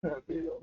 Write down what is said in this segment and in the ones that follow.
Nem bírom.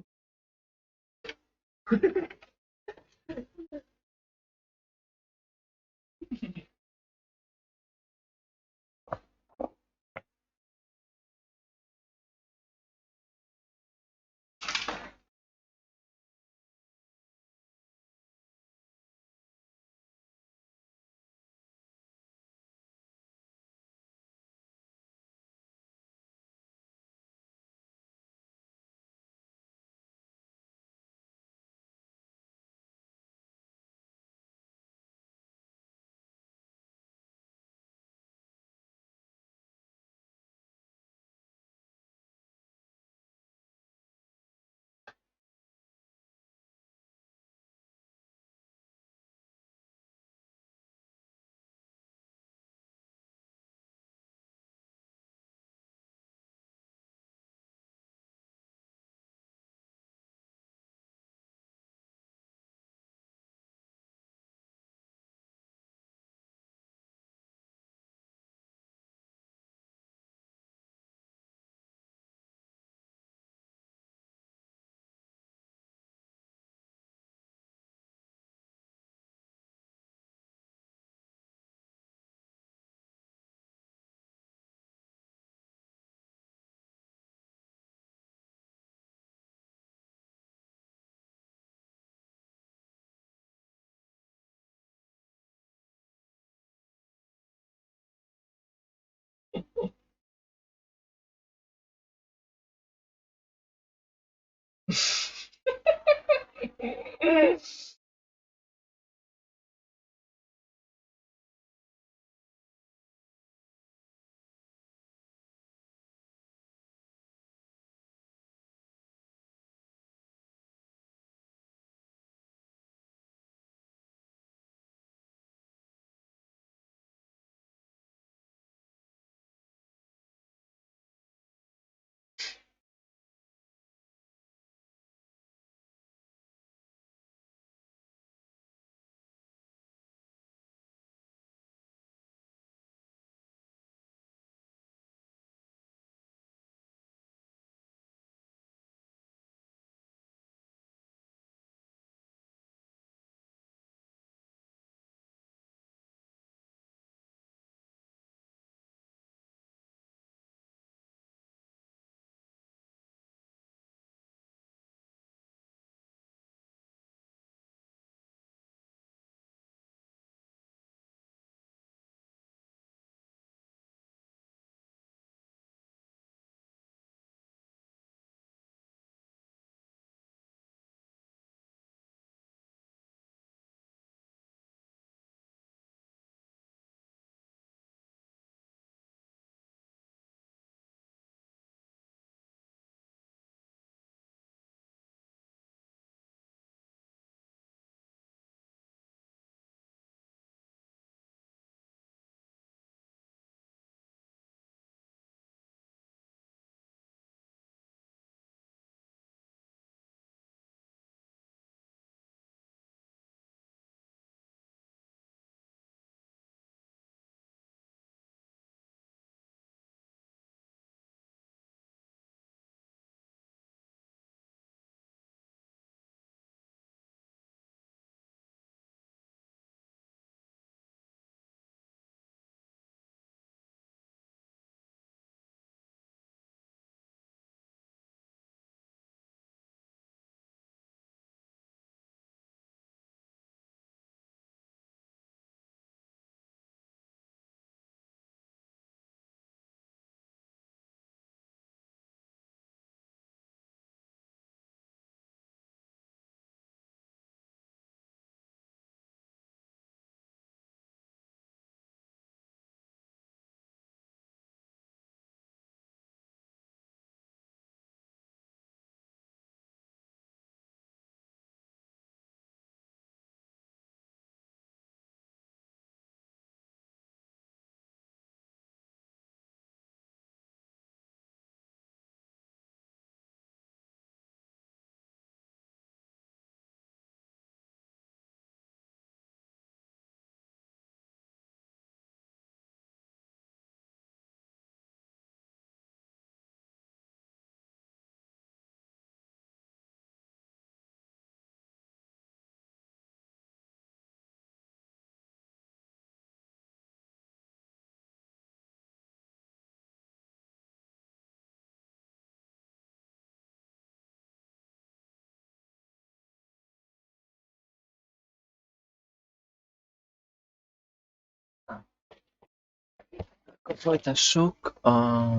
Folytassuk a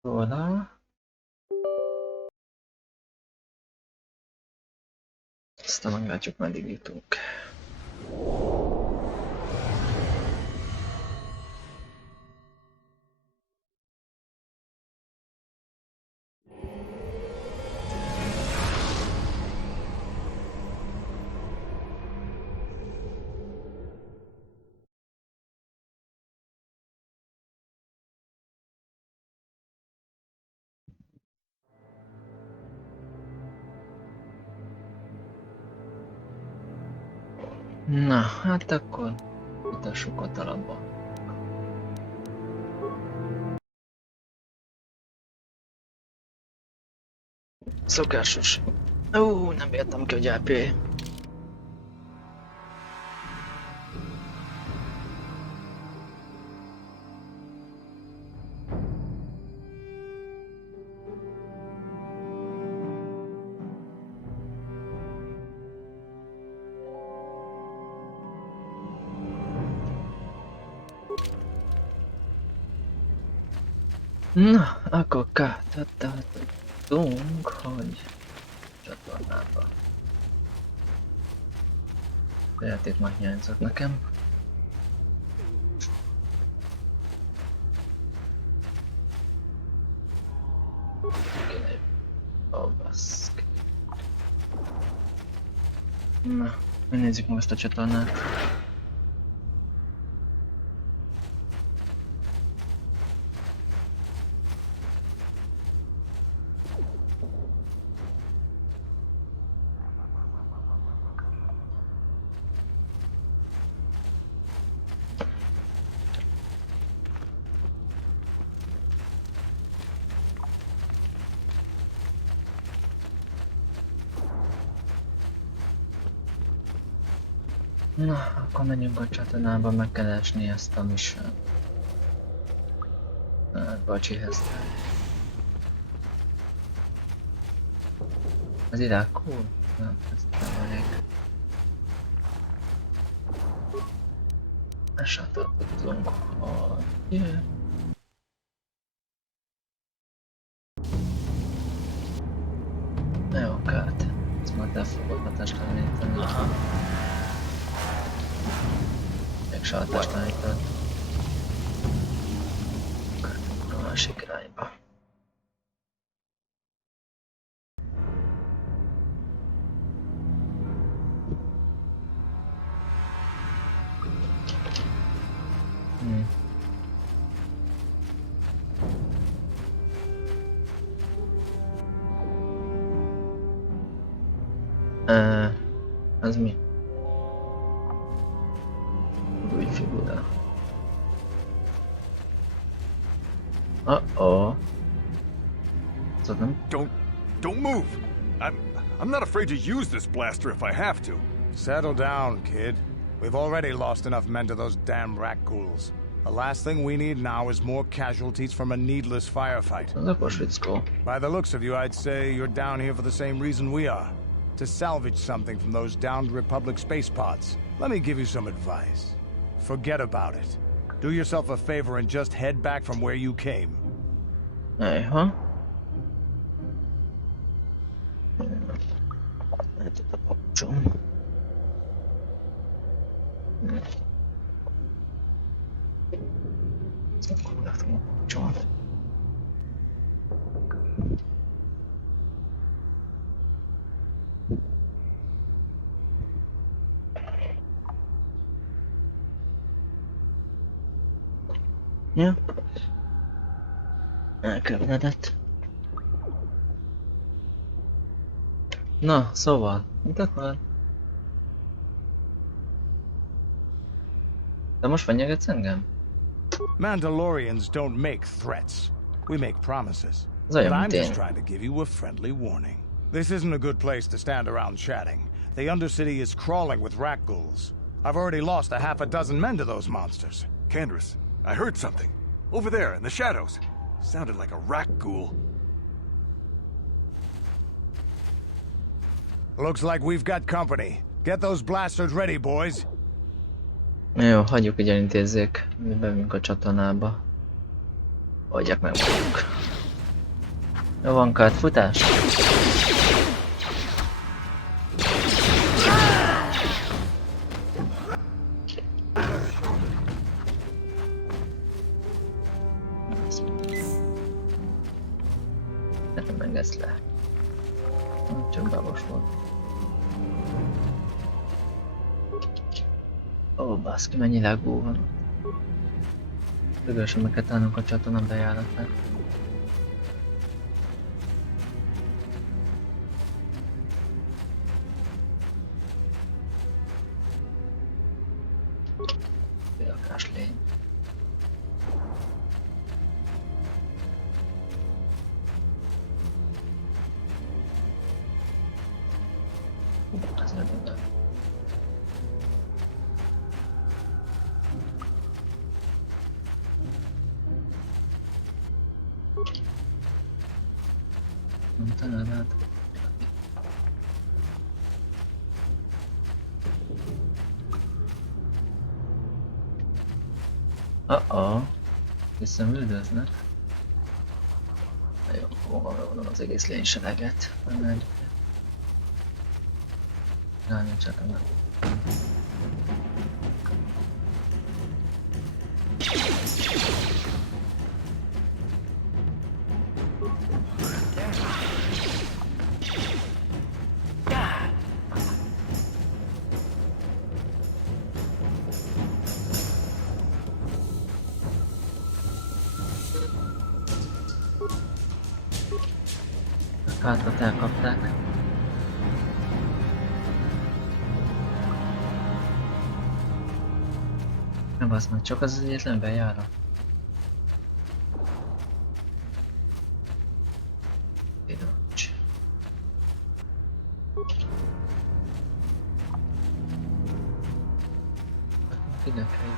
róla. Aztán meglátjuk, meddig jutunk. Na, hát akkor mutassuk a talapba. Szokásos. Nem értem ki, hogy LP. Na, akkor tudunk, hogy csatornába. A játék már hiányzott nekem. Kéne... Ó, baszki. Na, megnézzük most a csatornát. Na, akkor menjünk a csatornába, meg kell esni ezt a mission. Bacsihez. Az irány cool? Na, ez nem elég. Esetet tudunk, hogy... Jó, hát. Ez már elfogadhatást tanítani. Még se hatást tanítani. A másik irányba. Az mi? Új figura. Uh-oh. Don't move! I'm not afraid to use this blaster if I have to. Settle down, kid. We've already lost enough men to those damn rat ghouls. The last thing we need now is more casualties from a needless firefight. By the looks of you, I'd say you're down here for the same reason we are. To salvage something from those downed Republic space pods. Let me give you some advice. Forget about it. Do yourself a favor and just head back from where you came. Hey, huh? Ja. Elkövetett. Na, szóval, mit akar? De most fenyegetsz engem? Mandalorians don't make threats. We make promises. Az olyan, But I'm mint just én. trying to give you a friendly warning. This isn't a good place to stand around chatting. The Undercity is crawling with rat ghouls. I've already lost a half a dozen men to those monsters. Candace, I heard something. Over there, in the shadows. Sounded like a rat ghoul. Looks like we've got company. Get those blasters ready, boys. Jó, hagyjuk, hogy elintézzék. Mi bevünk a csatornába. Oldják meg maguk. Jó van, kártfutás? Nem engedsz le. Csak babos volt. Ó, baszki, mennyi lágó van. Rögösen meg kell tárnunk a csatorna bejáratát. Lakás lény. Ezért minden. Talán hát. Visszamüldöznek. Jó, hova megvonom az egész lénysereget. Rájön csak a meg. Hátat elkapták. Nem az meg, csak az egyetlen bejárat. Pidocs. Kinek helyük?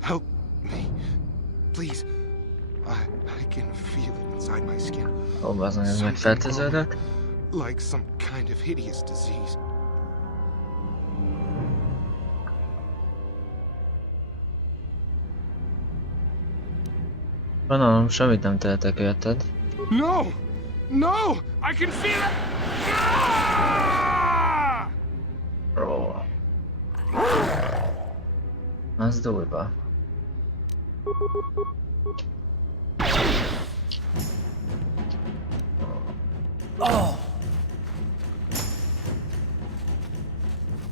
Help me. Please. I can feel it inside my skin. Ó, bazony, ez megfertőződött. Like some kind of hideous disease. Gondolom, semmit nem tehetek érted. No! No! I can feel it! Ó. Az durva.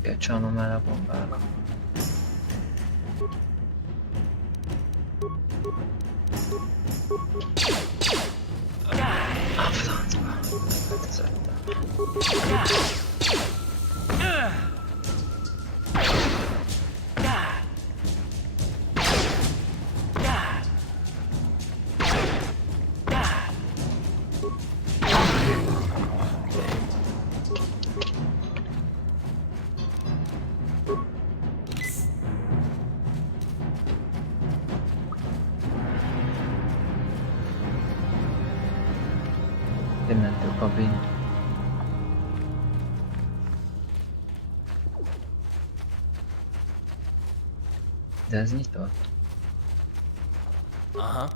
Kell csalnom el a bombára. A francba. Hát ez Mentőkabin. De ez nyitott. Uh-huh.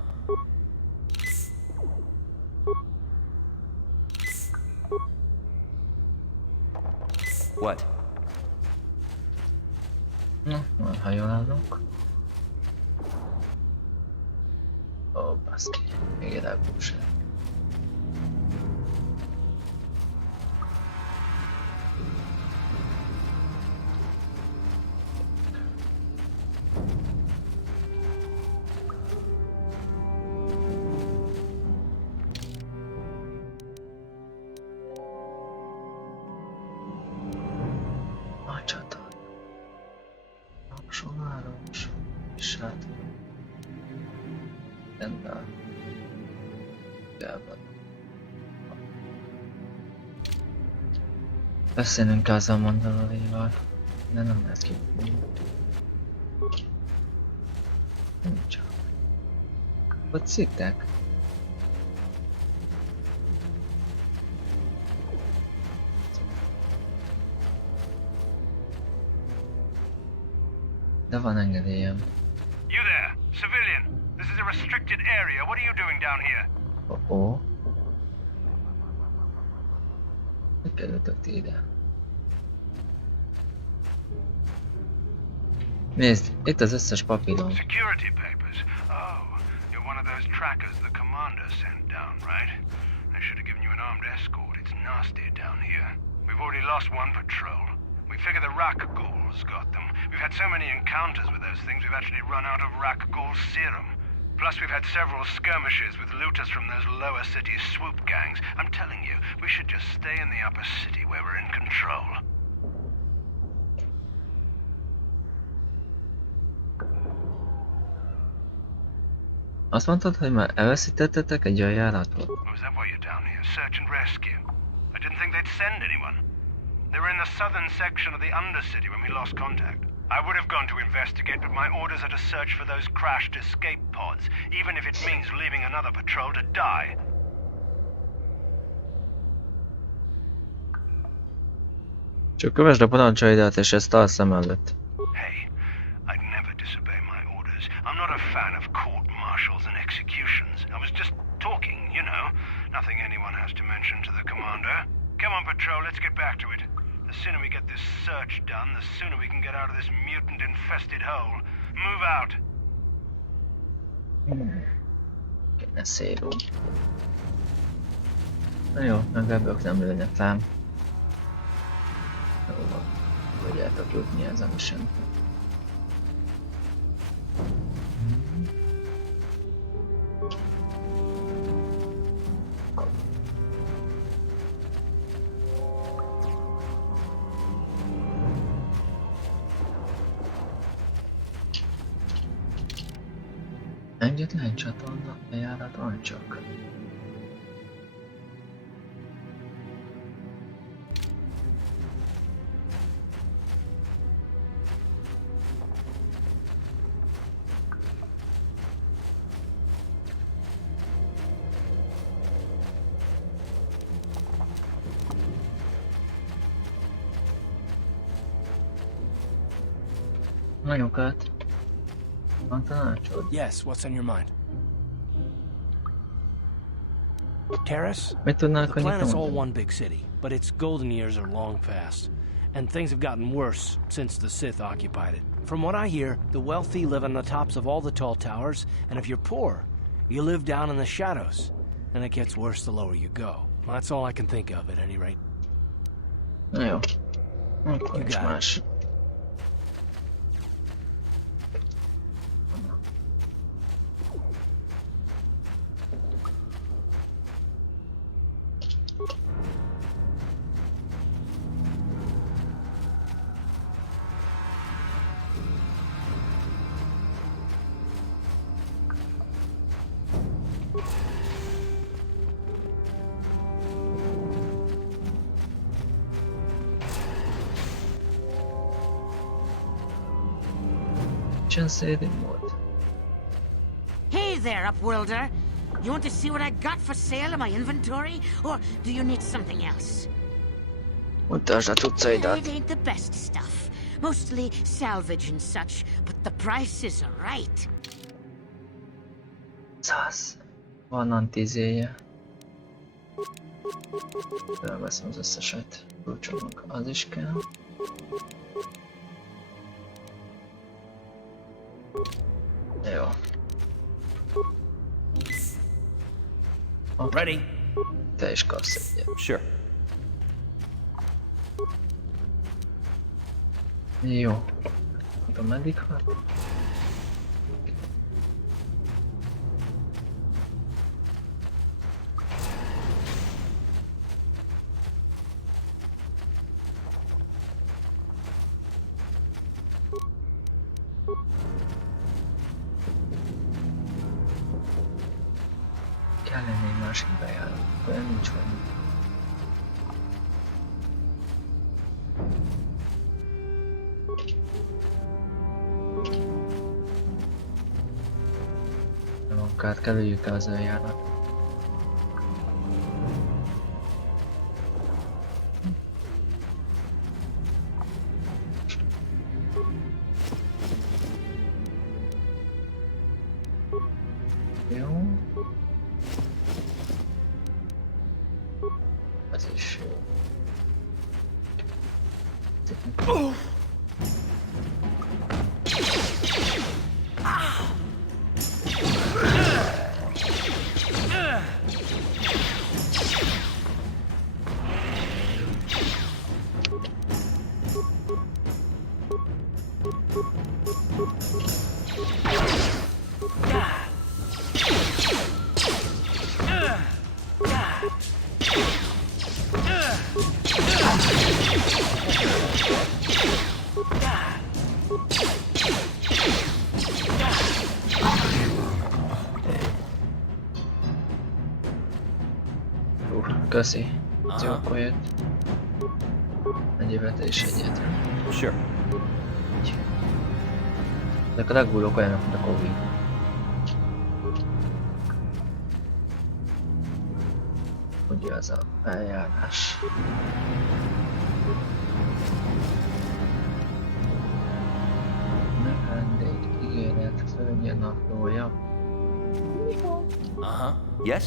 What? Na, majd ha jól állunk. Ó, baszki. Még egy elbúság. Beszélnünk kell azzal Mandalorival, de nem lehet kibújni. Nincs. Ott szikták. De van engedélyem. You there, civilian. This is a restricted area. What are you doing down here? Oh. Hogy kerültök ti ide? Nézd, itt az összes papírom. Security papers. Oh, you're one of those trackers the commander sent down, right? They should have given you an armed escort. It's nasty down here. We've already lost one patrol. We figure the Rak ghouls got them. We've had so many encounters with those things, we've actually run out of Rak ghoul serum. Plus, we've had several skirmishes with looters from those lower city swoop gangs. I'm telling you, we should just stay in the upper city where we're in control. Azt mondtad, hogy már elveszítettetek egy olyan járatot? Was that why you're down here? Search and rescue? I didn't think they'd send anyone. They were in the southern section of the Undercity when we lost contact. I would have gone to investigate, but my orders are to search for those crashed escape pods, even if it means leaving another patrol to die. Csak kövesd a parancsaidat, és ezt tarts szem előtt. Hey, I'd never disobey my orders. I'm not a fan of court-martials and executions. I was just talking, you know. Nothing anyone has to mention to the commander. Come on, patrol, let's get back to it. The sooner we get this search done, the sooner we can get out of this mutant-infested hole. Move out! Kéne széló. Na jó, legalább ők nem lőnek rám. Jó van, tudjátok jutni ez a mission. Egyetlen csatorna bejárat van csak. Nagyokat. Van tanácsod? Yes, what's on your mind? Terrace? Mit tudnál The planet's all mondani? one big city, but its golden years are long past. And things have gotten worse since the Sith occupied it. From what I hear, the wealthy live on the tops of all the tall towers, and if you're poor, you live down in the shadows. And it gets worse the lower you go. That's all I can think of at any rate. Na jó. Akkor You is got it. más. Just say the word. Hey there, Upworlder. You want to see what I got for sale in my inventory? Or do you need something else? Mutasd a cuccaidat. It ain't the best stuff. Mostly salvage and such, but the prices are right. 100. Van antizéje. Felveszem az összeset. Kulcsomnak az is kell. Jó. Okay. Ready? Te is kapsz egyet. Sure. Jó. Tudom, meddig hat? Kellene egy másik bejárat, olyan nincs valami. Nem akár kerüljük el az eljárat. Jó. Ez is jó. Köszi. Jó, akkor jött. Egyébként te is egyet. Sure. Ezek a legújlók olyanok, mint a Covid. Ugye az a eljárás. Növendék, ígéret, földje naplója. Uh-huh. Yes?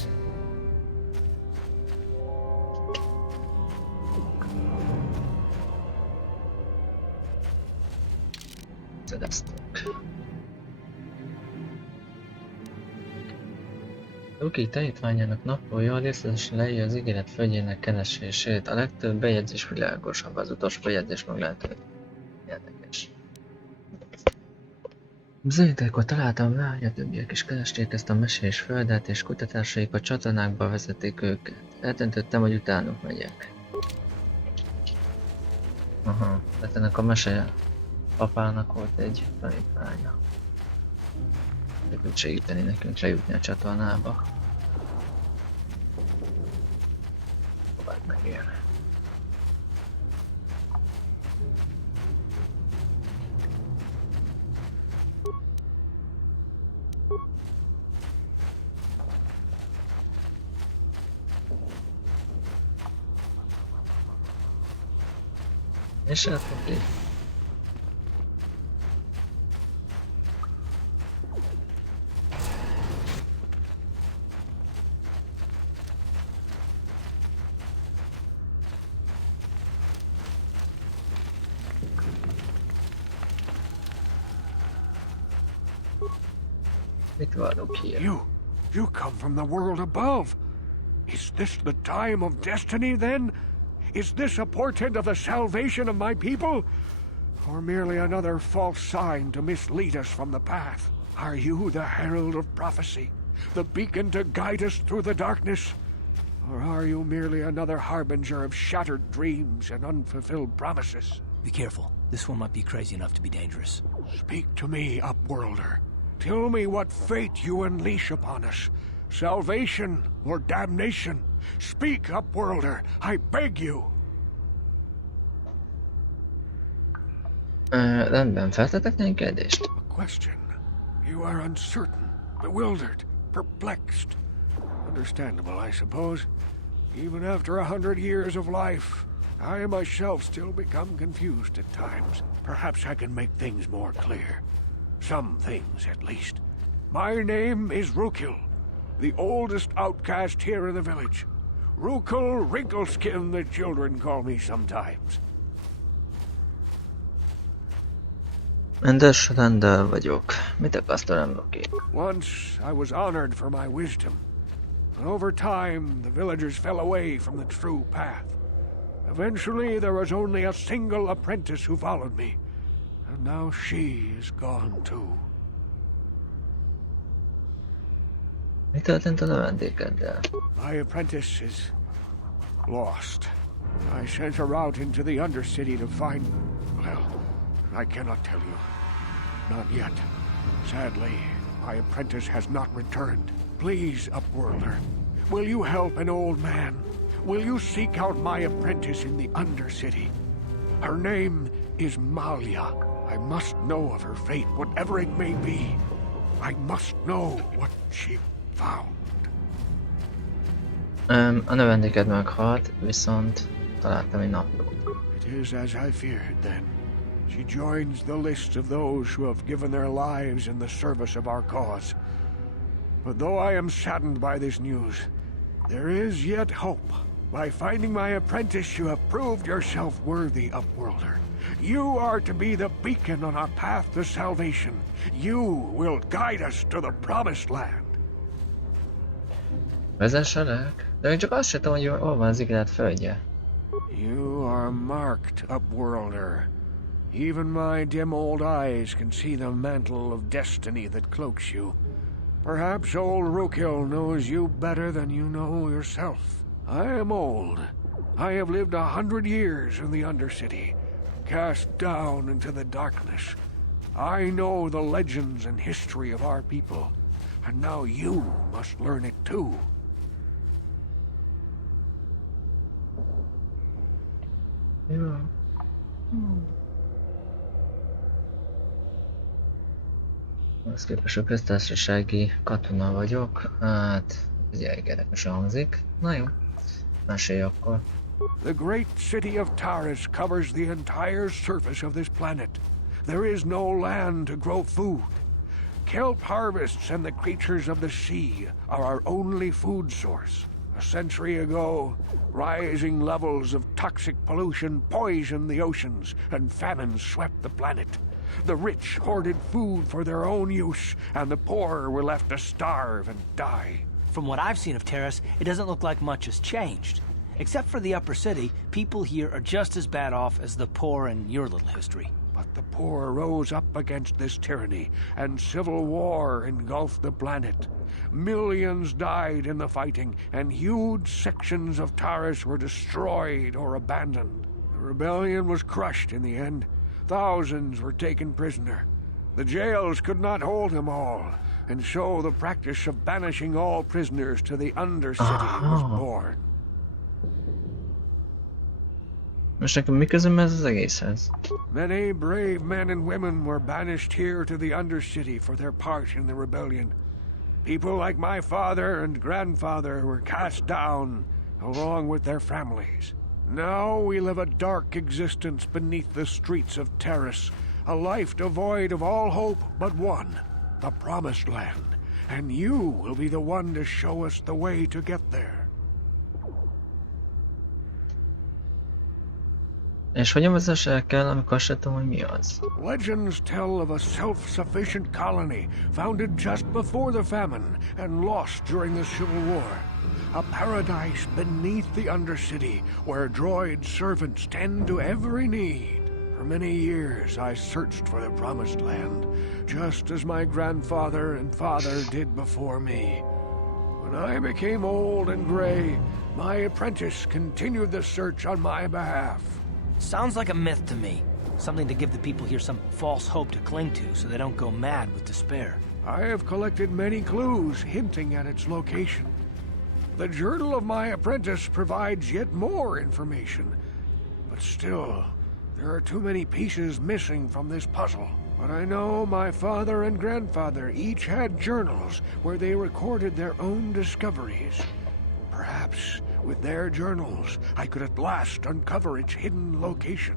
Luki tanítványának naplója részletesen leírja az ígéret földjének keresését. A legtöbb bejegyzés világosabb, az utolsó bejegyzés meglehetően érdekes. Bizonyítékot találtam rá, hogy a többiek is keresték ezt a mesés földet, és kutatásaik a csatornákba vezetik őket. Eldöntöttem, hogy utánuk megyek. Aha, tehát ennek a mese apának volt egy tanítványa. De tud segíteni nekünk lejutni a csatornába. Tovább megér. És hát oké. Mit várok hier? You come from the world above. Is this the time of destiny, then? Is this a portent of the salvation of my people? Or merely another false sign to mislead us from the path? Are you the herald of prophecy? The beacon to guide us through the darkness? Or are you merely another harbinger of shattered dreams and unfulfilled promises? Be careful. This one might be crazy enough to be dangerous. Speak to me, Upworlder. Tell me what fate you unleash upon us. Salvation or damnation? Speak, Upworlder, I beg you. Rendben, feltetek néhány kérdést. A question. You are uncertain, bewildered, perplexed. Understandable, I suppose. Even after 100 years of life, I myself still become confused at times. Perhaps I can make things more clear. Some things, at least. My name is Rukil, the oldest outcast here in the village. Rukil Wrinkleskin, the children call me sometimes. Rendes rendel vagyok. Mit akarsz tőlem, Luki? Once I was honored for my wisdom, but over time the villagers fell away from the true path. Eventually there was only a single apprentice who followed me, and now she is gone too. Mi történt a növendékeddel? My apprentice is lost. I sent her out into the Undercity to find... well, I cannot tell you. Not yet. Sadly, my apprentice has not returned. Please, Upworlder, will you help an old man? Will you seek out my apprentice in the Undercity? Her name is Malia. I must know of her fate, whatever it may be. I must know what she found. A növendéked meghalt, viszont találtam egy naplót. It is as I feared, then. She joins the list of those who have given their lives in the service of our cause. But though I am saddened by this news, there is yet hope. By finding my apprentice, you have proved yourself worthy, Upworlder. You are to be the beacon on our path to salvation. You will guide us to the promised land. Vezesselek? De én csak azt sem tudom, hogy hol van az ígéret földje. You are marked, Upworlder. Even my dim old eyes can see the mantle of destiny that cloaks you. Perhaps old Rookhill knows you better than you know yourself. I am old. I have lived 100 years in the Undercity, cast down into the darkness. I know the legends and history of our people, and now you must learn it too. Jó. Azt képest a köztársasági katona vagyok. Hát, ez elég érdekesen hangzik. Na jó, mesélj akkor. The great city of Taris covers the entire surface of this planet. There is no land to grow food. Kelp harvests and the creatures of the sea are our only food source. A century ago, rising levels of toxic pollution poisoned the oceans, and famine swept the planet. The rich hoarded food for their own use, and the poor were left to starve and die. From what I've seen of Terrace, it doesn't look like much has changed. Except for the upper city, people here are just as bad off as the poor in your little history. But the poor rose up against this tyranny, and civil war engulfed the planet. Millions died in the fighting, and huge sections of Taris were destroyed or abandoned. The rebellion was crushed in the end. Thousands were taken prisoner. The jails could not hold them all, and so the practice of banishing all prisoners to the Undercity was born. Most nekem mi közöm ez az egészhez? Many brave men and women were banished here to the Undercity for their part in the rebellion. People like my father and grandfather were cast down, along with their families. Now we live a dark existence beneath the streets of Terrace, a life devoid of all hope but one, the Promised Land. And you will be the one to show us the way to get there. És hogyan vezessek el, amikor azt sem tudom, hogy mi az? Legends tell of a self-sufficient colony founded just before the famine and lost during the Civil War. A paradise beneath the Undercity where droid servants tend to every need. For many years I searched for the Promised Land, just as my grandfather and father did before me. When I became old and gray, my apprentice continued the search on my behalf. Sounds like a myth to me. Something to give the people here some false hope to cling to so they don't go mad with despair. I have collected many clues hinting at its location. The journal of my apprentice provides yet more information. But still, there are too many pieces missing from this puzzle. But I know my father and grandfather each had journals where they recorded their own discoveries. Perhaps with their journals, I could at last uncover its hidden location.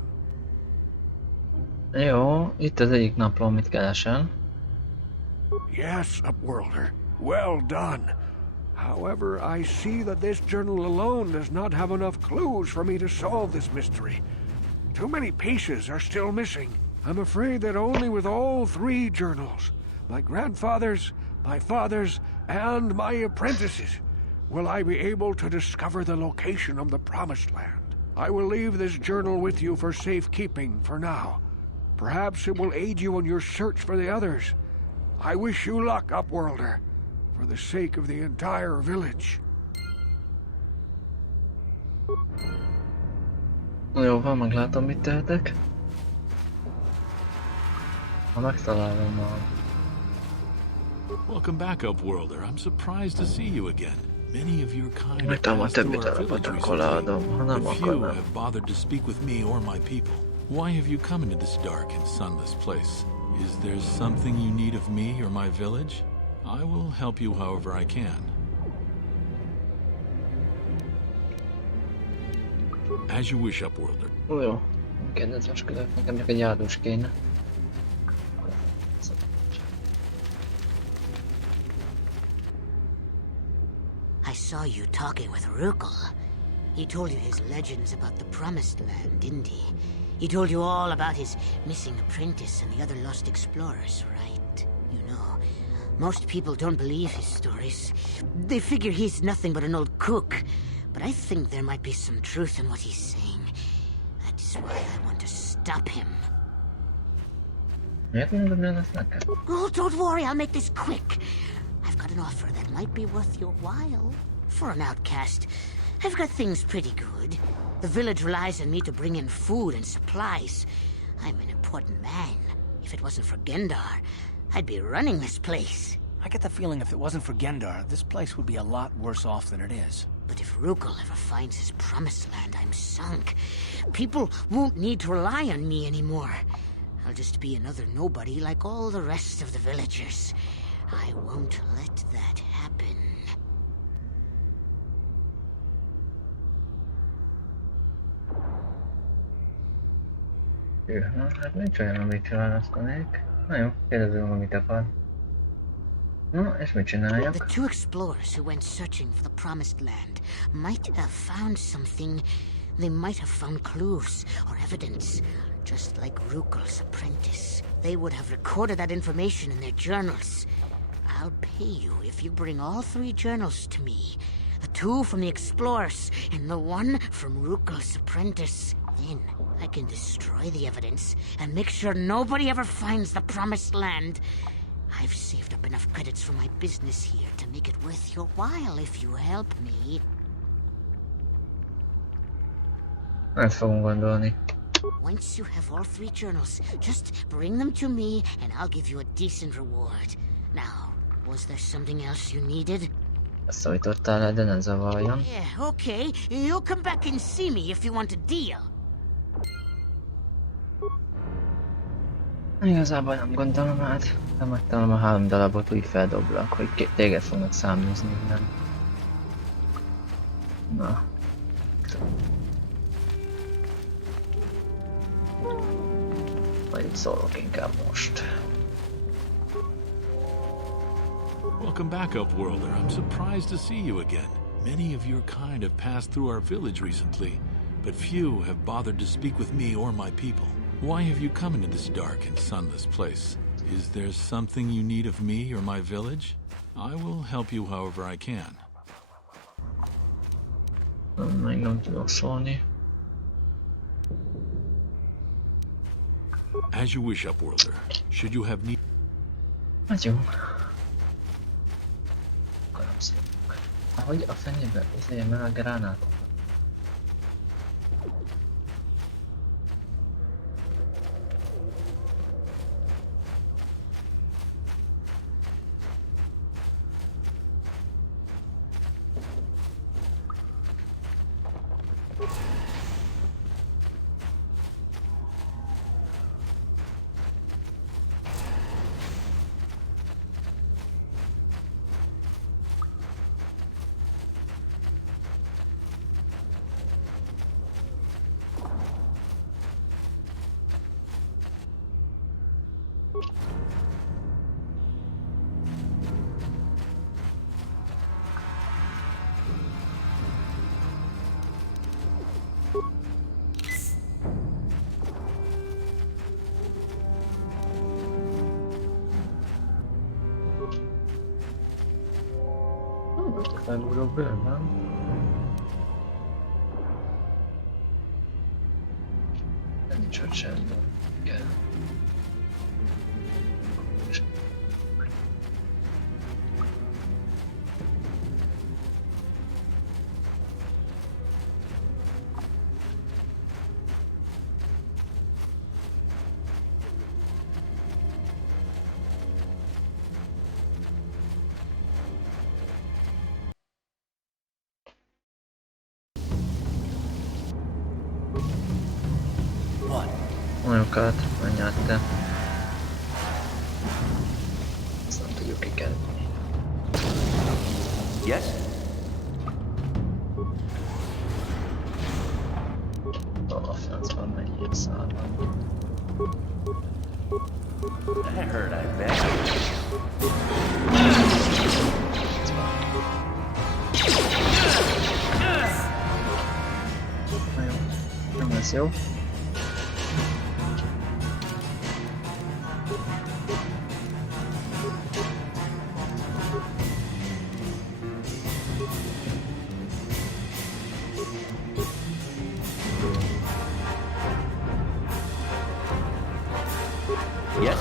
Jó, itt az egyik napló, amit keresem. Yes, Upworlder. Well done. However, I see that this journal alone does not have enough clues for me to solve this mystery. Too many pieces are still missing. I'm afraid that only with all three journals, my grandfather's, my father's, and my apprentice's, will I be able to discover the location of the Promised Land. I will leave this journal with you for safekeeping for now. Perhaps it will aid you in your search for the others. I wish you luck, Upworlder, for the sake of the entire village. Jó, van, meglátom, mit tehetek. Ha megtalálom a... Welcome back, Upworlder. I'm surprised to see you again. Many of your kind have Megtalálom a passed többi through our village telepet, akkor leadom. Ha nem, recently. akkor Few nem. have bothered to speak with me or my people. Why have you come into this dark and sunless place? Is there something you need of me or my village? I will help you however I can. As you wish, Upworlder. Jó, kedvezmeskedek, nekem csak egy áldós kéne. saw you talking with Rukel. He told you his legends about the Promised Land, didn't he? He told you all about his missing apprentice and the other lost explorers, right? You know, most people don't believe his stories. They figure he's nothing but an old cook. But I think there might be some truth in what he's saying. That's why I want to stop him. Oh, don't worry, I'll make this quick. I've got an offer that might be worth your while. For an outcast, I've got things pretty good. The village relies on me to bring in food and supplies. I'm an important man. If it wasn't for Gendar, I'd be running this place. I get the feeling if it wasn't for Gendar, this place would be a lot worse off than it is. But if Rukel ever finds his Promised Land, I'm sunk. People won't need to rely on me anymore. I'll just be another nobody like all the rest of the villagers. I won't let that happen. Hát nincs olyan, amit választanék. Na jó, kérdezem, amit akar. No, és mit csináljak? The two explorers who went searching for the Promised Land might have found something. They might have found clues or evidence, just like Rukel's apprentice. They would have recorded that information in their journals. I'll pay you if you bring all 3 journals to me. The 2 from the explorers and the 1 from Rukel's apprentice. Then I can destroy the evidence and make sure nobody ever finds the Promised Land. I've saved up enough credits from my business here to make it worth your while if you help me. Ezt fogom gondolni. Once you have all 3 journals, just bring them to me and I'll give you a decent reward. Now, was there something else you needed? Szólítottál el, de ne zavarjon. Yeah, okay. You'll come back and see me if you want a deal. Igazából nem gondolom át. De megtalálom a 3 darabot, úgy feldoblak, hogy téged fognak száműzni, nem. Na. Majd itt szólok inkább most. Welcome back, Upworlder. I'm surprised to see you again. Many of your kind have passed through our village recently, but few have bothered to speak with me or my people. Why have you come into this dark and sunless place? Is there something you need of me or my village? I will help you however I can. Még nem tudok szólni. As you wish, Upworlder. Should you have need... Hát jó. Akarom szépen. Ahogy a fenébe izéljem el a gránátot. Felúrok bőven. Nincs ott semmi. Igen. Olyankat megnyerte. Ezt nem tudjuk kikerülni. Yes? A francban mennyi egy szálban. That hurt, I bet. Ez van. lesz jó. Yes?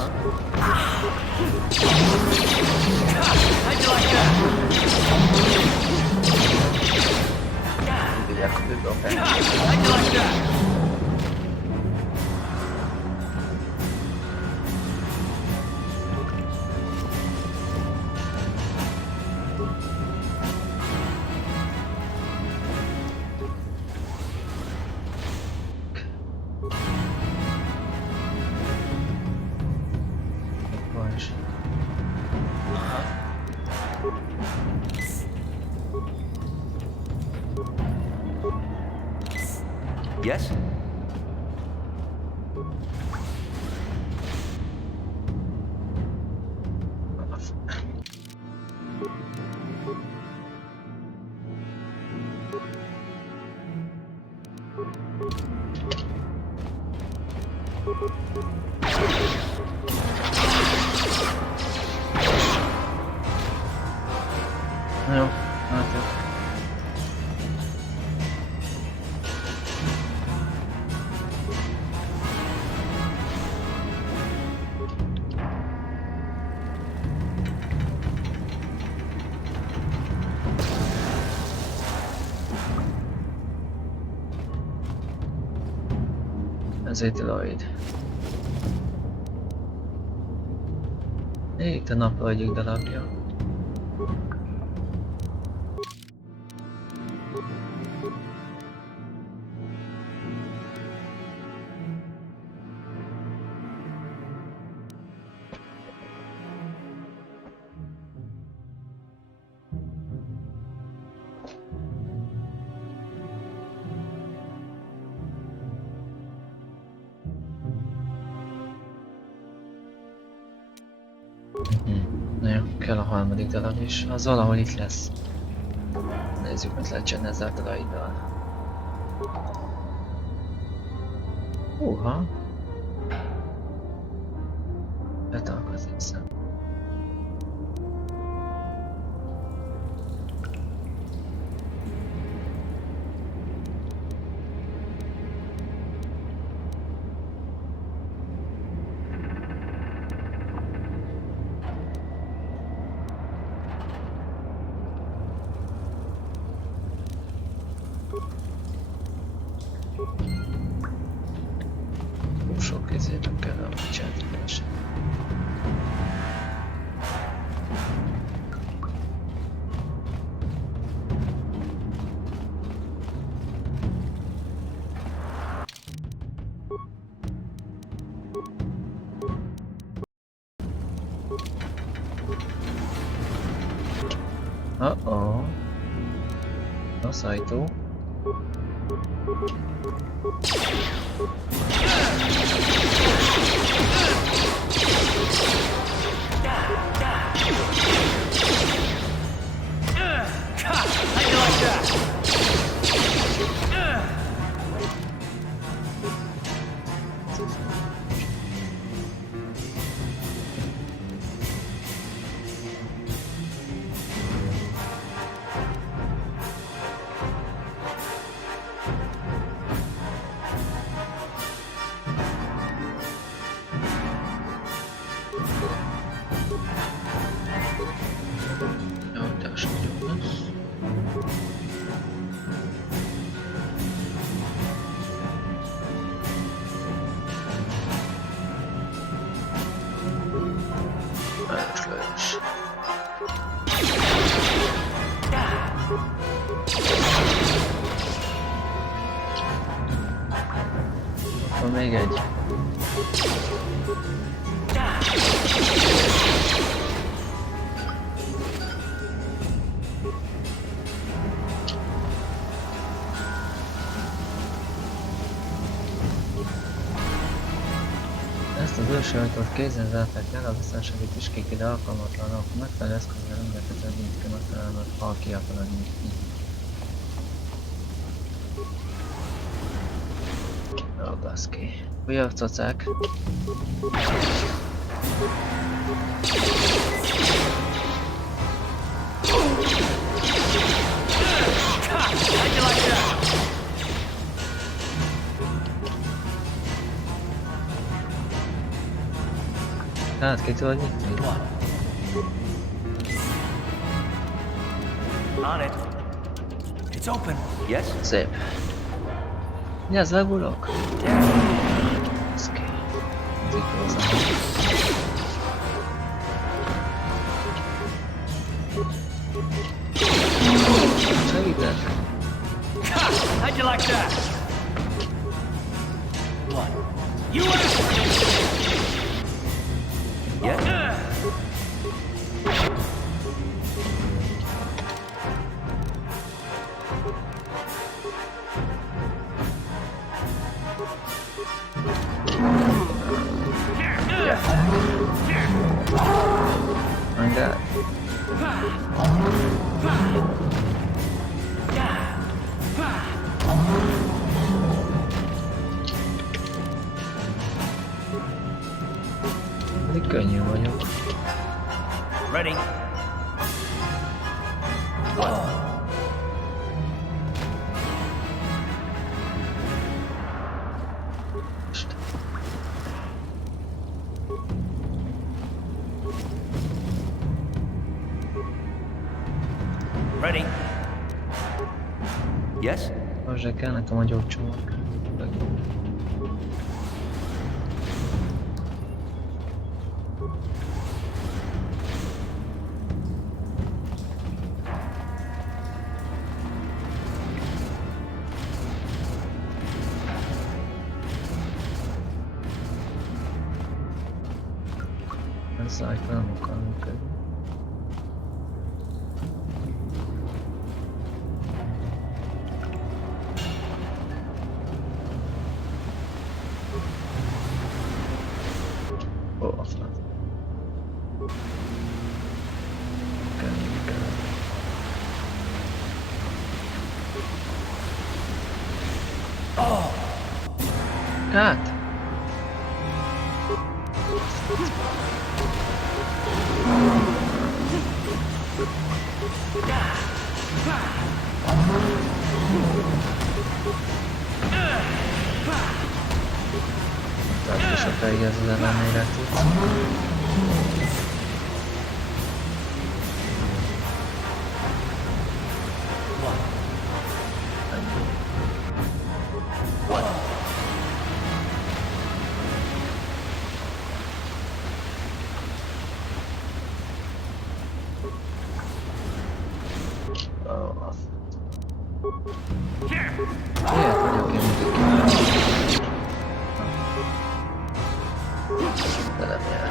Tudják a bűnből. Yes? Jó, látjuk. Ez egy Lloyd. Itt a napló egyik darabja. Na jó, kell a harmadik darab is. Az valahol itt lesz. Nézzük, mit lehet csinálni ezzel a daraiddal. Húha! Betalkozik szem. Sok ezért kell a bocsátás. Uh-oh. Rossz ajtó. Van még egy. Ezt az ősi ajtót kézen zárták el, a biztonsági tüskék ide alkalmatlanok, megfelelő eszközzel rendelkező mindke megfelelően hal ki akaradni. baszki. Újabb cacák. Hát ki tudod nyitni? On it. It's open. Yes? Szép. Nyezd le, bulok! Baszki. Ez itt hozzá. Segítek! How'd you like that? What? You Yes? My God. Elég könnyű vagyok. Ready? Ready? Yes? Most kell nekem a gyógycsomag. Ez ajtó nem akar működni. Ó, a franc. Kell. Hát! Tehát is sokáig ez az ellenére tudsz. Miért vagyok én mindig kíváncsi? De nem jár.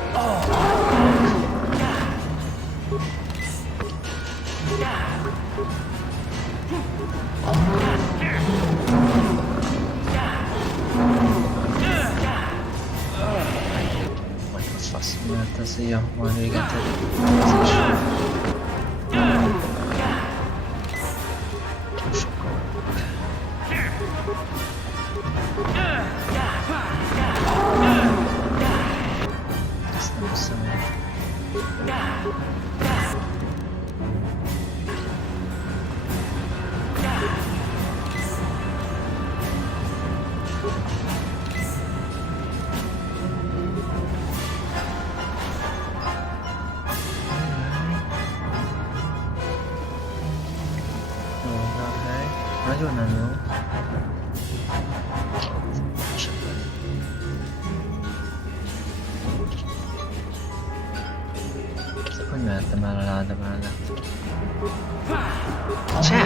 Majd a fasz, mert ez ilyen hamar véget ér. Ez is. Sokkal. Ezt nem hiszem el. Jó, van hely. Nagyon nem jó. Hogy mehettem el a láda mellett? Ciao!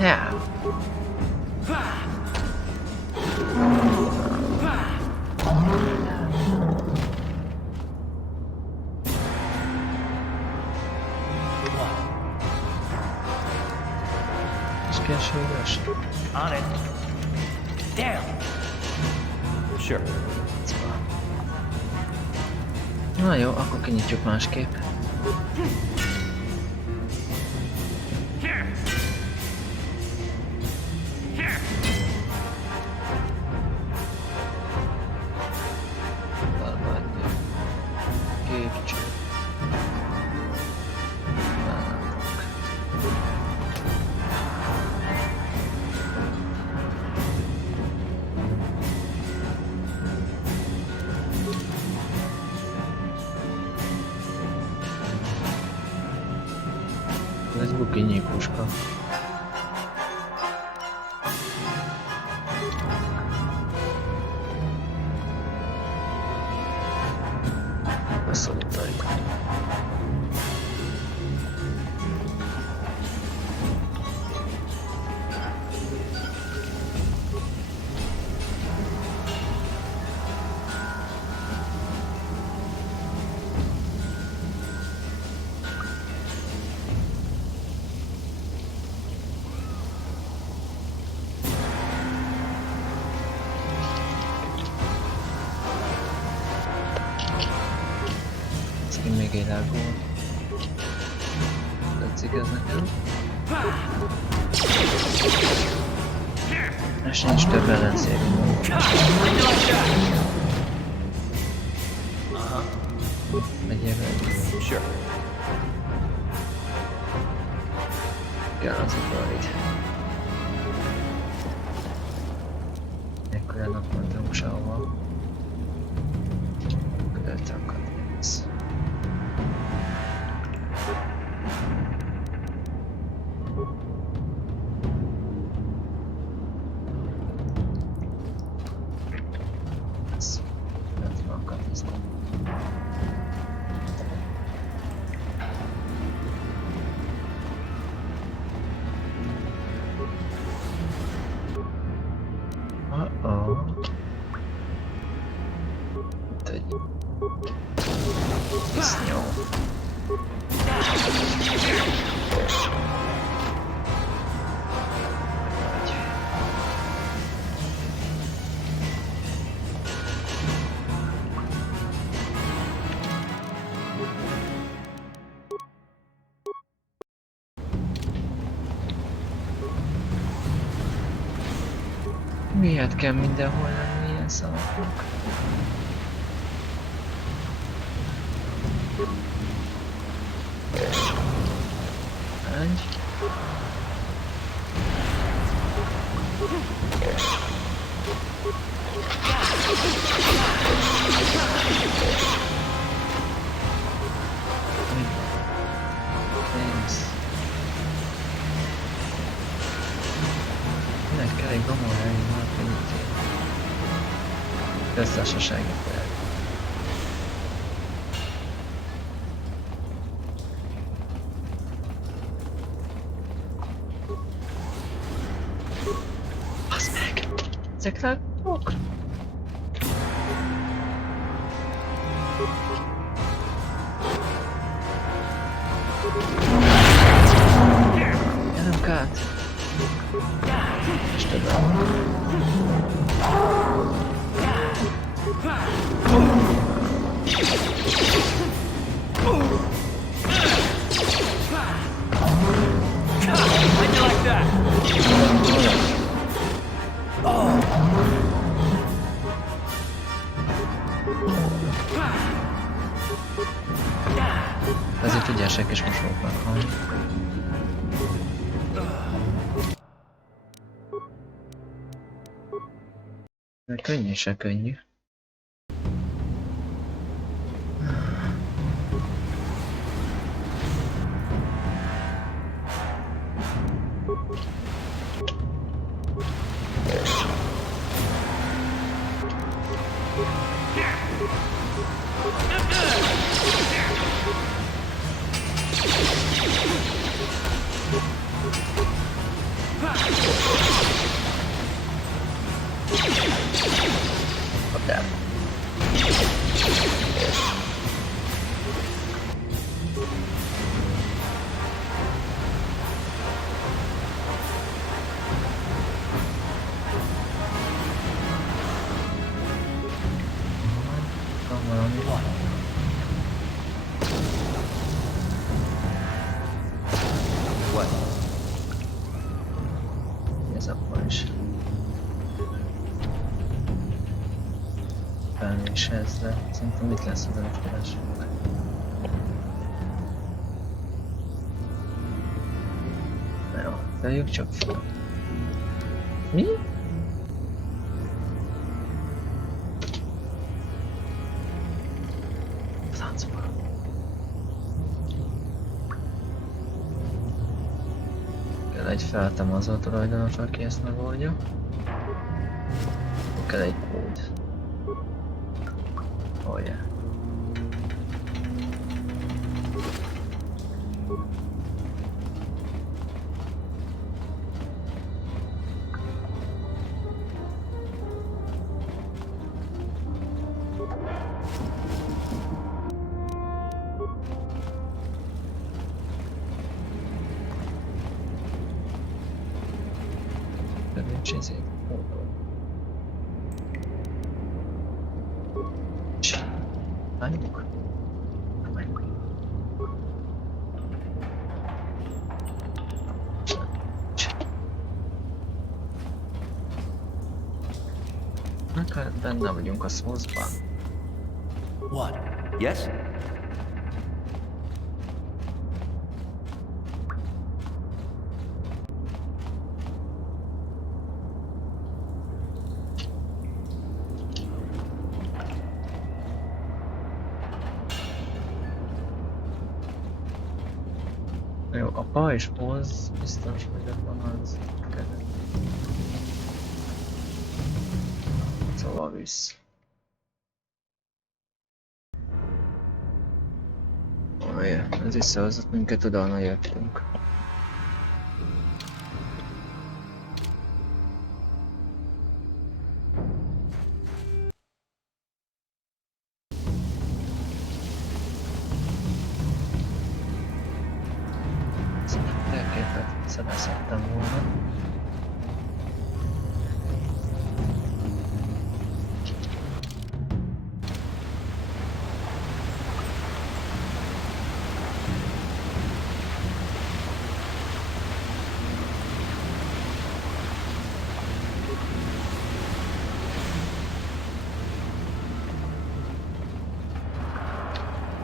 Yeah! És későbös? On it. Down. Sure. Na jó, akkor kinyitjuk másképp. lépcső. Ez bukinyi puska. Beszólítajuk. Még egy lágó. Tetszik ez nekem. És nincs több ellenszégünk. Aha. Megyél vele. Sure. Kell az a Florid. Ekkor ennek mondtunk sehova. Ködölte a katonsz. Miért kell mindenhol lenni ilyen szavaknak? Egy. Minek kell egy gomor elég már könnyűtél. Köztársasági fel. Basz meg! Ezek lágok? Gyerünk át! És tudom. How'd you like that? Azért tudják is most fognak halni. De könnyű se könnyű. Kapjál. Van valami. What? Ez akkor is. Felméshez, de szerintem itt lesz az előtt keresünk. Teljük csak fel. Mi? Francba. Kell egy feltemazó tulajdonos, aki ezt megoldja. Kell egy kód. Oh yeah. Nincs ezért kódol. Menjünk. Menjünk. Hát benne vagyunk a szószban. What? Yes? Jó, a pa és hoz biztos, hogy ott van az kellett. Szóval visz. Olyan, ez visszahozott minket oda, ahonnan jöttünk. Szerezhettem volna.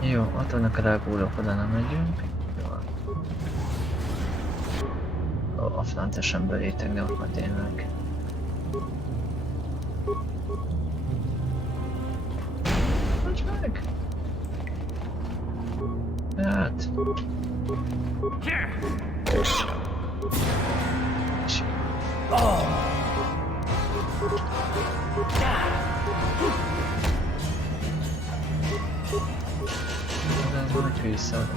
Jó, attól a rágólok oda nem megyünk. A flantesen belétek, de ott már tényleg. Hogy meg? Hát... Ez majd vissza.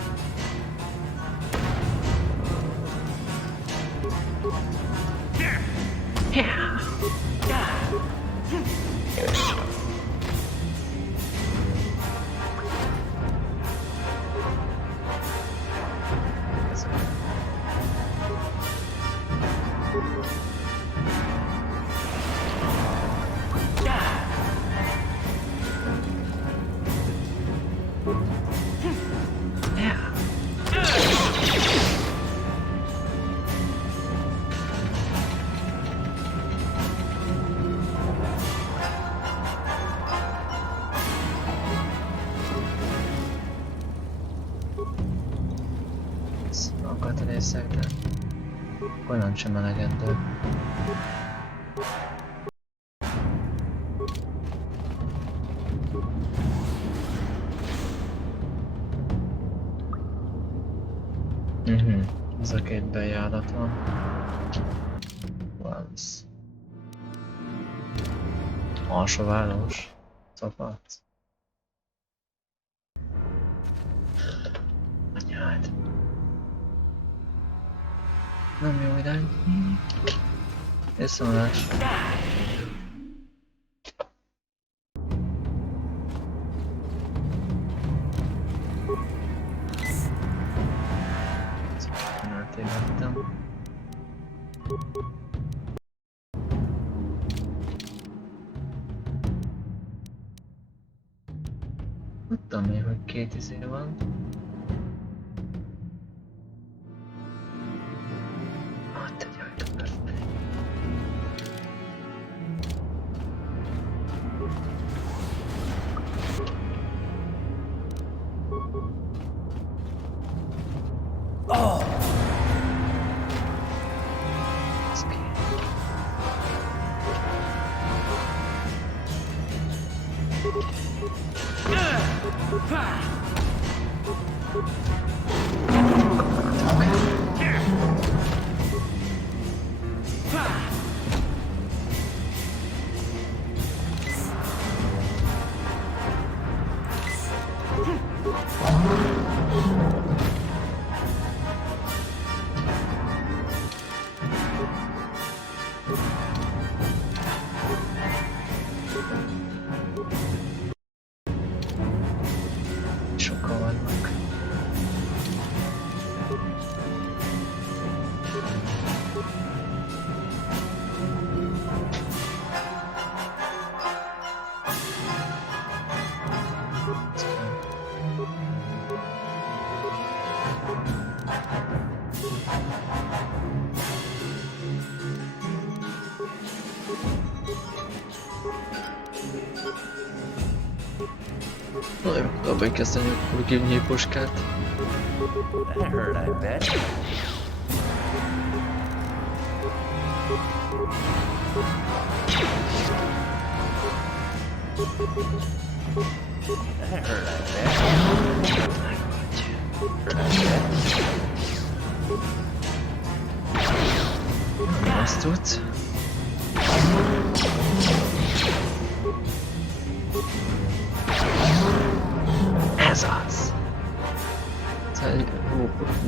Alkatrészek, de olyan sem elegendő. Ez a két bejárat van. Valsz. Alsóvállós. Szopat. Anyád. Nem jó irány. Viszontlás. Eltévedtem. Tudtam még, hogy két izé van. Sokan vannak. Nagyon abban kezdeni a kurgívnyi puskát. That hurt, I bet. That hurt, I bet. Azt tudsz? Ez az! Szóval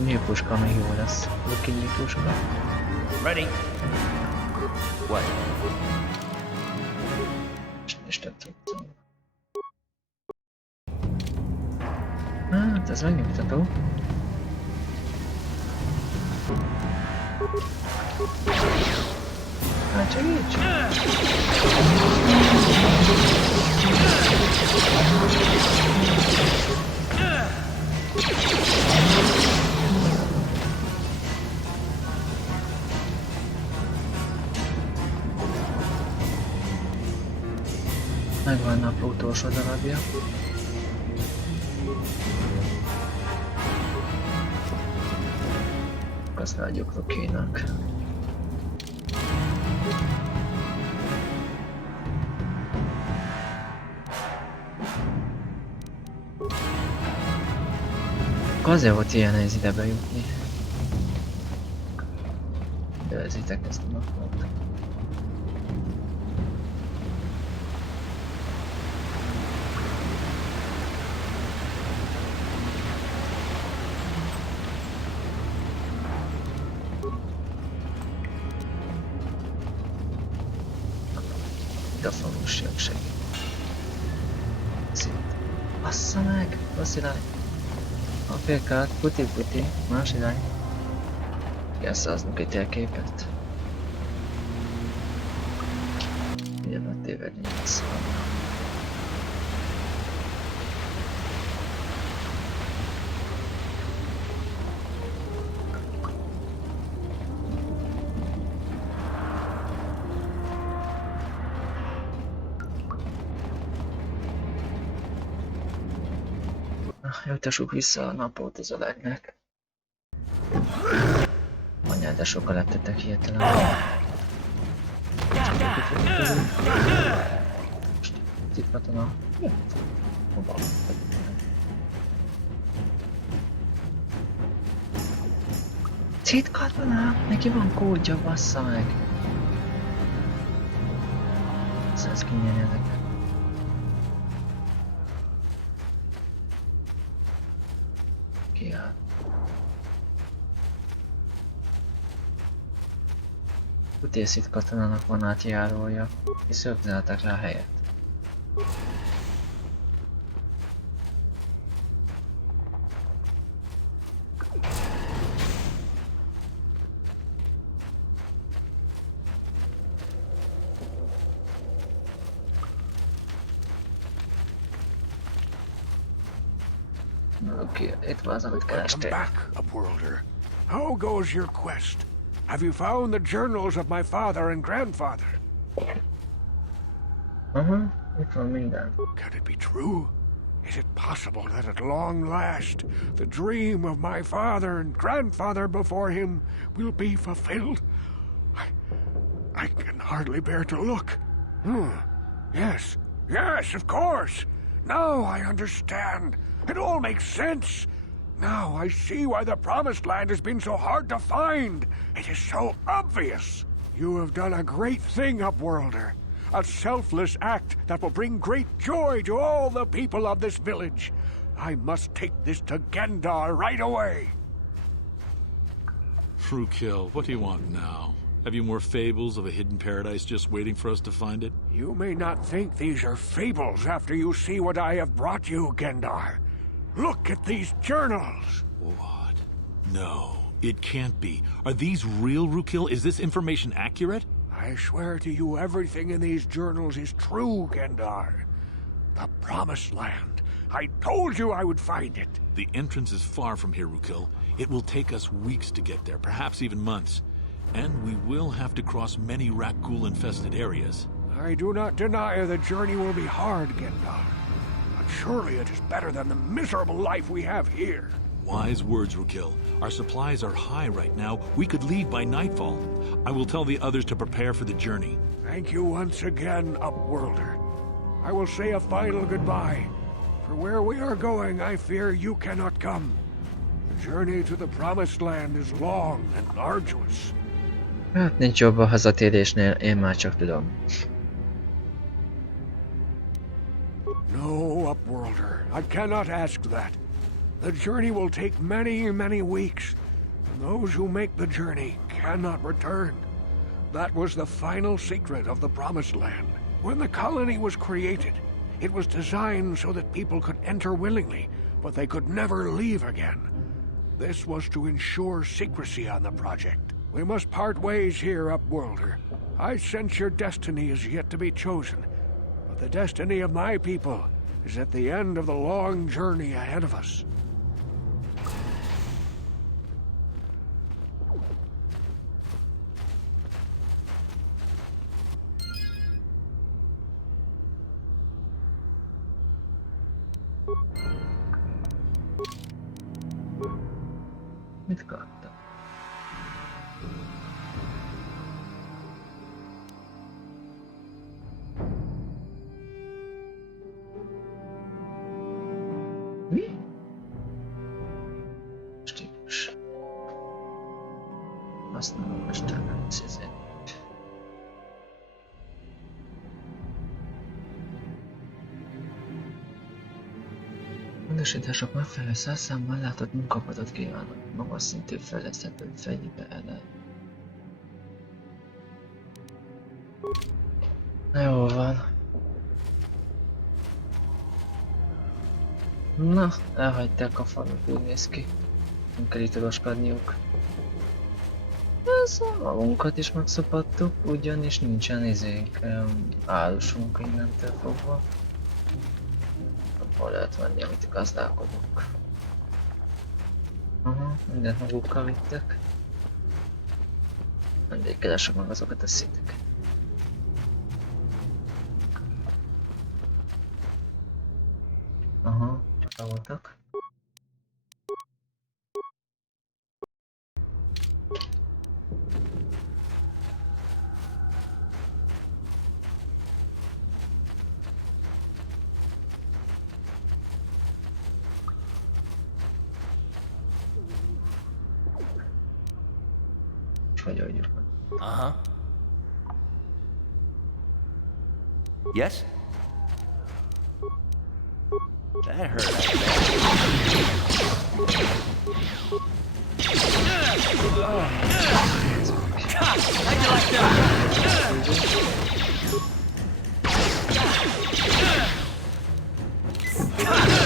nyílpuska még jó lesz. Luki nyílpuska. Ready. What? És nem tudtam. Hát ez megnyugtató. Hát csak így. Megvan a nap utolsó darabja. Azt ráadjuk Lukinak. Azért volt ilyen nehéz ide bejutni. Élvezitek ezt a napot. Itt a falusiak segít. Szint. Bassza meg! Rossz irány! A félkát, puti, más irány. Elszáznunk egy térképet. Ilyen tévedni lesz. Jutassuk vissza a napot az ölegnek. Anyád, de sokkal lettetek hirtelen. Itt katona. Hova? Itt katona! Neki van kódja, bassza meg! Száz kinyerni ezeket. Kiáll. Utészít katonának van átjárója, és rögzítettek rá a helyet. Oké, itt van az, amit kerestél. Welcome back, Upworlder. How goes your quest? Have you found the journals of my father and grandfather? Itt van minden. Can it be true? Is it possible that at long last the dream of my father and grandfather before him will be fulfilled? I can hardly bear to look. Yes, Yes, of course. Now I understand. It all makes sense. Now I see why the Promised Land has been so hard to find. It is so obvious. You have done a great thing, Upworlder. A selfless act that will bring great joy to all the people of this village. I must take this to Gendar right away. Frukill, what do you want now? Have you more fables of a hidden paradise just waiting for us to find it? You may not think these are fables after you see what I have brought you, Gendar. Look at these journals. What? No, it can't be. Are these real, Frukill? Is this information accurate? I swear to you, everything in these journals is true, Gendar. The Promised Land. I told you I would find it. The entrance is far from here, Frukill. It will take us weeks to get there, perhaps even months. And we will have to cross many Rakghoul-infested areas. I do not deny the journey will be hard, Gendar. But surely it is better than the miserable life we have here. Wise words, Frukill. Our supplies are high right now. We could leave by nightfall. I will tell the others to prepare for the journey. Thank you once again, Upworlder. I will say a final goodbye. For where we are going, I fear you cannot come. The journey to the Promised Land is long and arduous. Hát nincs jobb a hazatérésnél, én már csak tudom. No, Upworlder, I cannot ask that. The journey will take many, many weeks. And those who make the journey cannot return. That was the final secret of the Promised Land. When the colony was created, it was designed so that people could enter willingly, but they could never leave again. This was to ensure secrecy on the project. We must part ways here, Upworlder. I sense your destiny is yet to be chosen, but the destiny of my people is at the end of the long journey ahead of us. Mit kaptam? Mi? Stílus. Használom mesternek ezért. Módosítások megfelelő szerszámban látott munkapadot kívánok. Magas szintű fejleszthető fegyver. Jó van. Na, elhagyták a falut, úgy néz ki. Nem kell itt odaskodniuk. Ez magunkat is megszopattuk, ugyanis nincsen izénk, állásunk innentől fogva. Abból lehet venni, amit gazdálkodunk. Aha, mindent magukkal vittek. Mindig keresek meg azokat a szinteket. Aha, oda voltak. Uh-huh. Yes? That hurt, I bet. How'd you like that?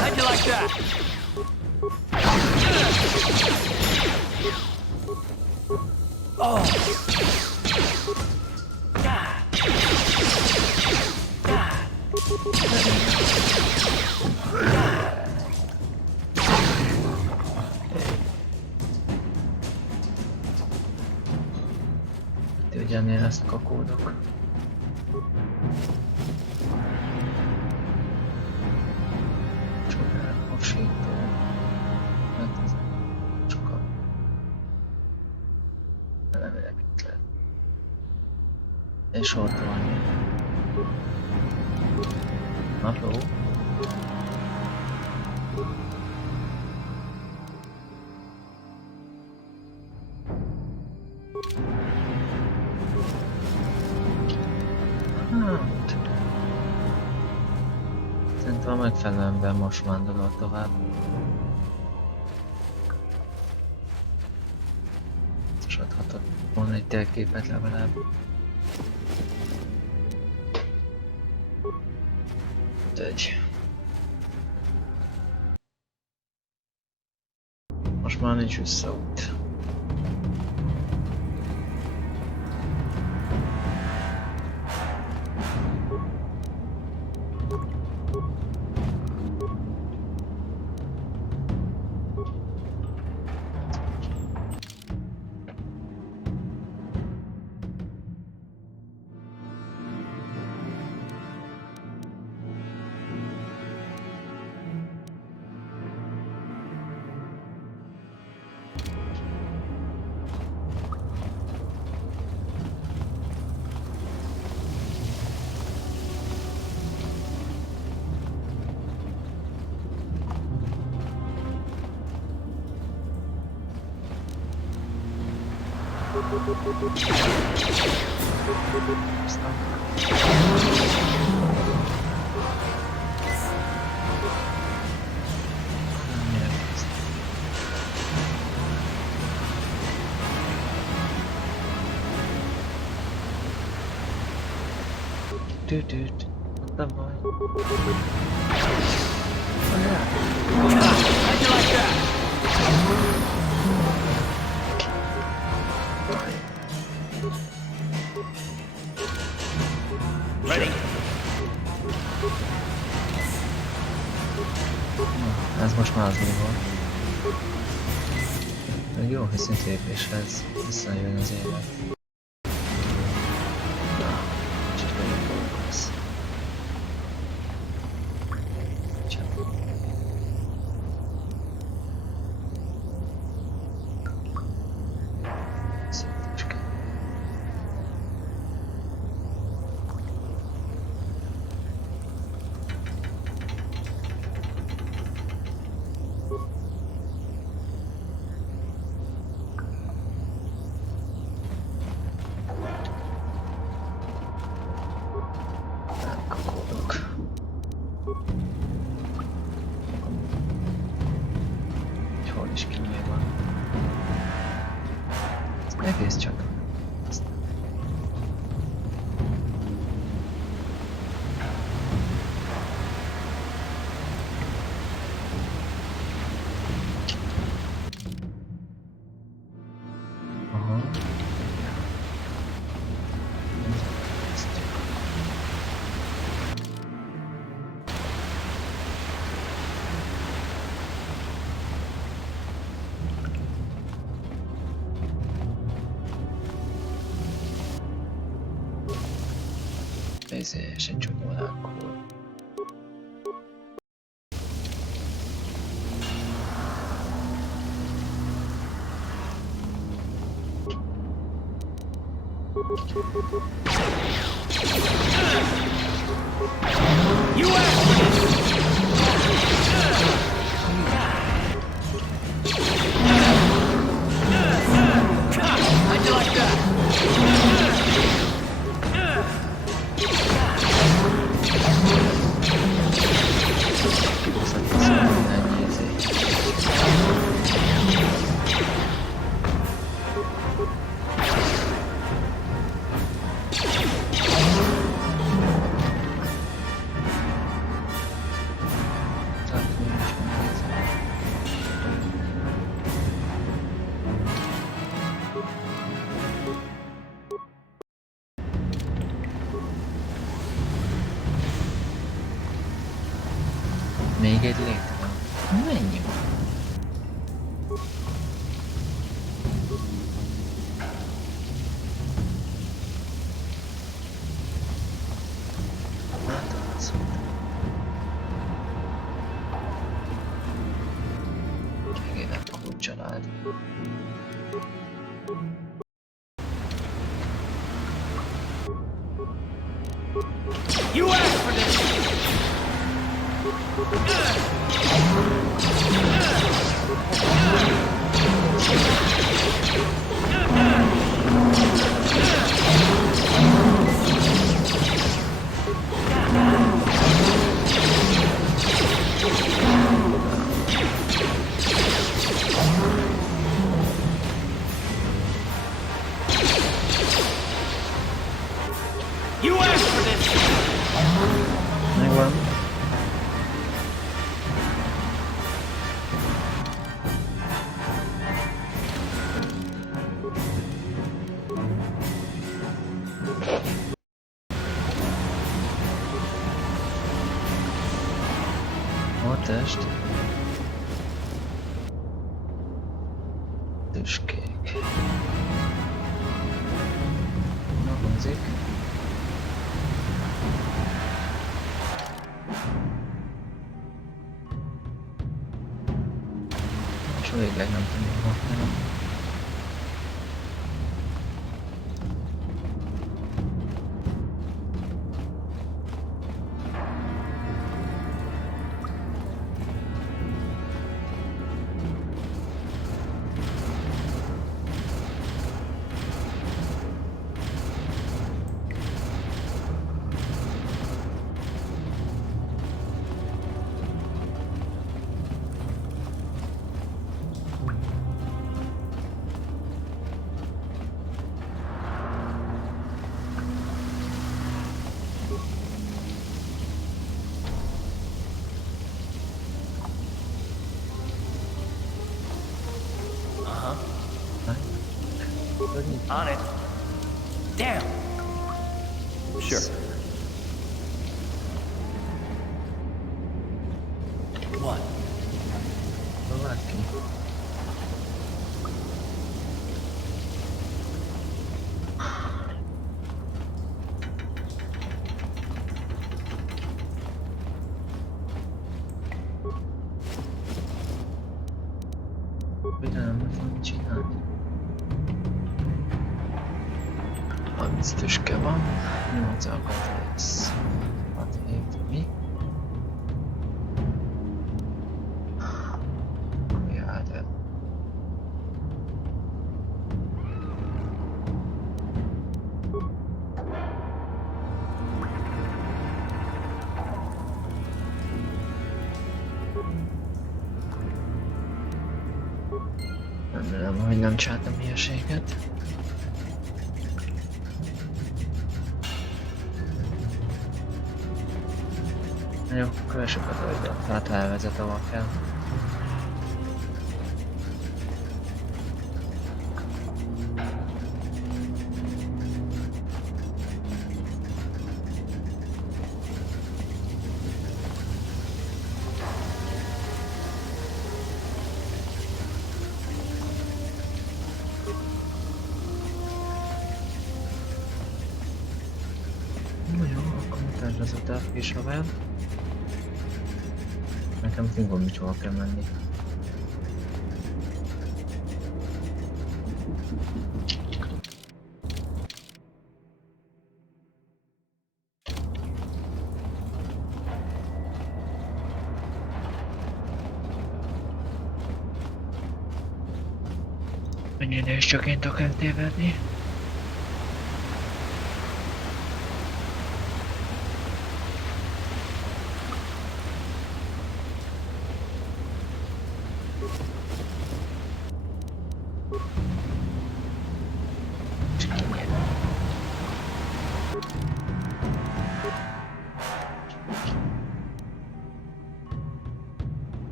How'd you like that? Oh! Ugyanél lesznek a kódok. Csodál, hasító. Hát ez csak a... Levelek itt lehet. És ortolni. Napló. Hát... Szerintem a megfelelően most vándorol tovább. És adhatok volna egy térképet legalább. Egy. Most már nincs visszaút. Dude, what the boy? How'd you like that? Ready? Ez most már az mi volt. Még jó, hogy szintlépéshez visszajön az élet. Egész csak. Aha. És egy csomólákból. You asked for this! How'd you like that? Még egy lét van. Mennyi van? Hát az. Egéren a család. You asked for this! You asked for this! Megvan. A test. Tüskék. Na, hangzik. És végleg nem tudom használni. On it. Damn! Sure. What? Valaki. Ugyanám nem fogom csinálni. 30 tüske van, 8 alkatrész. 6 hét mi? Járd. Remélem, hogy nem csináltam hülyeséget. Jó, kövessük a dolgot, hát elvezet ahol kell. Na jó, akkor mutasd az utat, kis haver. Nekem fingom, hogy hova kell menni. Mennyire is csak én tudok eltévedni.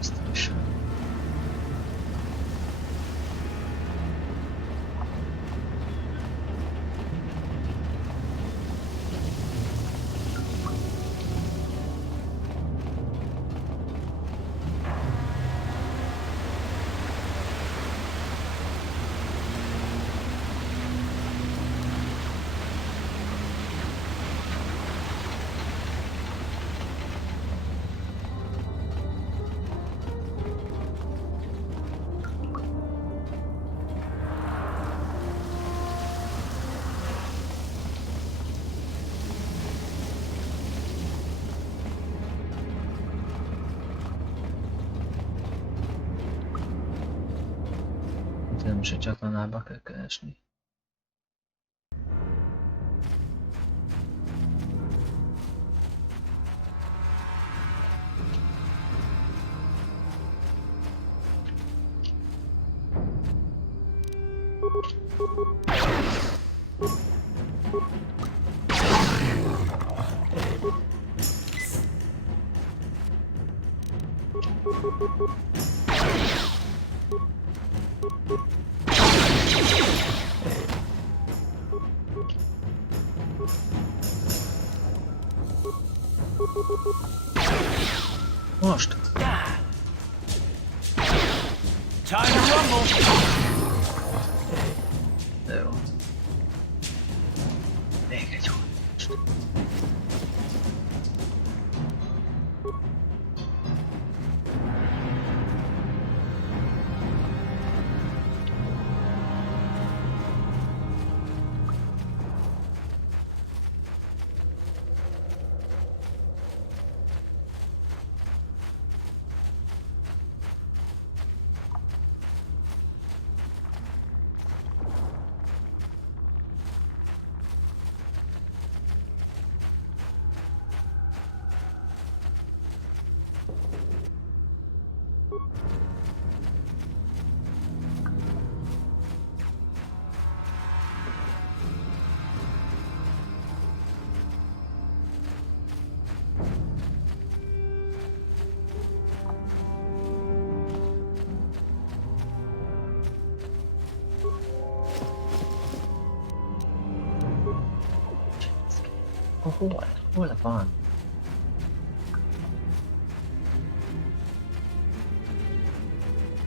Station. nem is a csatornába kell keresni. Most! Time to rumble! Jó. Még egy hol. Hol van?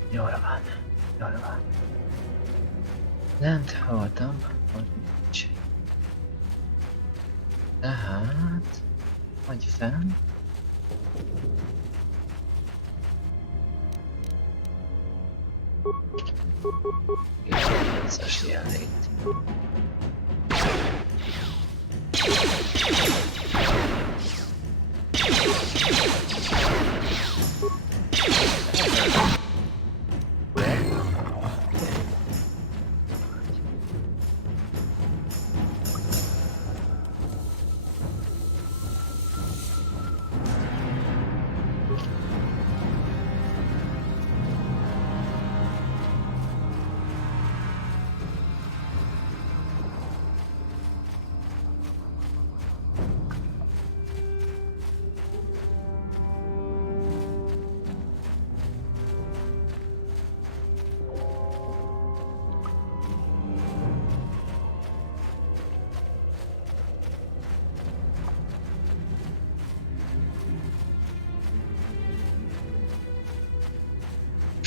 Jól van. Jól van. Lent voltam, hogy nincs. Tehát... Vagy fenn? Végigjátszás jelét.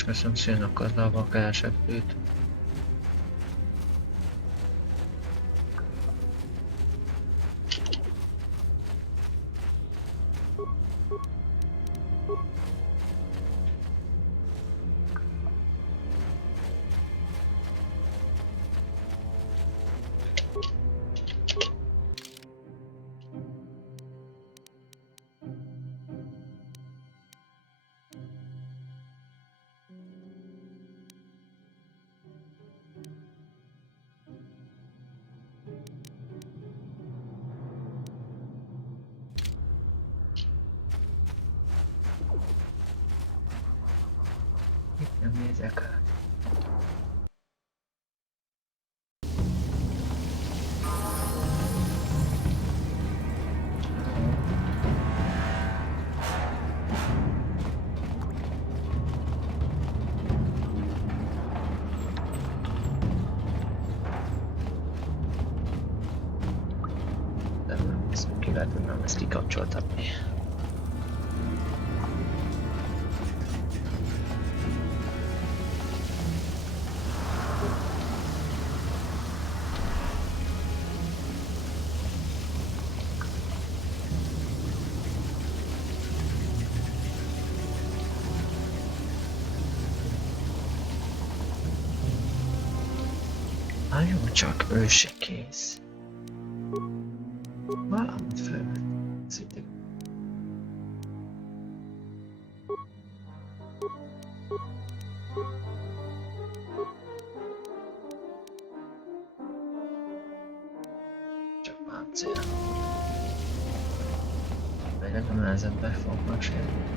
Köszönöm szépen a kazdába keresett őt. Nem nézek át. De nem, ezt ki lehet, hogy nem ezt kikapcsoltatni. Jó, csak ő se kész. Valamit felvetszítik. cél. Végleg a nehezetbe fognak sérülni.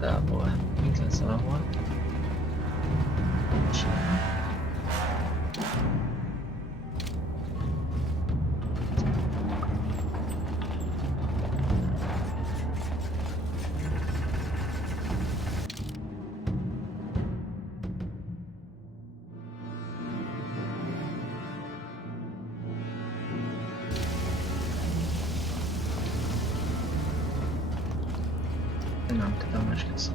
Távol. Mit lesz valahol? Nem tudom, hogy lesz.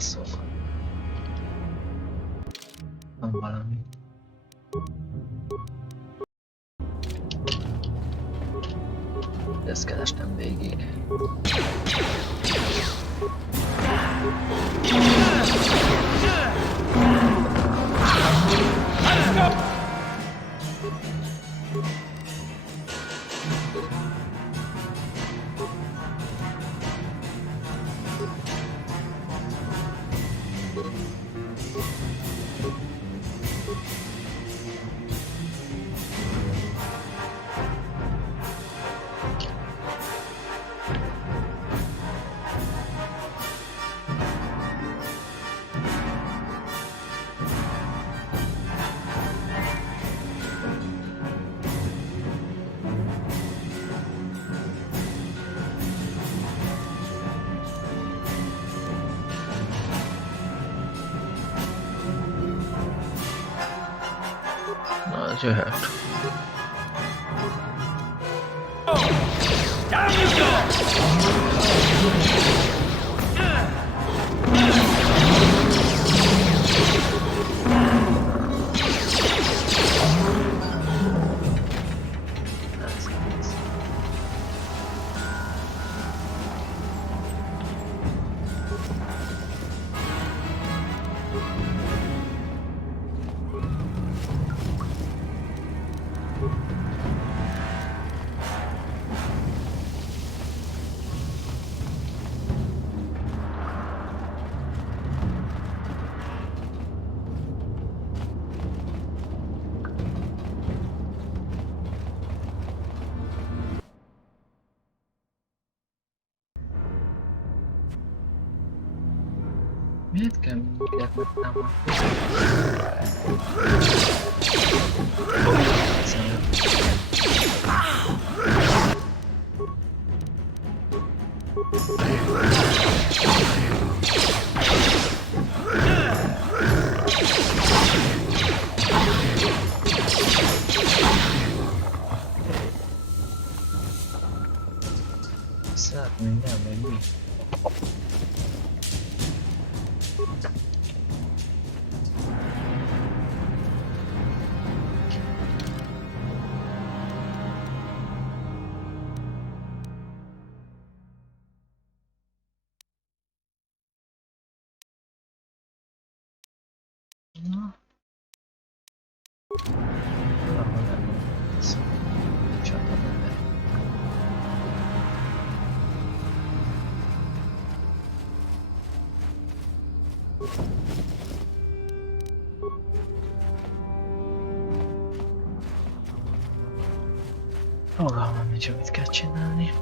Szóval. Van valami. Ezt kerestem végig. Na, az jöhet. Down you go! Miért kell mindjárt megtámadni? Szállt minden, vagy mi? Na. Valahol nem lesz. Csata benne. Fogalmam nincs, mit kell csinálni.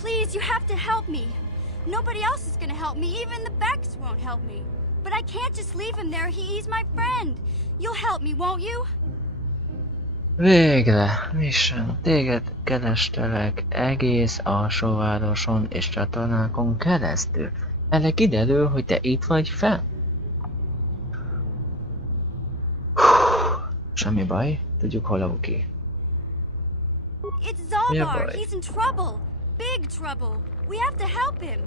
Please, you have to help me. Nobody else is gonna help me. Even the Becks won't help me. But I can't just leave him there. He's my friend. You'll help me, won't you? Végre! Mission. Téged kerestelek egész alsóvároson és csatornákon keresztül. Erre kiderül, hogy te itt vagy fenn. Semmi baj, tudjuk hol a Wookie. It's Yeah, Zalbar. boy. He's in trouble. Big trouble. We have to help him.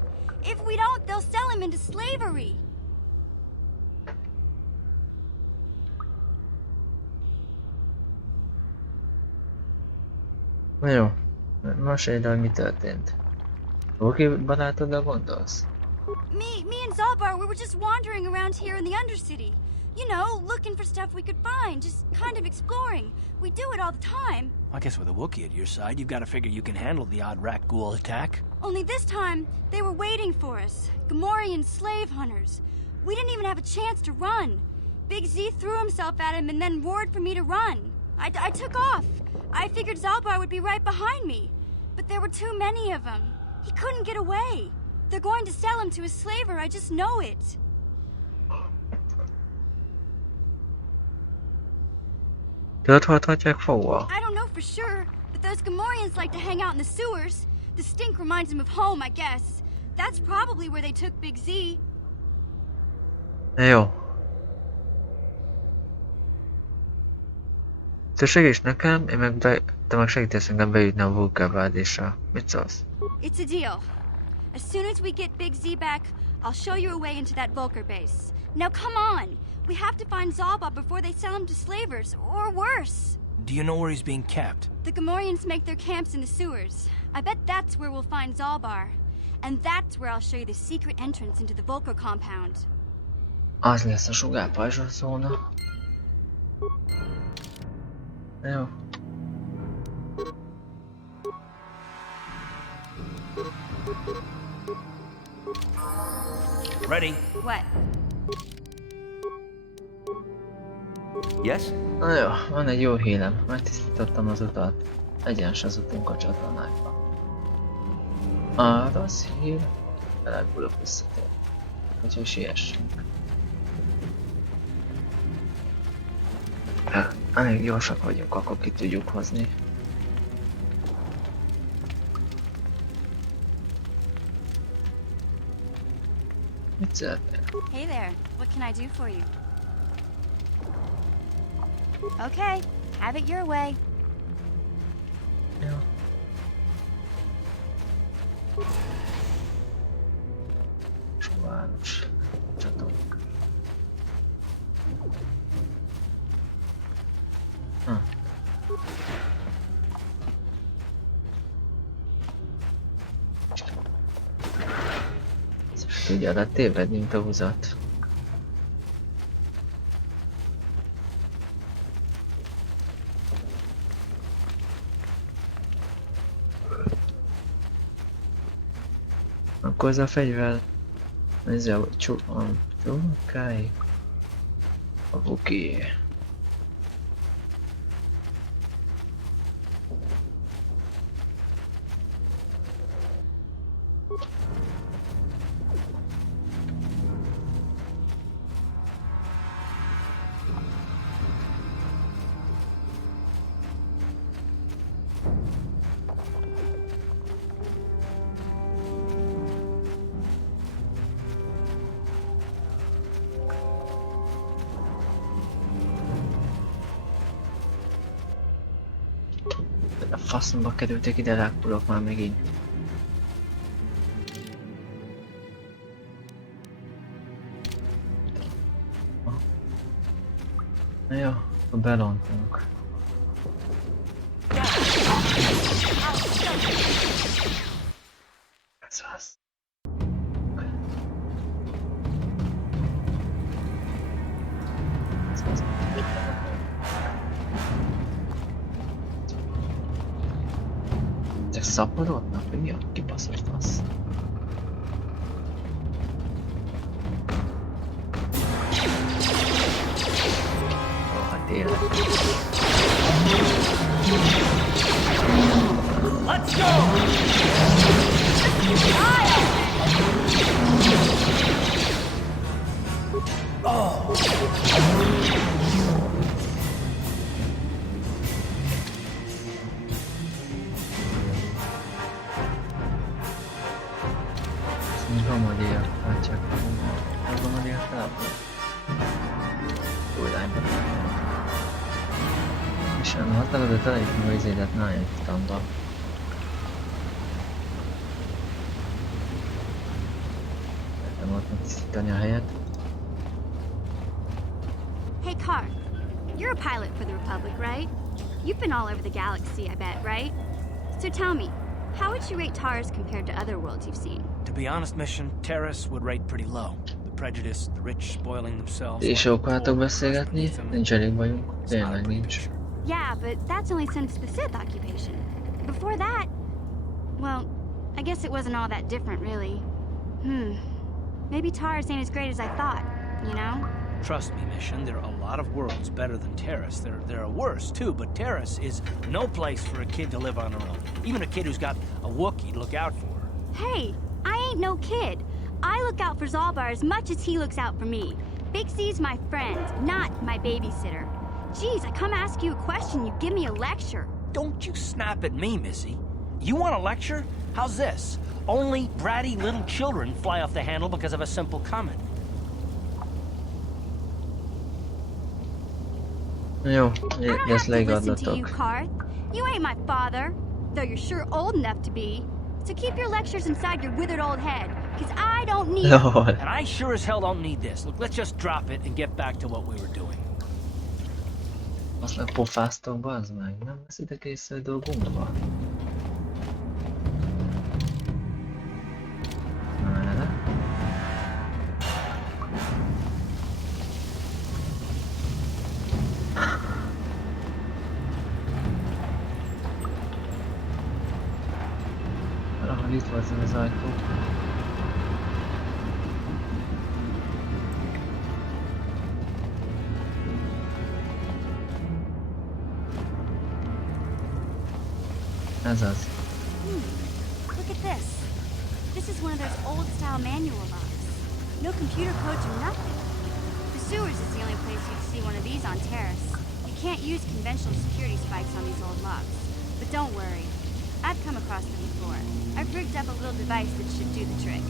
If we don't, they'll sell him into slavery. Na jó, mesélj el, mi történt. Wookie barátoddal gondolsz? Me and Zalbar, we were just wandering around here in the Undercity. You know, looking for stuff we could find, just kind of exploring. We do it all the time. I guess with a Wookiee at your side, you've got to figure you can handle the odd rat ghoul attack. Only this time, they were waiting for us. Gamorrean slave hunters. We didn't even have a chance to run. Big Z threw himself at him and then roared for me to run. I took off. I figured Zalbar would be right behind me. But there were too many of them. He couldn't get away. They're going to sell him to a slaver, I just know it. Tarthatják fogva? I don't know for sure, but those Gamorreans like to hang out in the sewers. The stink reminds them of home, I guess. That's probably where they took Big Z. Jó. Te segíts nekem, te meg segítesz engem bejutni a vulkánvádisra. Mit szólsz? It's a deal. As soon as we get Big Z back, I'll show you a way into that Vulcar base. Now come on! We have to find Zalbar before they sell him to slavers, or worse. Do you know where he's being kept? The Gamorreans make their camps in the sewers. I bet that's where we'll find Zalbar. And that's where I'll show you the secret entrance into the Volker compound. Az lesz a sugárpajzsos zóna. Jó. Ready? What? Yes? Na jó, van egy jó hírem. Megtisztítottam az utat. Egyenes az utunk a csatornákban. A rossz hír, felelgulok visszatér. Úgyhogy siessünk. Elég gyorsak vagyunk, akkor ki tudjuk hozni. Mit szeretnél? Hey there, what can I do for you? Okay, have it your way. Jó. Város. Csatunk. Tudja, de téved, mint a húzat. Akkor ez a fegyver... Ez a csókai... A Vuki. A faszomba kerültek ide, rákulok már még így. Na jó, akkor belontunk. Ez az. Ez az. Ezek szaporodnak, vagy mi a kibaszott fasz? Ó, hát tényleg. Let's go! Romadél, látják, a romadél felabban. Jó irányba. És nem határod, de találjuk meg az élet nagyon futamba. Nem volt megtisztítani a helyet. Hey, Karth. You're a pilot for the Republic, right? You've been all over the galaxy, I bet, right? So tell me, how would you rate Taurus compared to other worlds you've seen? To be honest, Mission, Terrace would rate pretty low. The prejudice, the rich spoiling themselves. És akartok beszélgetni? Nincs elég bajunk. Tényleg nincs. Yeah, but that's only since the Sith occupation. Before that, well, I guess it wasn't all that different, really. Maybe Taurus ain't as great as I thought, you know? Trust me, Mission, there are a lot of worlds better than Terrace. There are worse, too, but Terrace is no place for a kid to live on her own. Even a kid who's got a Wookiee to look out for her. Hey, I ain't no kid. I look out for Zalbar as much as he looks out for me. Big C's my friend, not my babysitter. Geez, I come ask you a question, you give me a lecture. Don't you snap at me, Missy. You want a lecture? How's this? Only bratty little children fly off the handle because of a simple comment. Jó, I don't have ezt to listen to you, legadlatok. Karth. You ain't my father, though you're sure old enough to be. So keep your lectures inside your withered old head. Because I don't need 'em. Lol. And I sure as hell don't need this. Look, let's just drop it and get back to what we were doing. Azt megpofáztok, bazd meg. Nem veszitek észre a dolgunkba? Erre. Valahol itt volt az ajtó. Ez az. Look at this. This is one of those old-style manual locks. No computer codes or nothing. The sewers is the only place you'd see one of these on Terrace. You can't use conventional security spikes on these old locks. But don't worry. I've come across them before. I've rigged up a little device that should do the trick.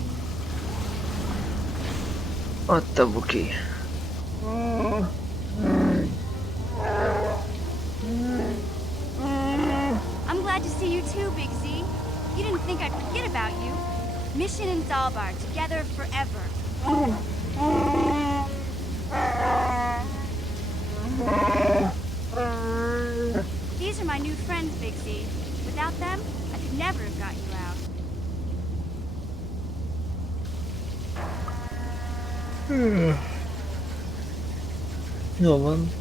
Ott a buki. I'm glad to see you too, Big Z. You didn't think I'd forget about you. Mission and Zalbar, together forever. These are my new friends, Big Z. Without them, I could never have got you out. Jó van.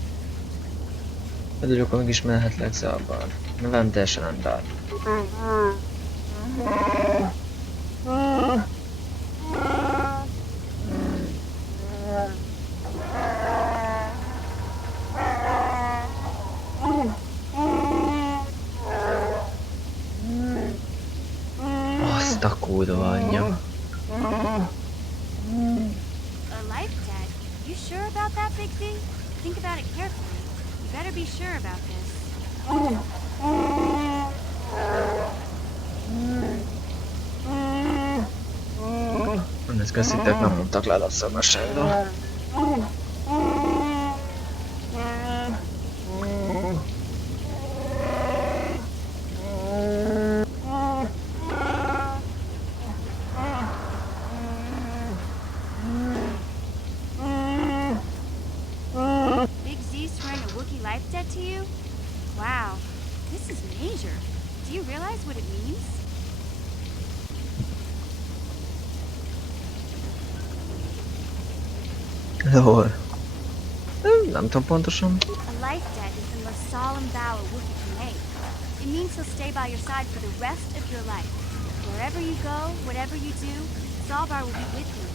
Örülök, hogy megismerhetlek Zalbar. Velem teljesen rendben. Azt a kurva anyja. A life debt? You sure about that, Big Z? Think about it carefully. You better be sure about this. Ezt köszítek, nem mondtak le a szarmaságról. Big Z swearing a Wookiee life debt to you? Wow, this is major. Do you realize what it means? Lol. Nem tudom pontosan. A life debt is the most solemn vow a Wookiee can make. It means he'll stay by your side for the rest of your life. Wherever you go, whatever you do, Zalbar will be with you.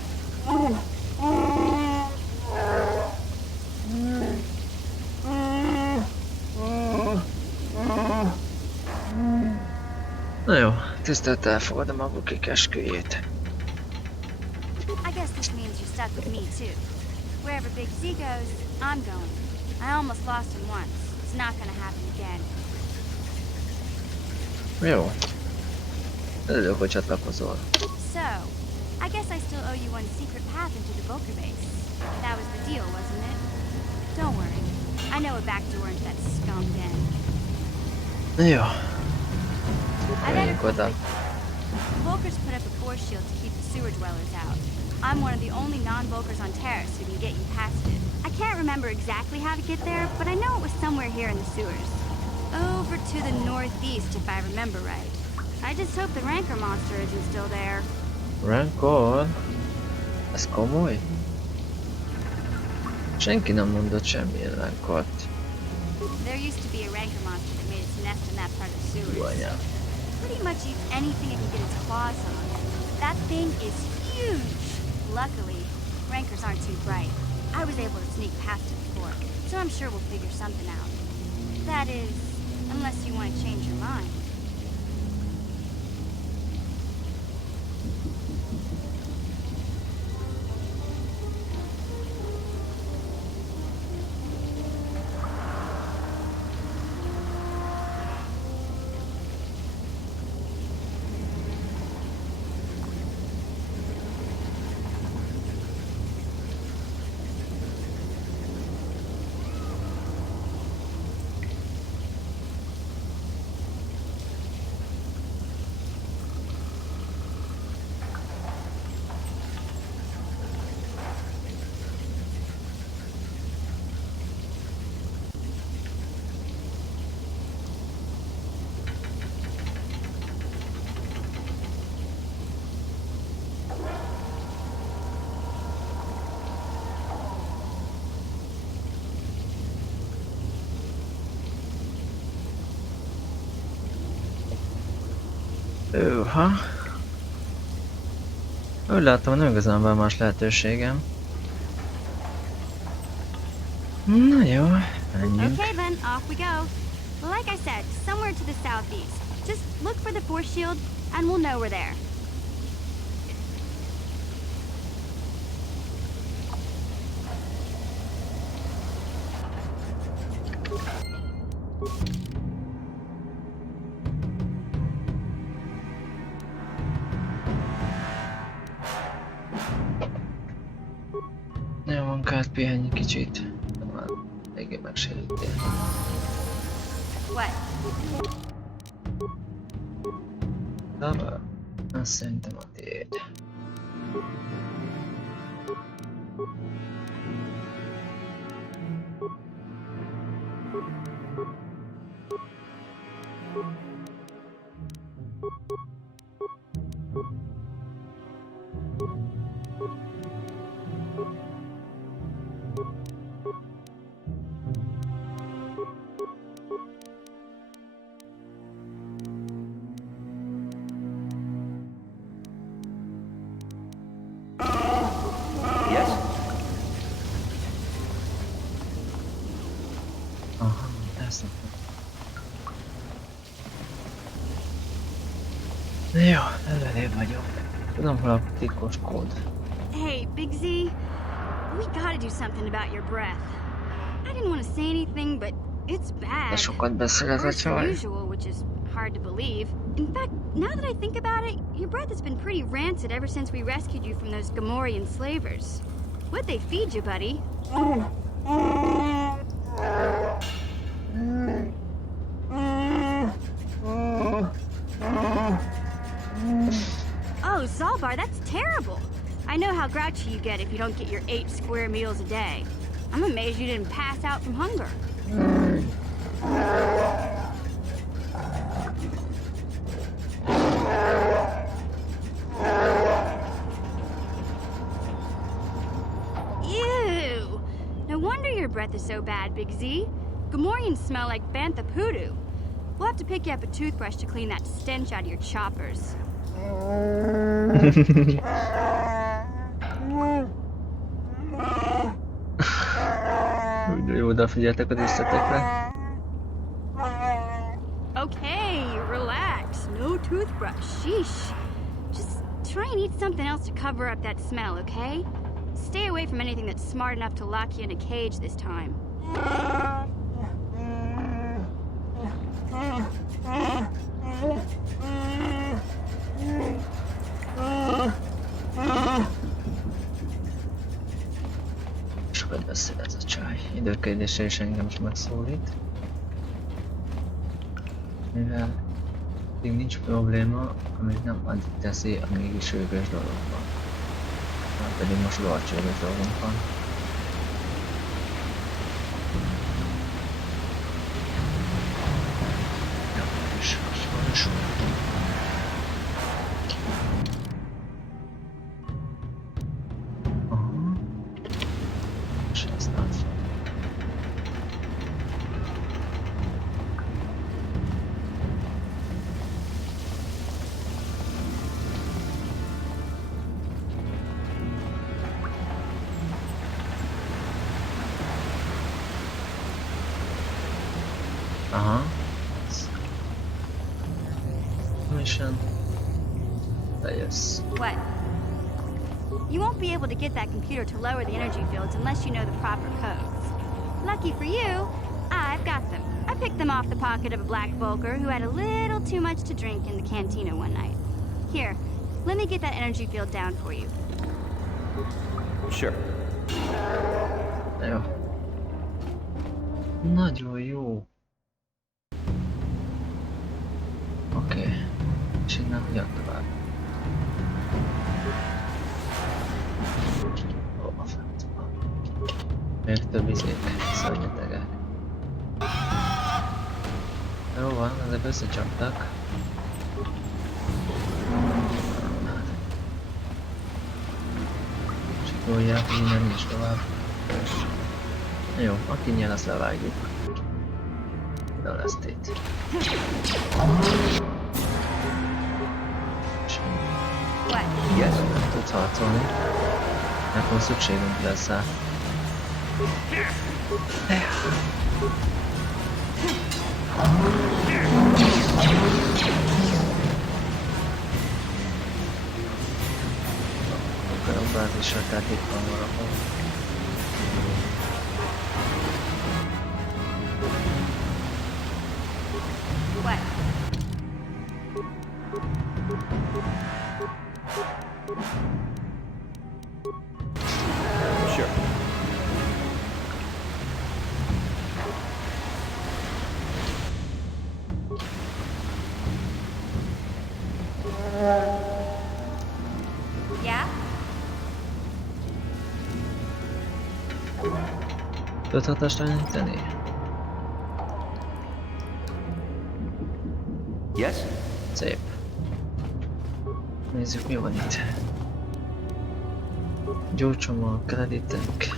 Na jó, tisztelettel elfogadom a bukik esküjét. I guess this means you're stuck with me too. Wherever Big Z goes, I'm going. I almost lost him once. It's not gonna happen again. Jó. Örülök, hogy csatlakozol. So, I guess I still owe you one secret path into the Volker base. That was the deal, wasn't it? Don't worry. I know a back door into that scum den. Jó. I better Menjünk oda. The Volkers put up a force shield to keep the sewer dwellers out. I'm one of the only non-Volkers on Terrace who can get you past it. I can't remember exactly how to get there, but I know it was somewhere here in the sewers. Over to the northeast, if I remember right. I just hope the Rancor monster isn't still there. Rancor? Ez komoly? Senki nem mondott semmilyen Rancort. There used to be a Rancor monster that made its nest in that part of the sewers. Anyám. Pretty much eats anything it can get its claws on. That thing is huge. Luckily, Rancors aren't too bright. I was able to sneak past it before, so I'm sure we'll figure something out. That is, unless you want to change your mind. Őha. Úgy láttam, nem igazán van más lehetőségem. Na jó, menjünk. Okay then, off we go. Like I said, somewhere to the southeast. Just look for the force shield, and we'll know we're there. Jó munkát, pihenj kicsit. Már eléggé megsérültél. What? Cover? Azt szerintem a tiéd. Yes? Aha, ezt nem. Jó, előrébb vagyok. Tudom, hol a titkos kód. Hey, Big Z, we gotta do something about your breath. I didn't want to say anything, but it's bad. De sokat beszél ez a Worse than csaj. usual, which is hard to believe. In fact, now that I think about it, your breath has been pretty rancid ever since we rescued you from those Gamorrean slavers. What'd they feed you, buddy? Oh, Zalbar, that's terrible. I know how grouchy you get if you don't get your 8 square meals a day. I'm amazed you didn't pass out from hunger. Ew! No wonder your breath is so bad, Big Z. Gamorreans smell like bantha poodoo. We'll have to pick you up a toothbrush to clean that stench out of your choppers. Jó, odafigyeltek az összetekre. Okay, relax. No toothbrush. Sheesh. Just try and eat something else to cover up that smell, okay? Stay away from anything that's smart enough to lock you in a cage this time. Sokat beszél ez a csaj. Időkérdése is engem is megszólít. Mivel még nincs probléma, amíg nem addig teszi, amíg is őgös dolog van. Már pedig most rohadt dolgunk van. Ja, és most aha. És ezt átfog. Aha. Mission. Yes. What? You won't be able to get that computer to lower the energy fields unless you know the proper codes. Lucky for you, I've got them. I picked them off the pocket of a black Volker who had a little too much to drink in the cantina one night. Here, let me get that energy field down for you. Sure. Jó. Nagyon jó. Oké. És innen hogyan tovább? Ó, a francba. Még több izék, szörnyetegek. Jó van, ezek összecsaptak. Csikolják, hogy innen nincs tovább. Jó, aki nyer, azt levágjuk. De lesz itt. Yes? Nem tudsz harcolni. Nekem szükségünk lesz rá. Akkor a bázisra, tehát itt van valahol. Sure. Yeah? Tudod hatástalanítani? Yes? Szép. Nézzük, mi van itt. Gyógycsomag, kreditek.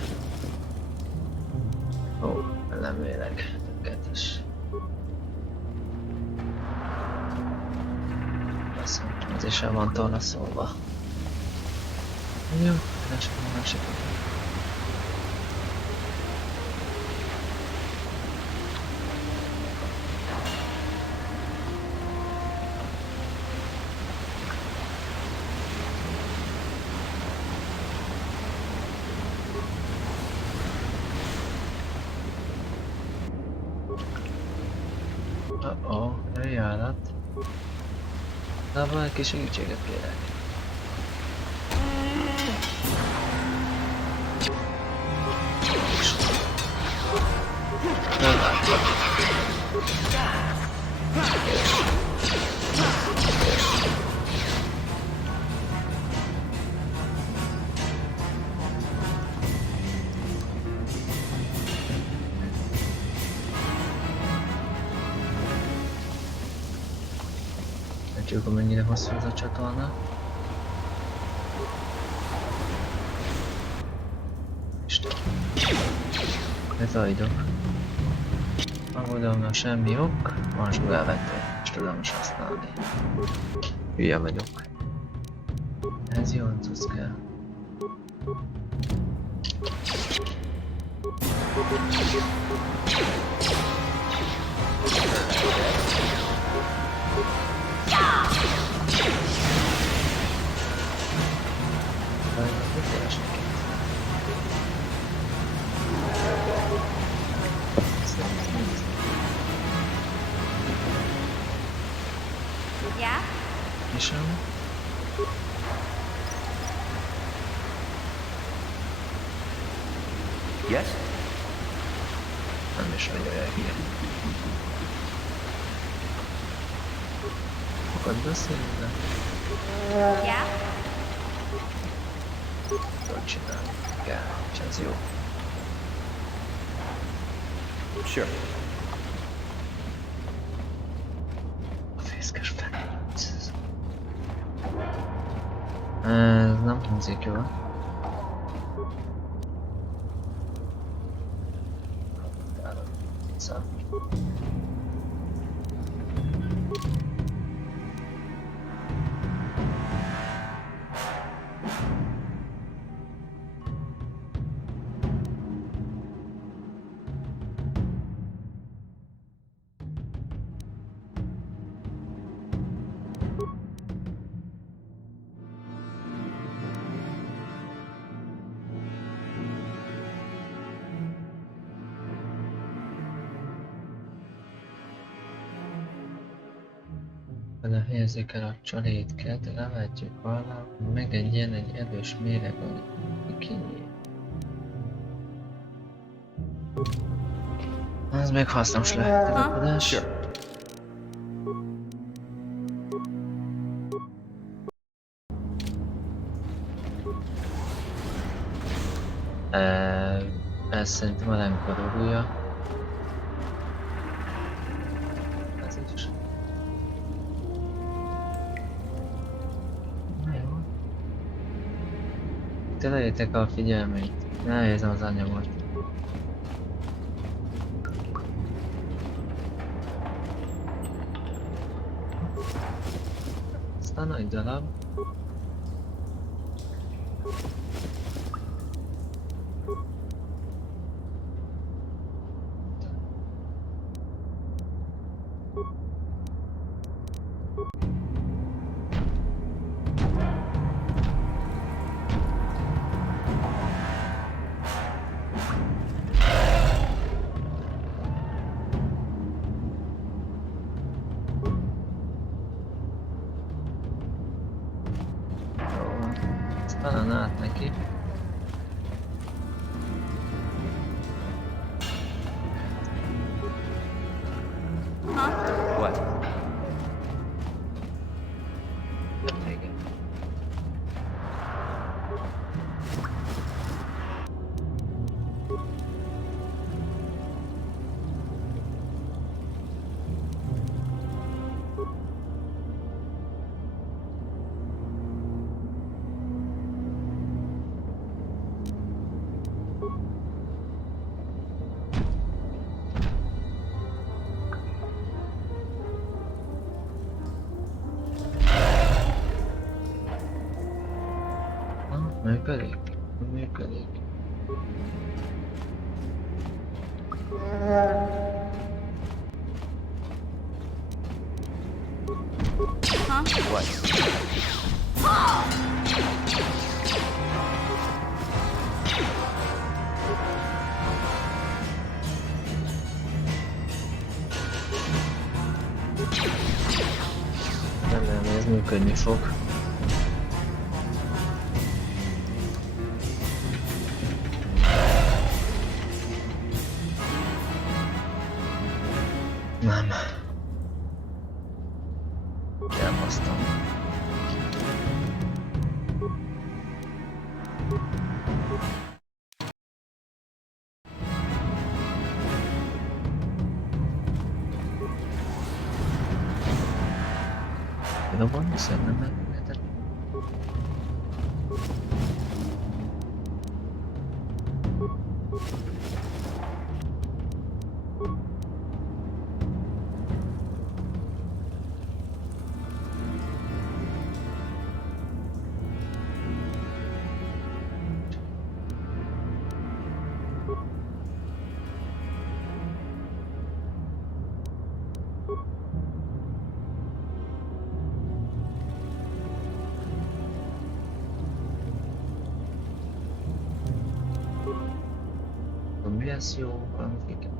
Ó, ellenvéleg. Tökéletes. Az is el van tornaszolva. Jó, keresem a másikat. Eljárat. De valaki segítséget kérek. Látjuk, mennyire hosszú ez a csatorna. Isten. Ez ajdok. Aggodalomra semmi ok, most elvettél, és tudom is használni. Hülye vagyok. Ez jó, tudsz kell. Yeah? Kisem. Yes? Nem is vagy olyan hülye. Sokat beszélni, de Yeah? jól csinálni kell, és ez jó. Sure. A fészkes fenék. Ez nem hangzik jól. Szóval. Vele helyezzük el a csalétket, levetjük alá, megegyen egy erős méreg a bikinyé. Ez még hasznos lehet, telekodás. Sure. Ez szerintem a lemkorolója. Ez is. Tereljetek a figyelmét, ne érzem az anyagot. Aztán nagy darab. gyorsan át neki. What? Igen. Működik? Működik. What? Remélem, hogy ez működni fog. Nem. Elbasztam. Kidobom, szerintem megmehetek. Mi lesz jó, valamit kell.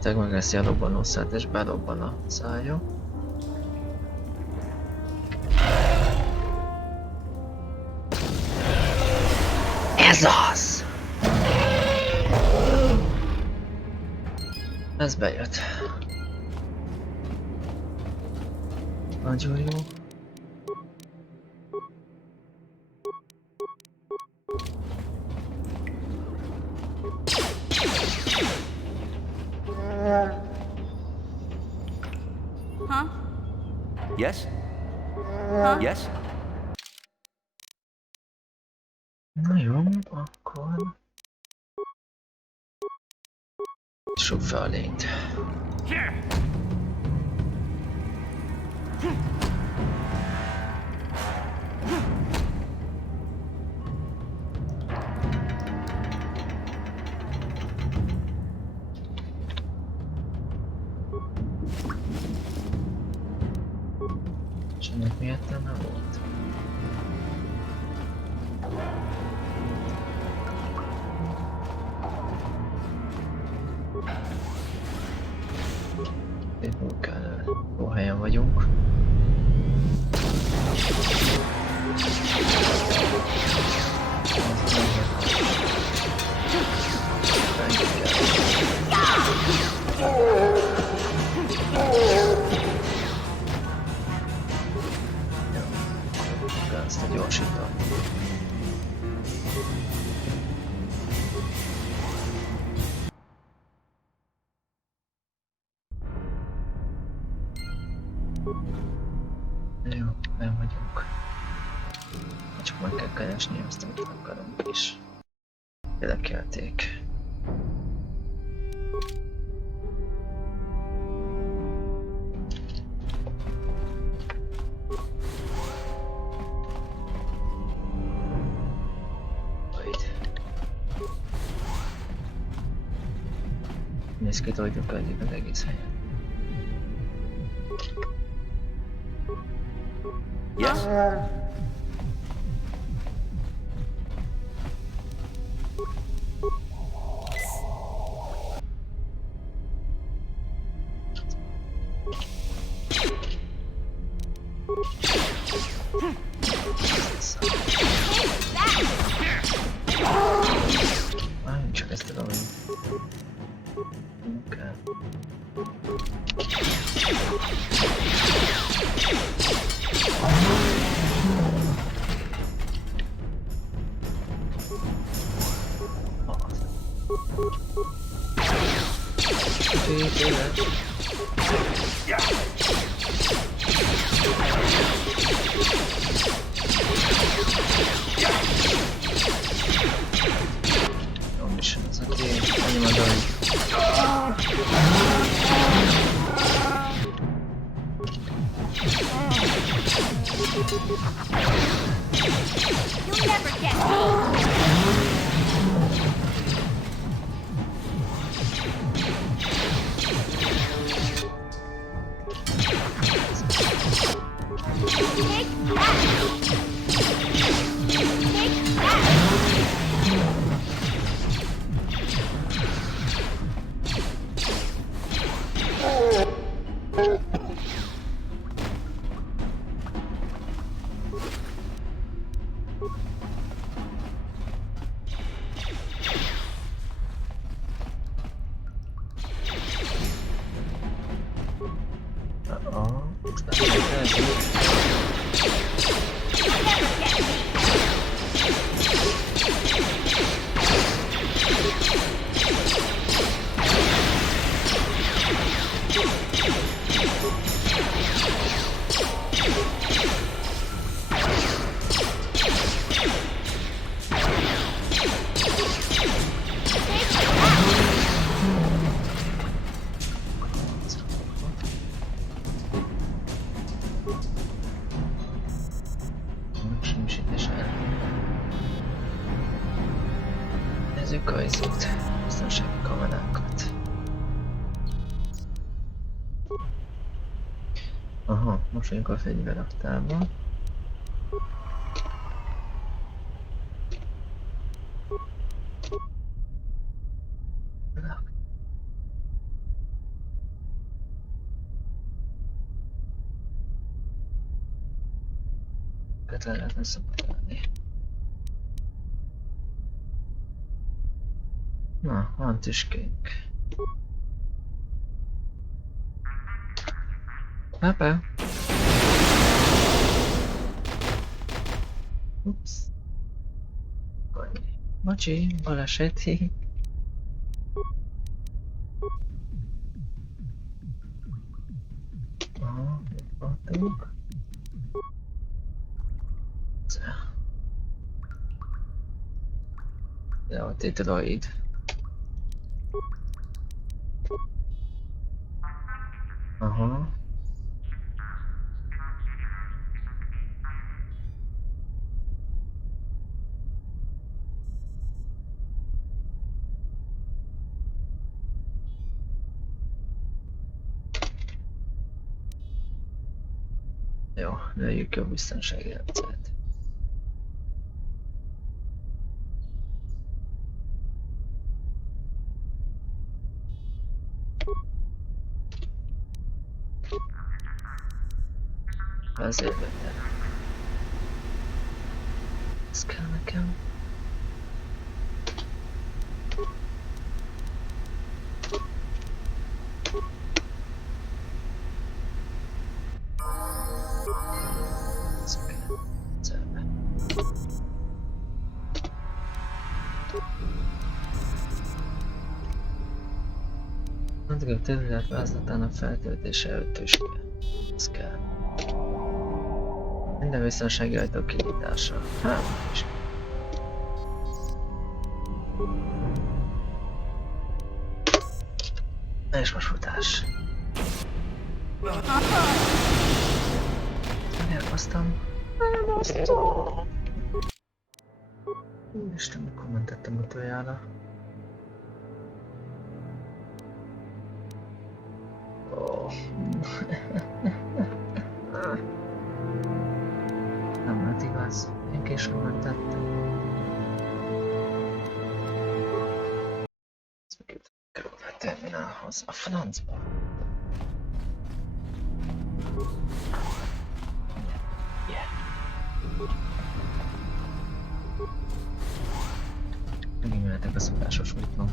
Tényleg megeszi a robbanószert és berobban a szája. Ez az! Ez bejött. Nagyon jó. Huh? Yes? Huh? Yes? Na jó, akkor... Sok fel a lényt. És ennek mi értelme volt? Itt kell, jó helyen vagyunk. Ezt a gyorsítom. Jó, nem vagyunk. Csak meg kell keresni azt, amit akarunk is. Érdekelték. Nézd ki, hogy egyik az egész helyen. Yes? Csak ezt tudom, hogy kell. Jó mission az, aki annyi mondom, hogy You'll never get me! Nézzük a izót, biztonsági kamerákat. Aha, most vagyunk a fegyverraktárban. Őket le lehetne szabadulni. Na, van tüskénk. Papa. Ups. Bocsi, baleseti. Aha, itt voltunk. De ott egy droid. Aha. Jó, lőjük a biztonsági rendszert. Azért jöttem. Ez kell nekem. Ez kell. Szerbe. Addig a terület vázlatának feltöltése előtt is kell. Ez kell. Minden biztonsági ajtó kinyitása. Hát, is. És most futás. Elbasztam. Úristen, mikor mentettem utoljára. Oh. Nem lehet igaz, én később mentettem. Ez meg itt kerül a terminálhoz, a francba. Megint mehetek a szokásos úton.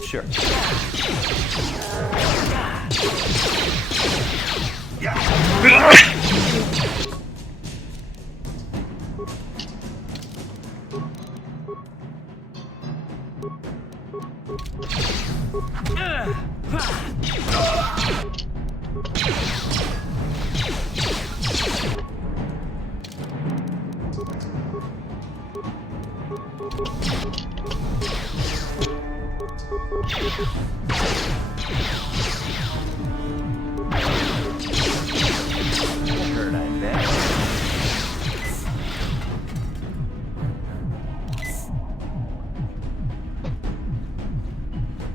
Sure. Heard, I bet.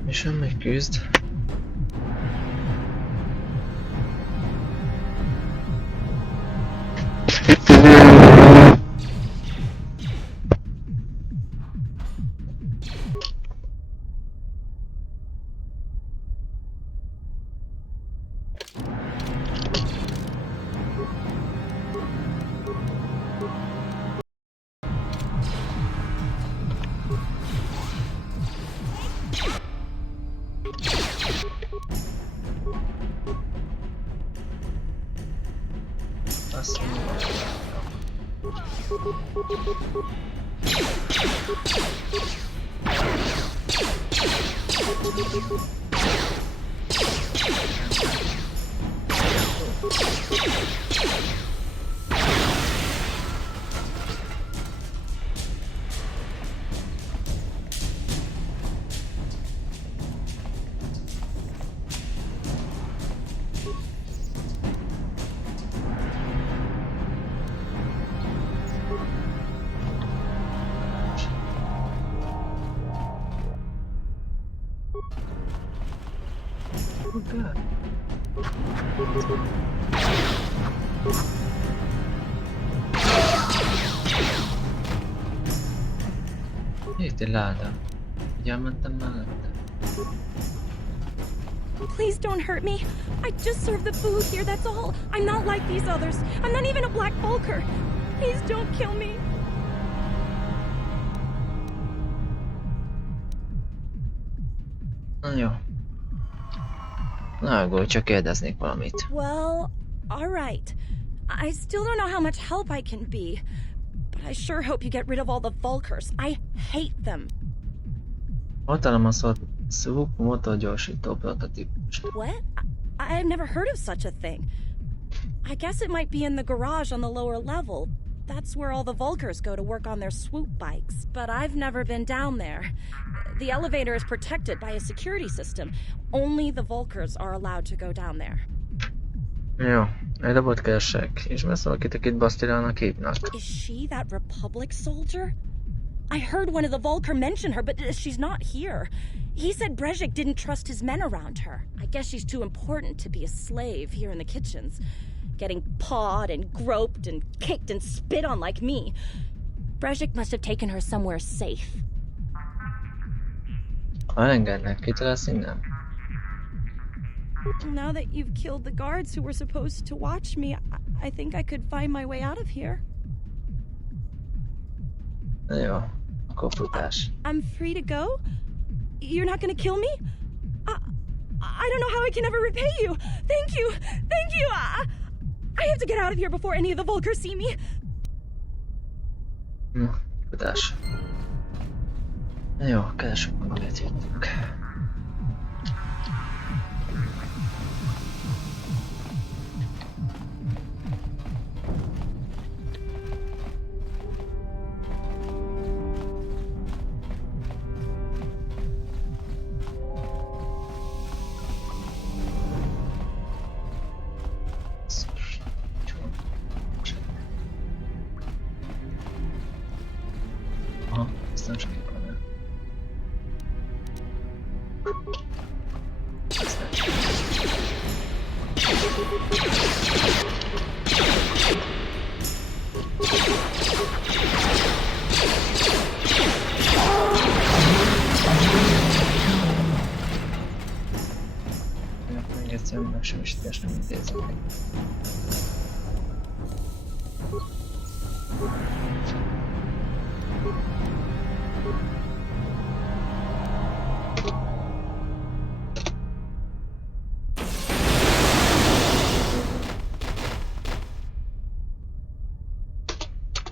És ön még küzd. Azt mondom. Oh god. Itt egy láda. Ugye elmentem mellette. Please don't hurt me. I just serve the food here, that's all. I'm not like these others. I'm not even a black Vulker. Please don't kill me. Na jó. Na aggódj, csak kérdeznék valamit. Well, alright. I still don't know how much help I can be. But I sure hope you get rid of all the Vulkers. I hate them. Hatalmas swoop motorgyorsító prototípus. What? I've never heard of such a thing. I guess it might be in the garage on the lower level. That's where all the Vulkers go to work on their swoop bikes. But I've never been down there. The elevator is protected by a security system. Only the Vulkers are allowed to go down there. Jó, egy robot keresek. Ismersz valakit, akit Bastilának hívnak? Is she that Republic soldier? I heard one of the Vulker mention her, but she's not here. He said Végigjátszás didn't trust his men around her. I guess she's too important to be a slave here in the kitchens. Getting pawed and groped and kicked and spit on like me. Végigjátszás must have taken her somewhere safe. Ha engednek, kitolálsz innen? Now that you've killed the guards who were supposed to watch me, I think I could find my way out of here. Na jó, akkor futás. I'm free to go? You're not gonna kill me? I don't know how I can ever repay you. Thank you. Thank you. I have to get out of here before any of the Vulkers see me. Futás. Na jó, keresünk meg a létjétnek. Még egyszerűen meg sem is nem intézem meg.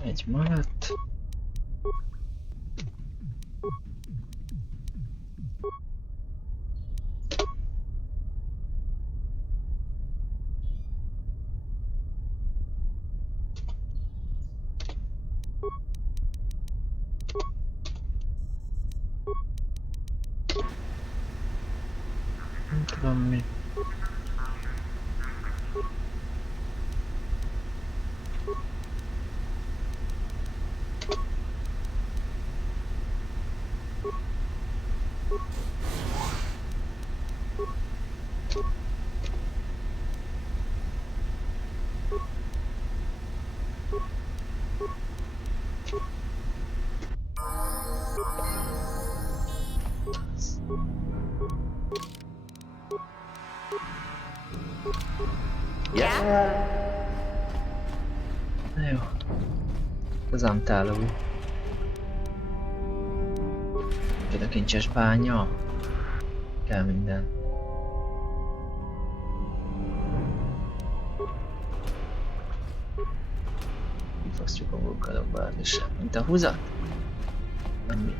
Egy maradt. Nem tudom mi. Na jó. Az amtáló. Csak a kincses bánya. Kell minden. Kifosztjuk a vulkanokba, az is sem. Mint a húzat? Nem mi.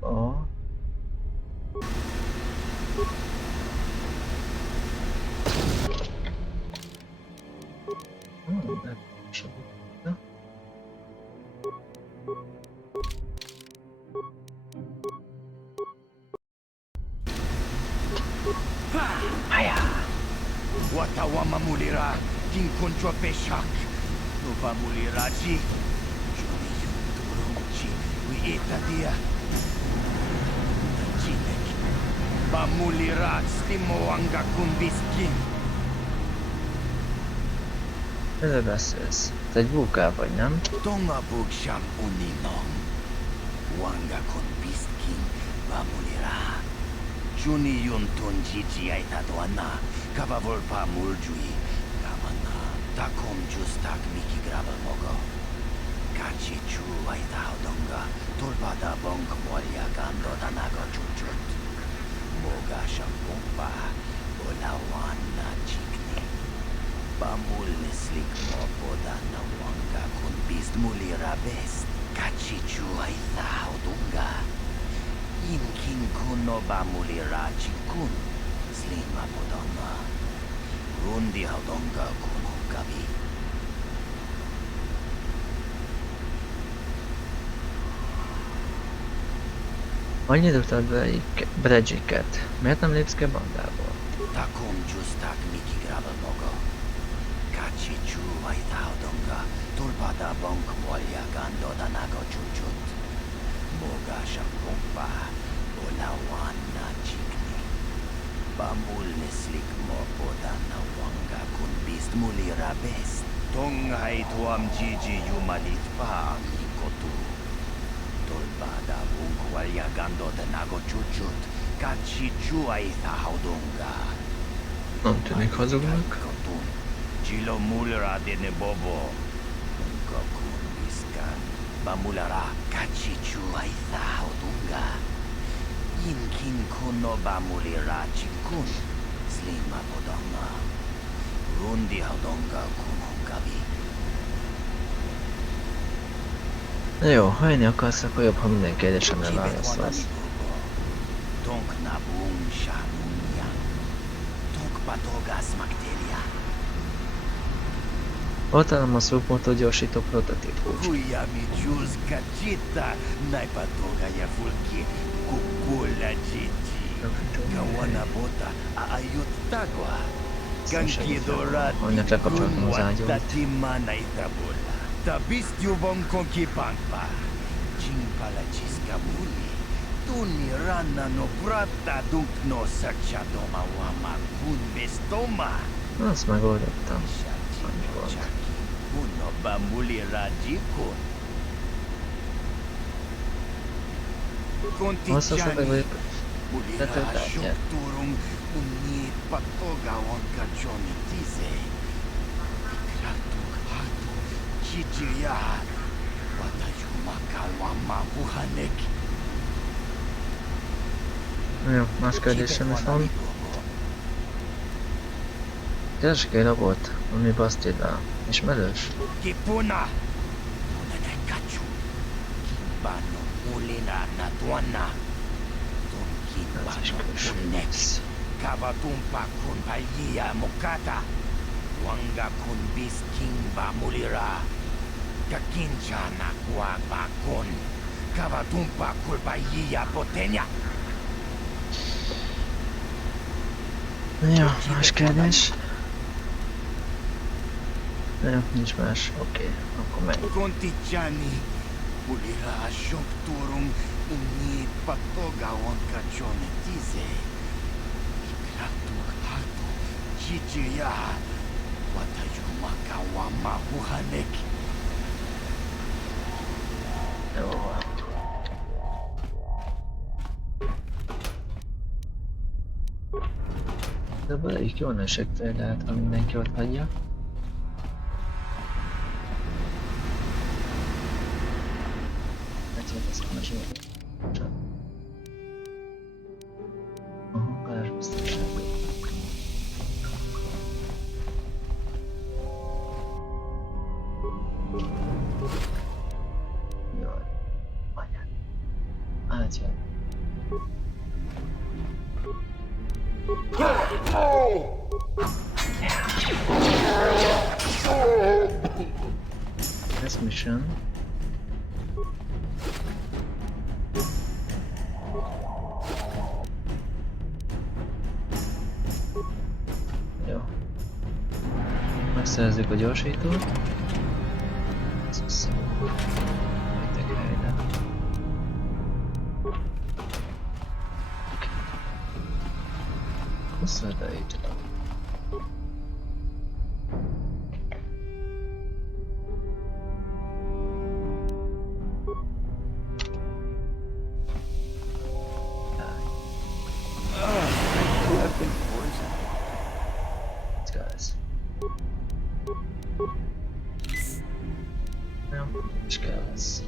Oh. Watawama mulira, kinkoncho peshak. Nuba muliraji. Juni yunturumchi, we etadia. Jinek. Ba mulirat, stimoanga kumbiskin. Ezzel beszélsz. Te egy vulkán vagy, nem? Tonga bugsam uninom. Wanga kumbiskin, ba mulira. Juni yuntun jiji aitadoana. Kavavolpa muljui. Kamana. Takom justak miki gravel mogo. Kachi chu aitaudonga. Tulpada bonk molia gando danaga chuchut. Moga shampumpa. Olawana chikni. Bamul nislik mopoda na wanga kun bist mulira best. Kachi chu aitaudonga. Inkin kuno bamulira chikun. Slima podonna. Rundi haudonga kunungavi. Annyit utad Végigját. Miért nem lépsz ki a bandából? Takom justak miki gravel mogo. Kachi chu aita haudonga. Tulpada bonk molia gando danago chuchut. Moga shampumpa. Olawana chikni. Bamul nislik mopoda na wanga kun bist mulira best. Tonghai tuam jiji yumalit pa mikotu. Tolbada bunkwalya gando de nago chuchut. Kachi chuaita haudonga. Nem tűnik hazugnak. Chilo mulira de nebobo. Unka kun biskan. Bamulara kachi chuaita haudonga. Inkin kuno bamulira chikun. Slima podonna. Rundi haudonga kunungavi. Na jó, ha jönni akarsz, akkor jobb, ha minden kérdésemre válaszolsz. Tonk nabung shanunya. Tonk patogas makteria. Hatalmas szúpmotor gyorsító prototípus. Kuya mi juz kachita. Naipatoga ya fulki. Kukula jiji. Kawana bota aayut tagwa. Annak lekapcsoltam az ágyót. Azt megoldottam. Annyi volt. Hosszasabb vagyok. Letöltátját. Jó, más kérdésem is van. Keresek egy labot, ami Bastidál. Ismerős? Ez is külső lesz. Kavatumpa kun palia mokata. Wanga kun biskimba mulira. Kakinchana guapa kun. Kavatumpa kun palia potenya. Jó, más kérdés. Jó, nincs más. Oké, akkor megy. Contichani. Mulira shokturum. Ni patoga wanka chone tize. Chichiya, watayumaka wa mahuhanek. Jó van. De valamelyik jól esett lehet, ha mindenki ott hagyja. Hát ezt már zsírni. Csak. Aha, garázsbiztonság. Jaj, anyád. Átjön. This mission. Jó. Megszerezzük a gyorsítót. Ez az. Jöjtek helyre. Visszaadjuk. Guys. No, just guys.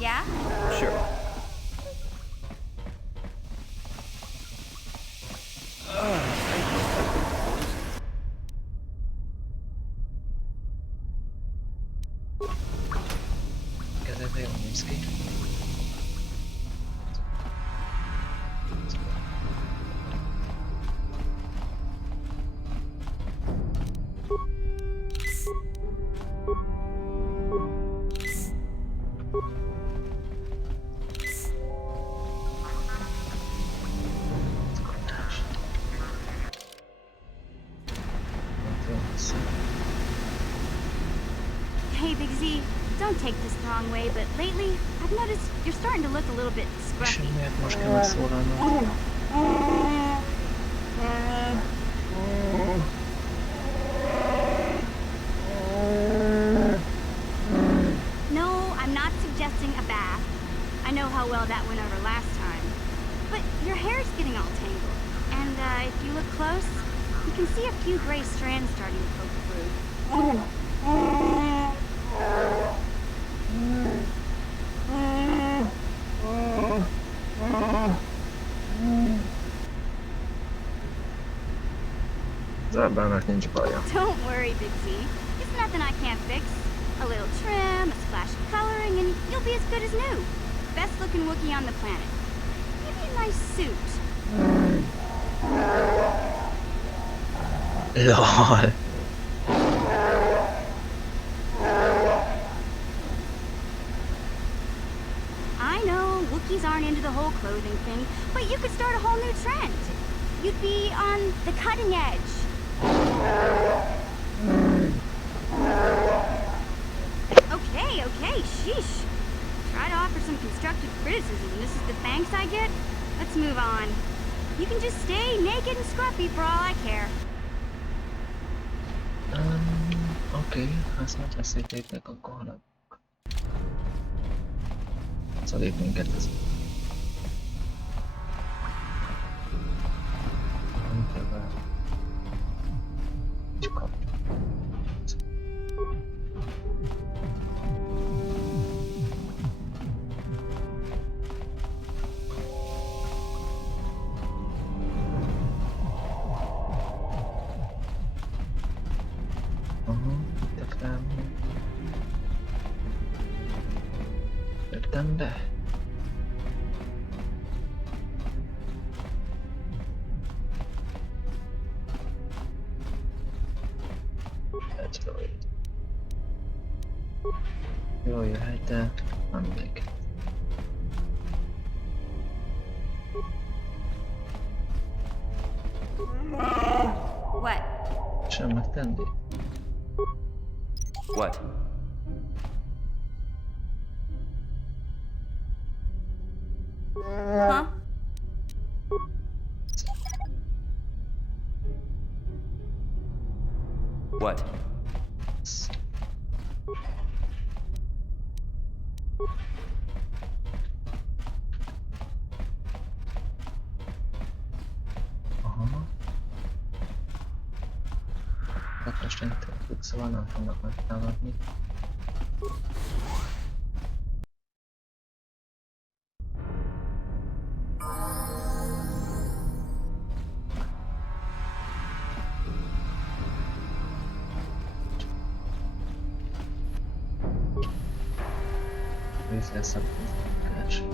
Yeah? Sure. Gadaj, on néz ki. Hey, Big Z, don't take this the wrong way, but lately, I've noticed you're starting to look a little bit scruffy. Miért most kell megszólalnom? No, I'm not suggesting a bath. I know how well that went over last time. But your hair's getting all tangled. And if you look close, you can see a few gray strands starting to poke through. Az Ábrának nincs baja. Don't worry, Big Z. It's Nothing I can't fix. A little trim, a splash of coloring, and you'll be as good as new. Best looking Wookiee on the planet. Maybe a nice suit. LOL. I know, Wookiees aren't into the whole clothing thing, but you could start a whole new trend. You'd be on the cutting edge. Okay, sheesh. Try to offer some constructive criticism, and this is the thanks I get? Let's move on. You can just stay naked and scruffy for all I care. Okay, azt mondja, szétlépnek, akkor haladunk. Szóval lépnénk ez. Jöttem be. Jó, jöhet, de nem mindegy. What? Sem megtenni. What? Huh? What? Most entettük, szóval nem fognak megtámadni. Ez lesz a első.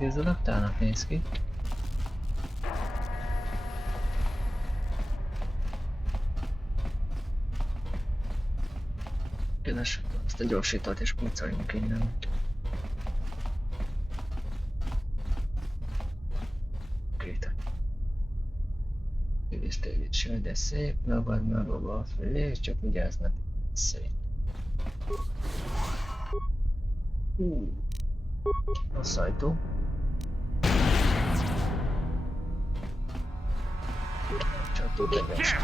Ez a raktának néz ki. Kedves, ezt a gyorsítót és pucoljunk innen. Kétek. Tőlés, de szép, magad maga a fölé, csak vigyázznak szép. Rossz ajtó. Csak tudás.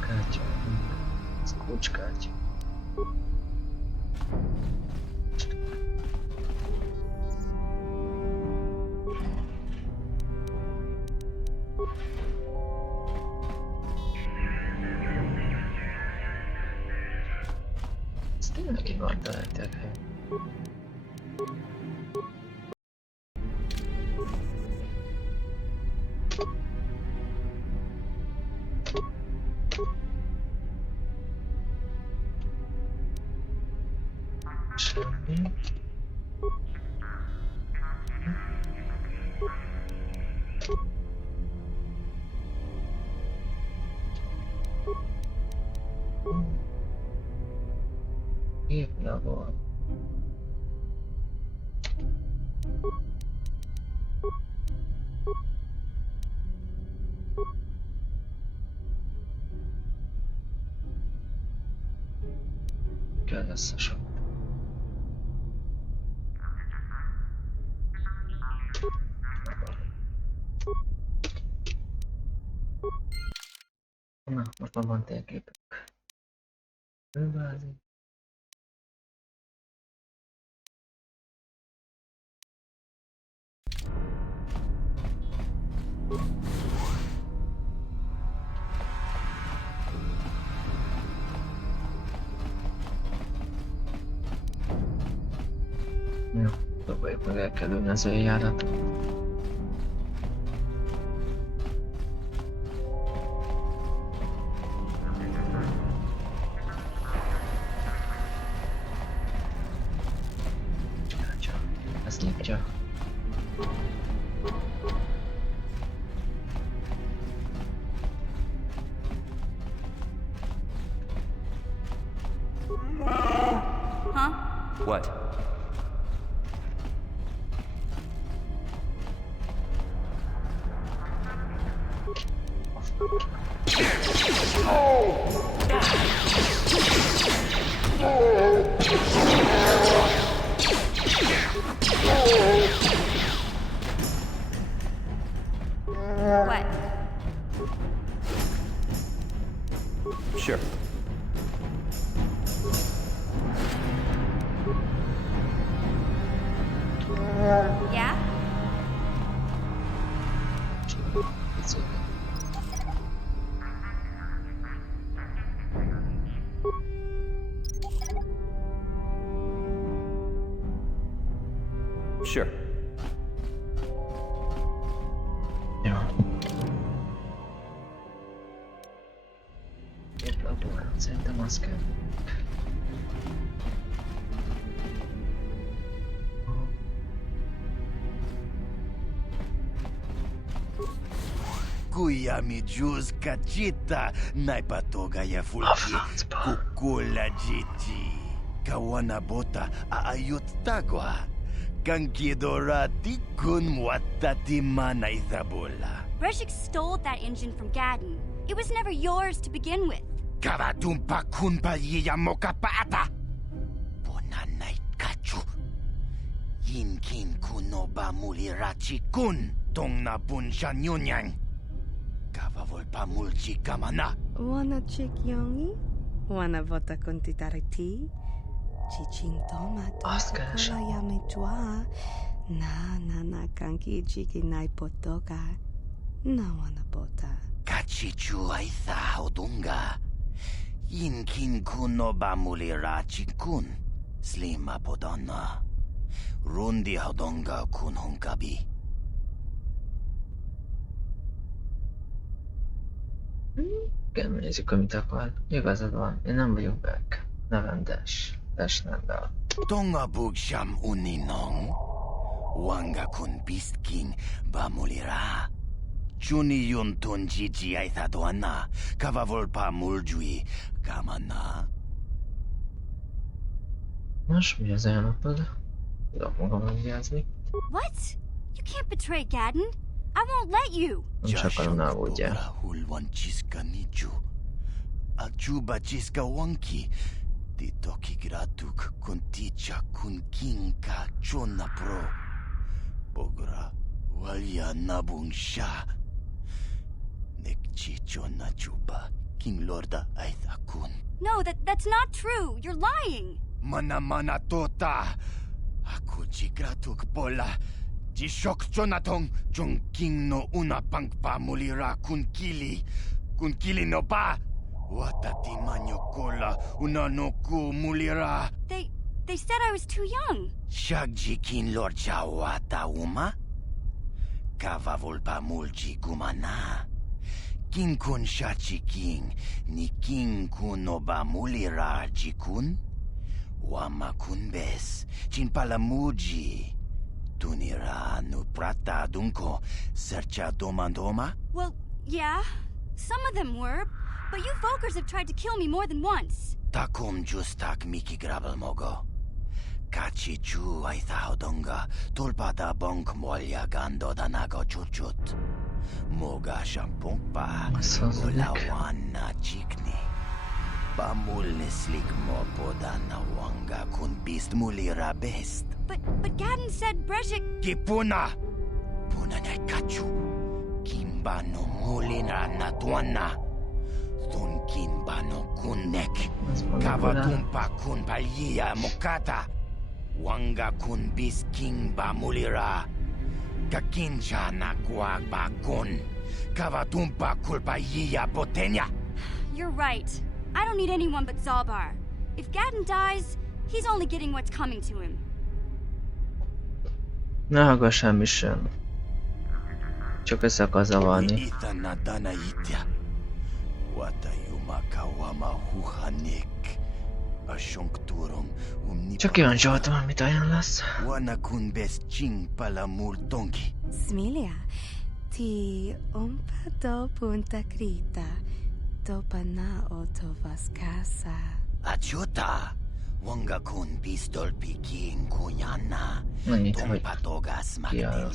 Kártya. Ez kulcskártya. Ez tényleg ki van találták hely. Semmi. Évnapon. Kell lesz a sok. Na, most már van térképük. Főbázi. Jó, próbáljuk meg elkerülni az őjárat. Ezt nyitja. Huh? What? What? Sure. Yeah? It's okay. Sure. Jó. Itt abból, szerintem az kell. Kuya mi juz kachita naipatoga ya fulki kukula jiji kawana bota aayot tagwa kankidorati kun watati mana ithabola. Breshik stole that engine from Gadden. It was never yours to begin with. Karadumpa kun paliya mokapata. Bonanay kachu. Yinkin kunoba mulirachi kun tong napunsya nyunyang. Kavavol mulchi kamana. Wanna chick yongi? Wanna vota con titariti? Chichintoma tokola yametua. Na kanki chiki nai potoka. Na wanna bota. Kachichu aitha odunga. Yinkin kuno bamulirachi kun. Slima podonna. Rundi hodonga kun hunkabi. Igen, nézzük, amit akar. Igazad van, én nem vagyok Beck. Nevem Dash. Dash nem be. Tonga bugsham uninong. Wanga kun pistking bamulira. Chuni yun ton Gigi ay thadoana. Kavavol pa muljui. Kamana. Nos, mi az ajánlatod? Tudok magamra vigyázni. What? You can't betray Gadden. I won't let you. Nem csak akarom, ne aggódjál. Hulwan chiska nichu. Achuba chiska wanki. Titoki gratuk konticha kun kinka chona pro. Bogra walya nabung sha. Nekchi chona chuba. King Lorda Aithakun. No, that's not true. You're lying. Mana tota. Aku jigratuk bola. Jishok Jonathan Jong King no una pangpa mulira kunkili. Kunkili no ba. Watati manyokola una no ku mulira. They said I was too young. Shagji kin Lord Chawata uma. Kavavulpa mulji gumana. King kun shachi king. Ni king kun no ba mulira jikun. Wama kun bes. Chin palamuji. Tunira no prata dunko. Sercha domandoma? Well, yeah. Some of them were. But you Volkers have tried to kill me more than once. Takum justak miki grabel mogo. Kachi chu ay thaudonga. Tulpada bonk molya gando danago chuchut. Moga shampongpa. Ulawana chikni. Pamul neslik mo podana wanga kun bist mulira best. But Gadden said Brezik... Kipuna! Puna na kachu. Kimba no mulina natuana. Thun kimba no kunnek. Kavatumpa kun palia mokata. Wanga kun bis kimba mulira. Kakincha na guagba kun. Kavatumpa kulpaia potenya. You're right. I don't need anyone but Zalbar. If Gadden dies, he's only getting what's coming to him. Ne hallgass semmi sem. Csak össze akar zavarni. Csak kíváncsi mit ajánlasz. Smilia, ti umpa do punta krita. Topana otovas casa. Achuta! Wanga kun pistol pikin kunyana. Annyit, hogy Tompatogas magdelia.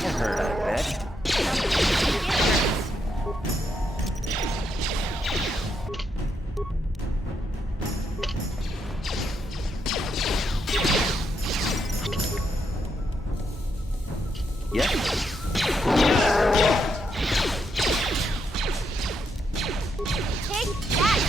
That hurt, I bet. Yeah. Take that!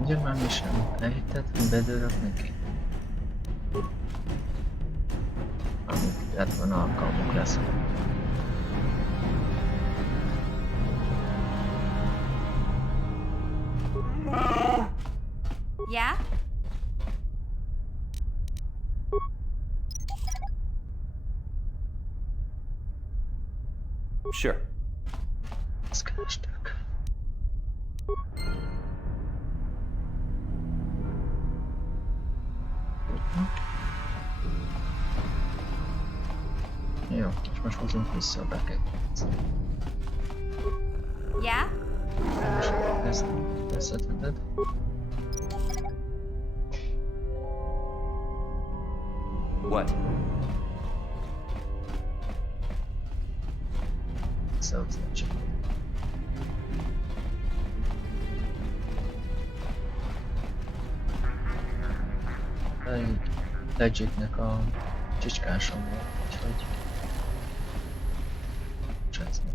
Ugye már mi sem elhitted, hogy bedőlök neki? Amit lett volna alkalmuk lesz. Yeah? Sure. Ezt kerestek. Jó, és most hozunk vissza a beket. Yeah? Most kezdem. Összeteted. What? Sounds legit. Legitnek a csicskásom volt, úgyhogy... Császnak.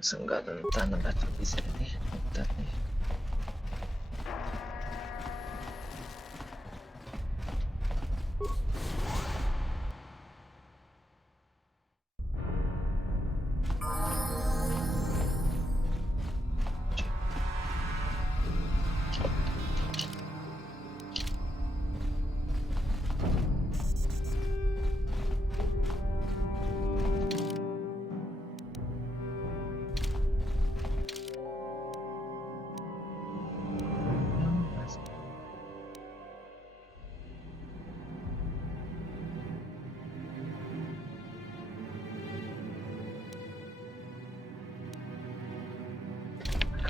Szungádon utána be tud izélni, mutatni.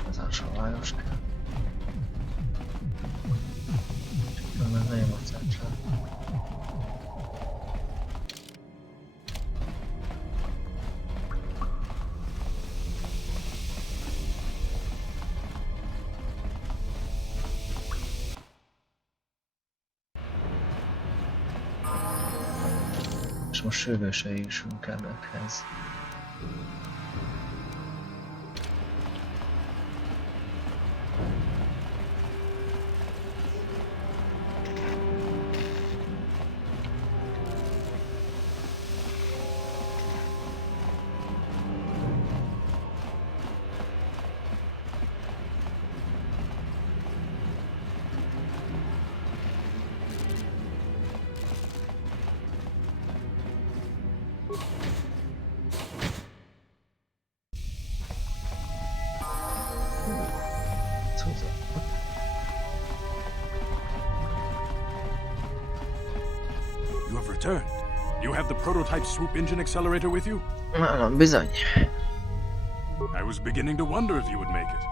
Az alsóváros kell. Csak már nagyon macácsa. És most sürgősen jussunk ebbenhez. You have returned. You have the prototype swoop engine accelerator with you? Bizony. I was beginning to wonder if you would make it.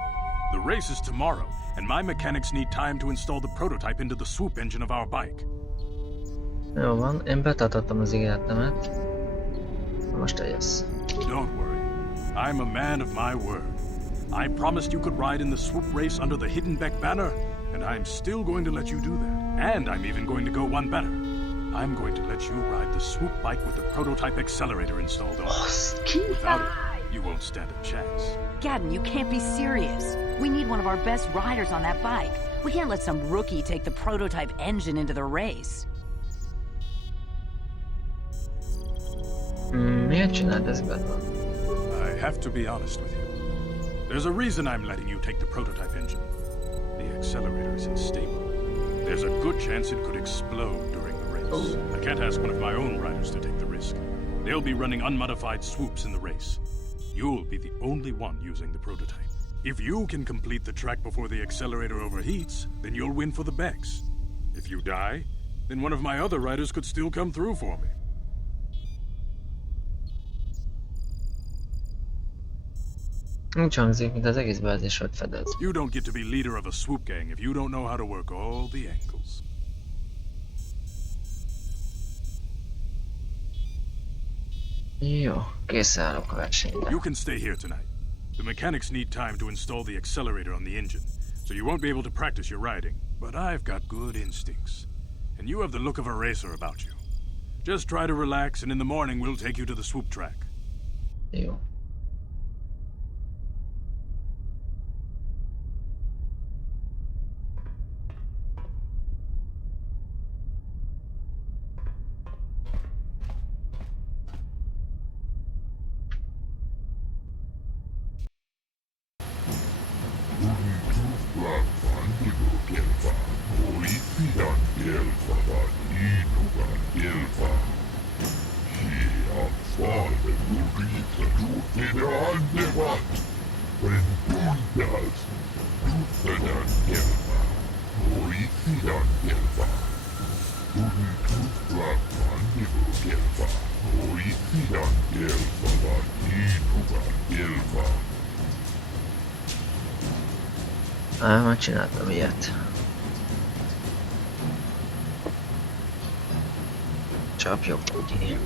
The race is tomorrow, and my mechanics need time to install the prototype into the swoop engine of our bike. Jó van, én betartottam az ígéretemet. Most eljössz. Don't worry. I'm a man of my word. I promised you could ride in the swoop race under the Hidden Beck banner, and I'm still going to let you do that. And I'm even going to go one better. I'm going to let you ride the swoop bike with the prototype accelerator installed on it. Without it, you won't stand a chance. Gadden, you can't be serious. We need one of our best riders on that bike. We can't let some rookie take the prototype engine into the race. Miért csináld ezt, Batman? I have to be honest with you. There's a reason I'm letting you take the prototype engine. The accelerator is unstable. There's a good chance it could explode during the race. I can't ask one of my own riders to take the risk. They'll be running unmodified swoops in the race. You'll be the only one using the prototype. If you can complete the track before the accelerator overheats, then you'll win for the Becks. If you die, then one of my other riders could still come through for me. Úgy hangzik, mint az egész bázisot fedez. You don't get to be leader of a swoop gang if you don't know how to work all the angles. Jó, készen állok a versenyre. You can stay here tonight. The mechanics need time to install the accelerator on the engine, so you won't be able to practice your riding. But I've got good instincts, and you have the look of a racer about you. Just try to relax, and in the morning we'll take you to the swoop track. Jó. Már csináltam ilyet. Csapjuk ki.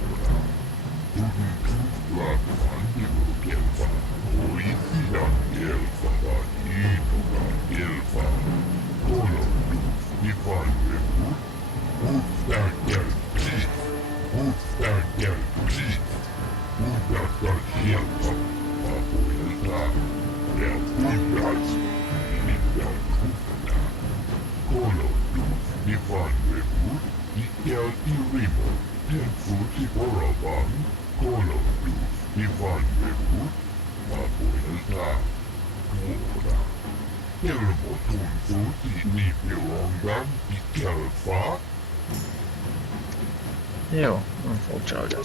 Jó, nem fog csalódni.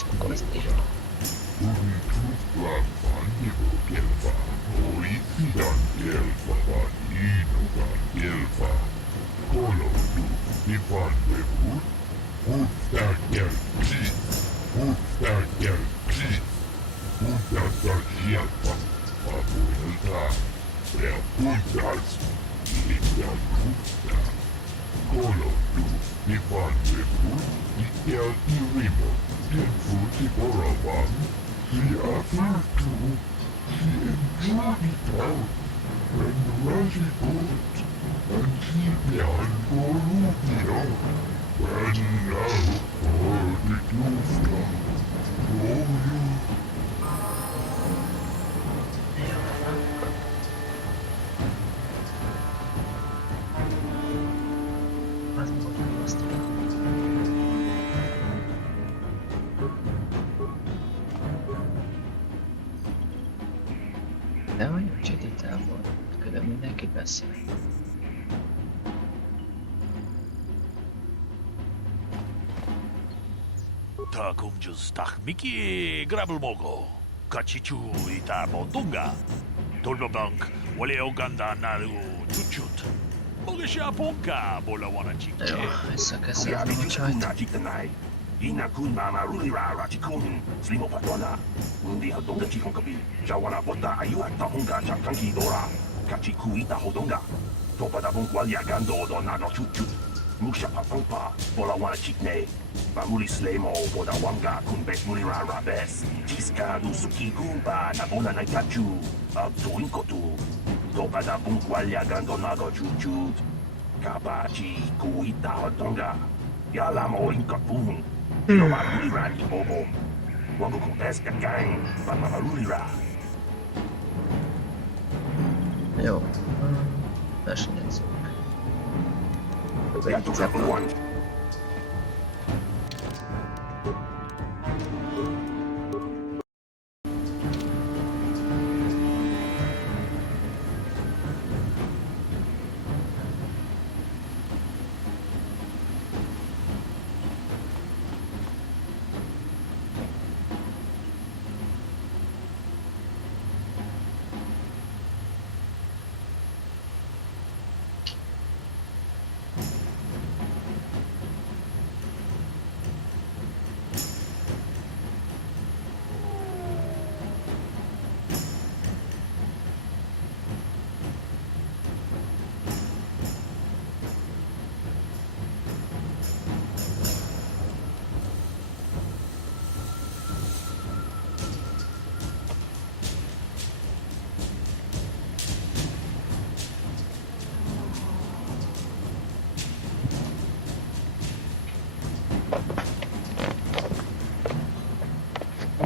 De olyan csedítál volt, külön mindenki beszél. Ta kumjus tak miki grabulmogo. Kachichu ita mondunga. Tolbabank wale oganda naru chuchut. Mogesha ponka bola wana chike. Jó, visszakezdem a csajt. Ina kun mama ruli rara chikun slimo patona. Undi hodonga chikonkabi. Jawana bota ayuha tahunga chakanki dora. Kachiku ita hodonga. Topada bunkwalia gando do nago chuchut. Musha papampa bola wana chikne. Bamuli slemo boda wanga kun bet muli rara bes. Chiska du suki kumba na bona naitachu. Abto inkotu. Topada bunkwalia gando nago chuchut. Kabachi kuita hodonga. Yalamo inkapun. No marulira ni bobo. Wango kumpeska gang. Bama marulira. Jó. Versenyezzünk. Ja, tu kapuluan.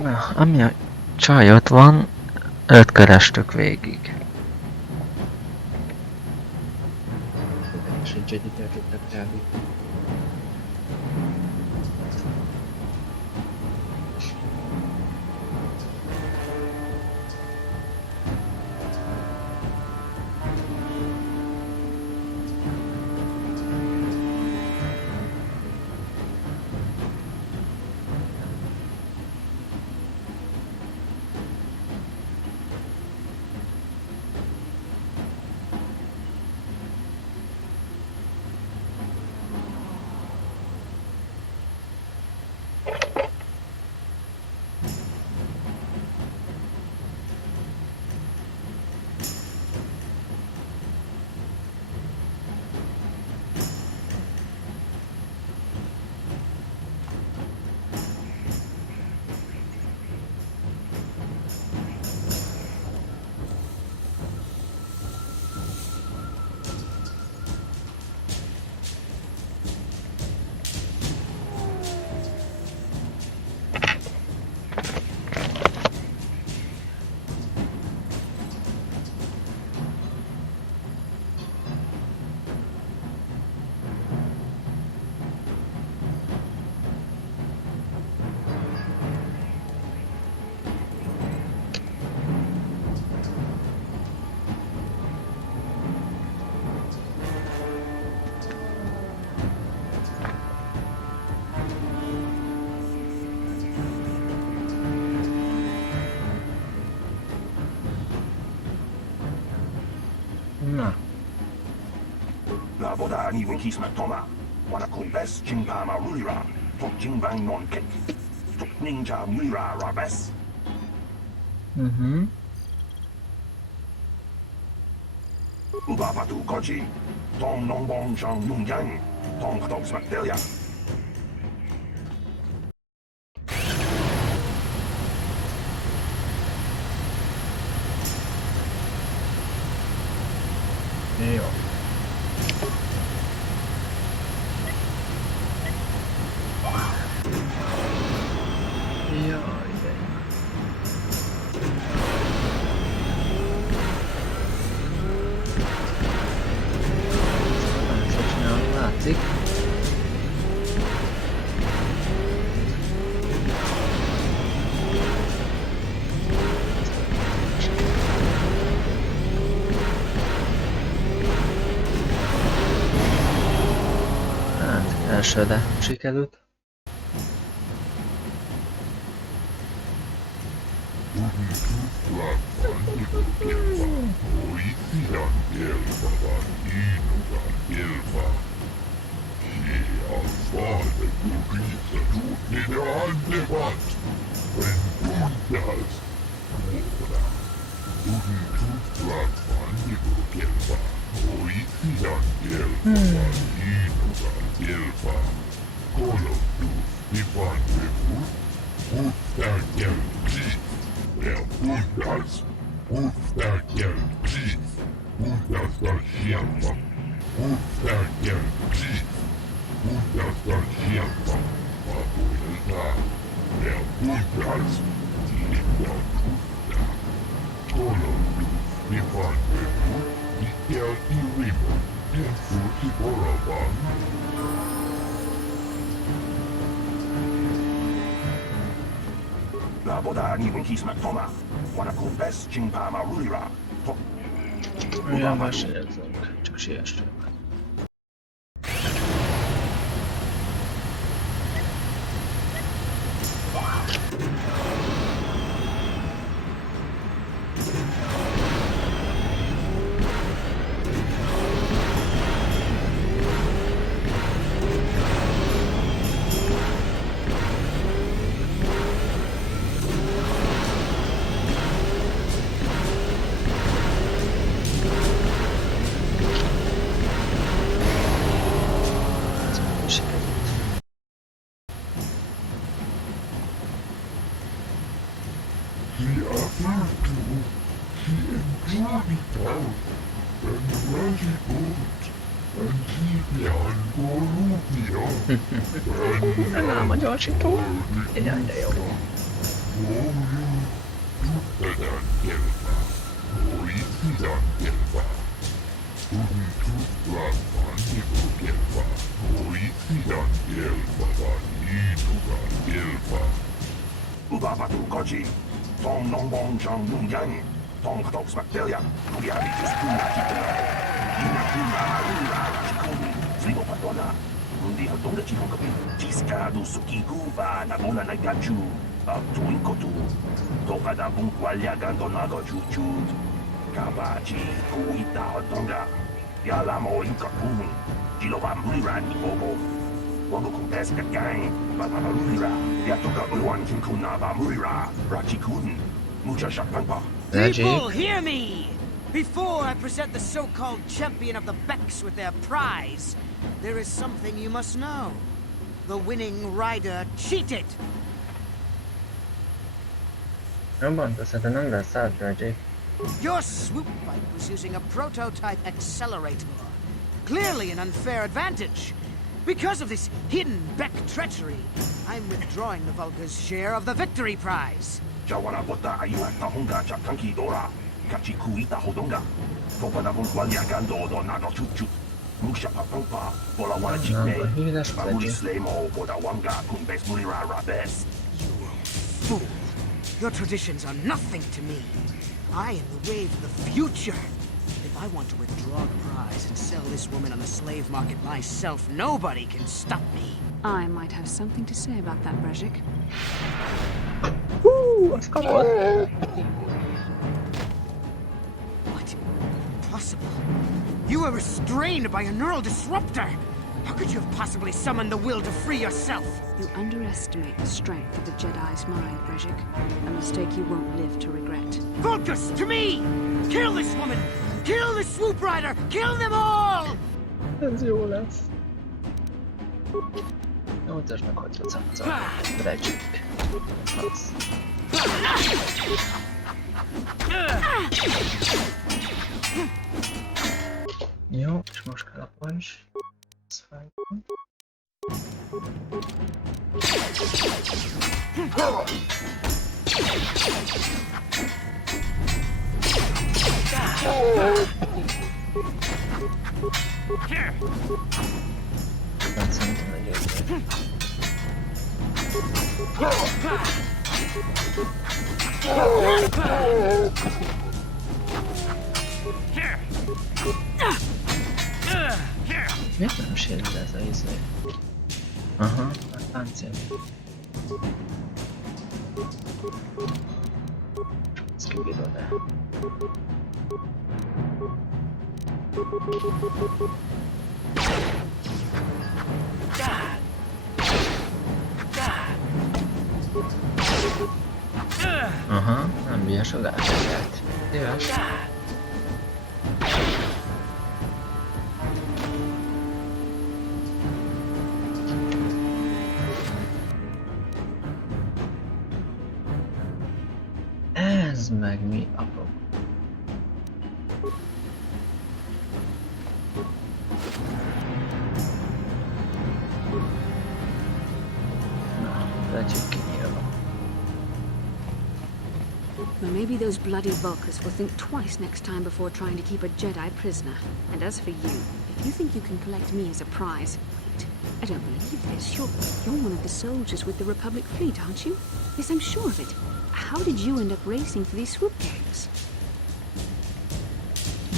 Na, ami a csaj ott van, őt kerestük végig. És egy Jedi-tel tudtak elvinni. boda ni win kismet toma. Wana kun bes jingpa ma rulira. Tok jingbang non kek. Tok ninja mulira rabes. Uba batu koji. Tong nong bong chang yung yang. Tong katok smak delia. Jó. Jaj, de jó. Ezt csinálni látszik. Elsőre sikerült. La boda ni win kismet toma. Wana kun bes jingpa ma rulira. Tok. Olyan versenyezünk, csak siessünk. Nem a gyorsító. Igen, de jó. Uba batu koji. Tong nong bong chang yung yang. Tong katok smak delia. Kuya bitus kuna kita. Ina kuna marula chikuni. Slimo patona. Undi hatong da chikong kapi. Chiskado sukiku ba na mula na gachu. Tuin ko tu. Toka da bung walya gando nago chuchut. Kabachi kuita hatonga. Yala mo inkakun. Jiloba mulira ni bobo. Wango kumpes ka gang. Baba mulira. Yatoka uwan kinkuna ba mulira. Rachikun. Mucha shakpanpa. People, hear me! Before I present the so-called champion of the Becks with their prize, there is something you must know. The winning rider cheated! Your swoop bike was using a prototype accelerator. Clearly an unfair advantage. Because of this hidden Beck treachery, I'm withdrawing the Vulgar's share of the victory prize. Jawana bota ayuat tahonga chakanki dora. Kachi kuita hodonga. Topa da bunkwalya gando do nago chuchut. Musha papampa. Bola wana chikne. Mamuli slemo boda wanga kumbes mulira rabes. You fool. Your traditions are nothing to me. I am the wave of the future. If I want to withdraw the prize and sell this woman on the slave market myself, nobody can stop me. I might have something to say about that, Brejik. What? possible? You were restrained by a neural disruptor. How could you have possibly summoned the will to free yourself? You underestimate the strength of the Jedi's mind, Bregic. A mistake you won't live to regret. Focus! To me! Kill this woman! Kill the swoop rider! Kill them all! Ez jó lesz. Jó, mutasd meg, hogy tudsz a Bregic. Az. Jó, és most kell a punch. Ez fáj. Nem szerintem egy jó. Miért nem sérül ez a izé? Aha, a páncél. Ezt kibírod el. Aha, nem bírs a gázsát. Szíves. Ez meg mi a fog? Na, vegyük kinyírva. Well, maybe those bloody Vulkars will think twice next time before trying to keep a Jedi prisoner. And as for you, if you think you can collect me as a prize, wait, I don't believe this. You're one of the soldiers with the Republic fleet, aren't you? Yes, I'm sure of it. How did you end up racing for these swoop gangs?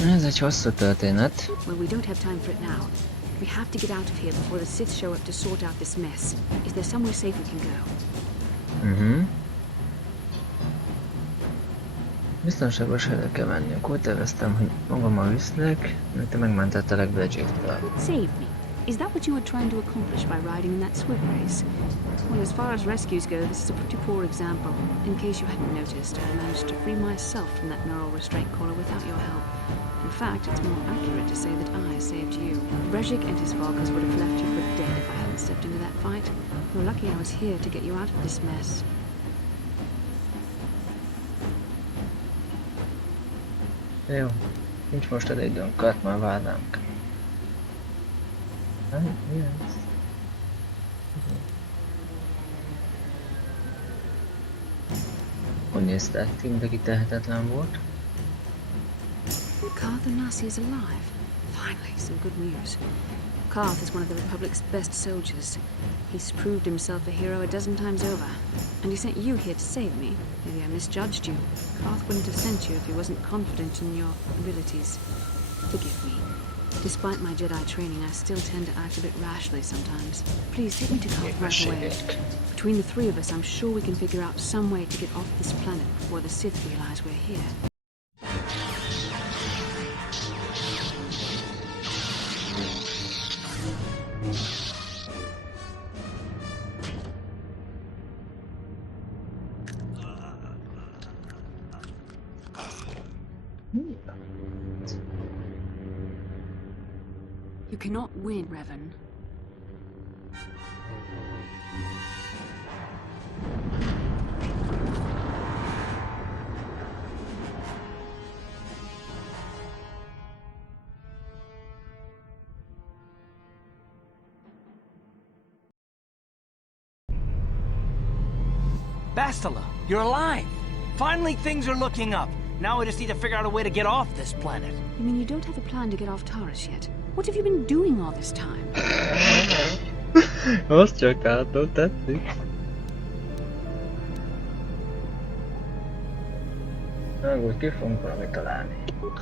Ez egy hosszú történet. Well, we don't have time for it now. We have to get out of here before the Sith show up to sort out this mess. Is there somewhere safe we can go? Biztonságos helyre kell menni. Úgy terveztem, hogy magammal viszlek, mert te megmentettelek Bregiktől. Save me. Is that what you were trying to accomplish by riding in that swoop race? Well, as far as rescues go, this is a pretty poor example. In case you hadn't noticed, I managed to free myself from that neural restraint collar without your help. In fact, it's more accurate to say that I saved you. Bregic and his Vulkars would have left you for dead if I hadn't stepped into that fight. You're lucky I was here to get you out of this mess. Jó, nincs most elég időnk, már várnánk. Mi ez? Hogy néztek, mindenki tehetetlen volt. Karth Onasi is alive. Finally, some good news. Karth is one of the Republic's best soldiers. He's proved himself a hero a dozen times over. And he sent you here to save me. Maybe I misjudged you. Karth wouldn't have sent you if he wasn't confident in your abilities. Forgive me. Despite my Jedi training, I still tend to act a bit rashly sometimes. Please take me to Karth right away. Between the three of us, I'm sure we can figure out some way to get off this planet before the Sith realize we're here. You cannot win, Revan. Bastila, you're alive! Finally, things are looking up. Now we just need to figure out a way to get off this planet. You mean you don't have a plan to get off Taurus yet? What have you been doing all this time? Azt csak ától tetszik. Úgy ki fogunk valamit találni.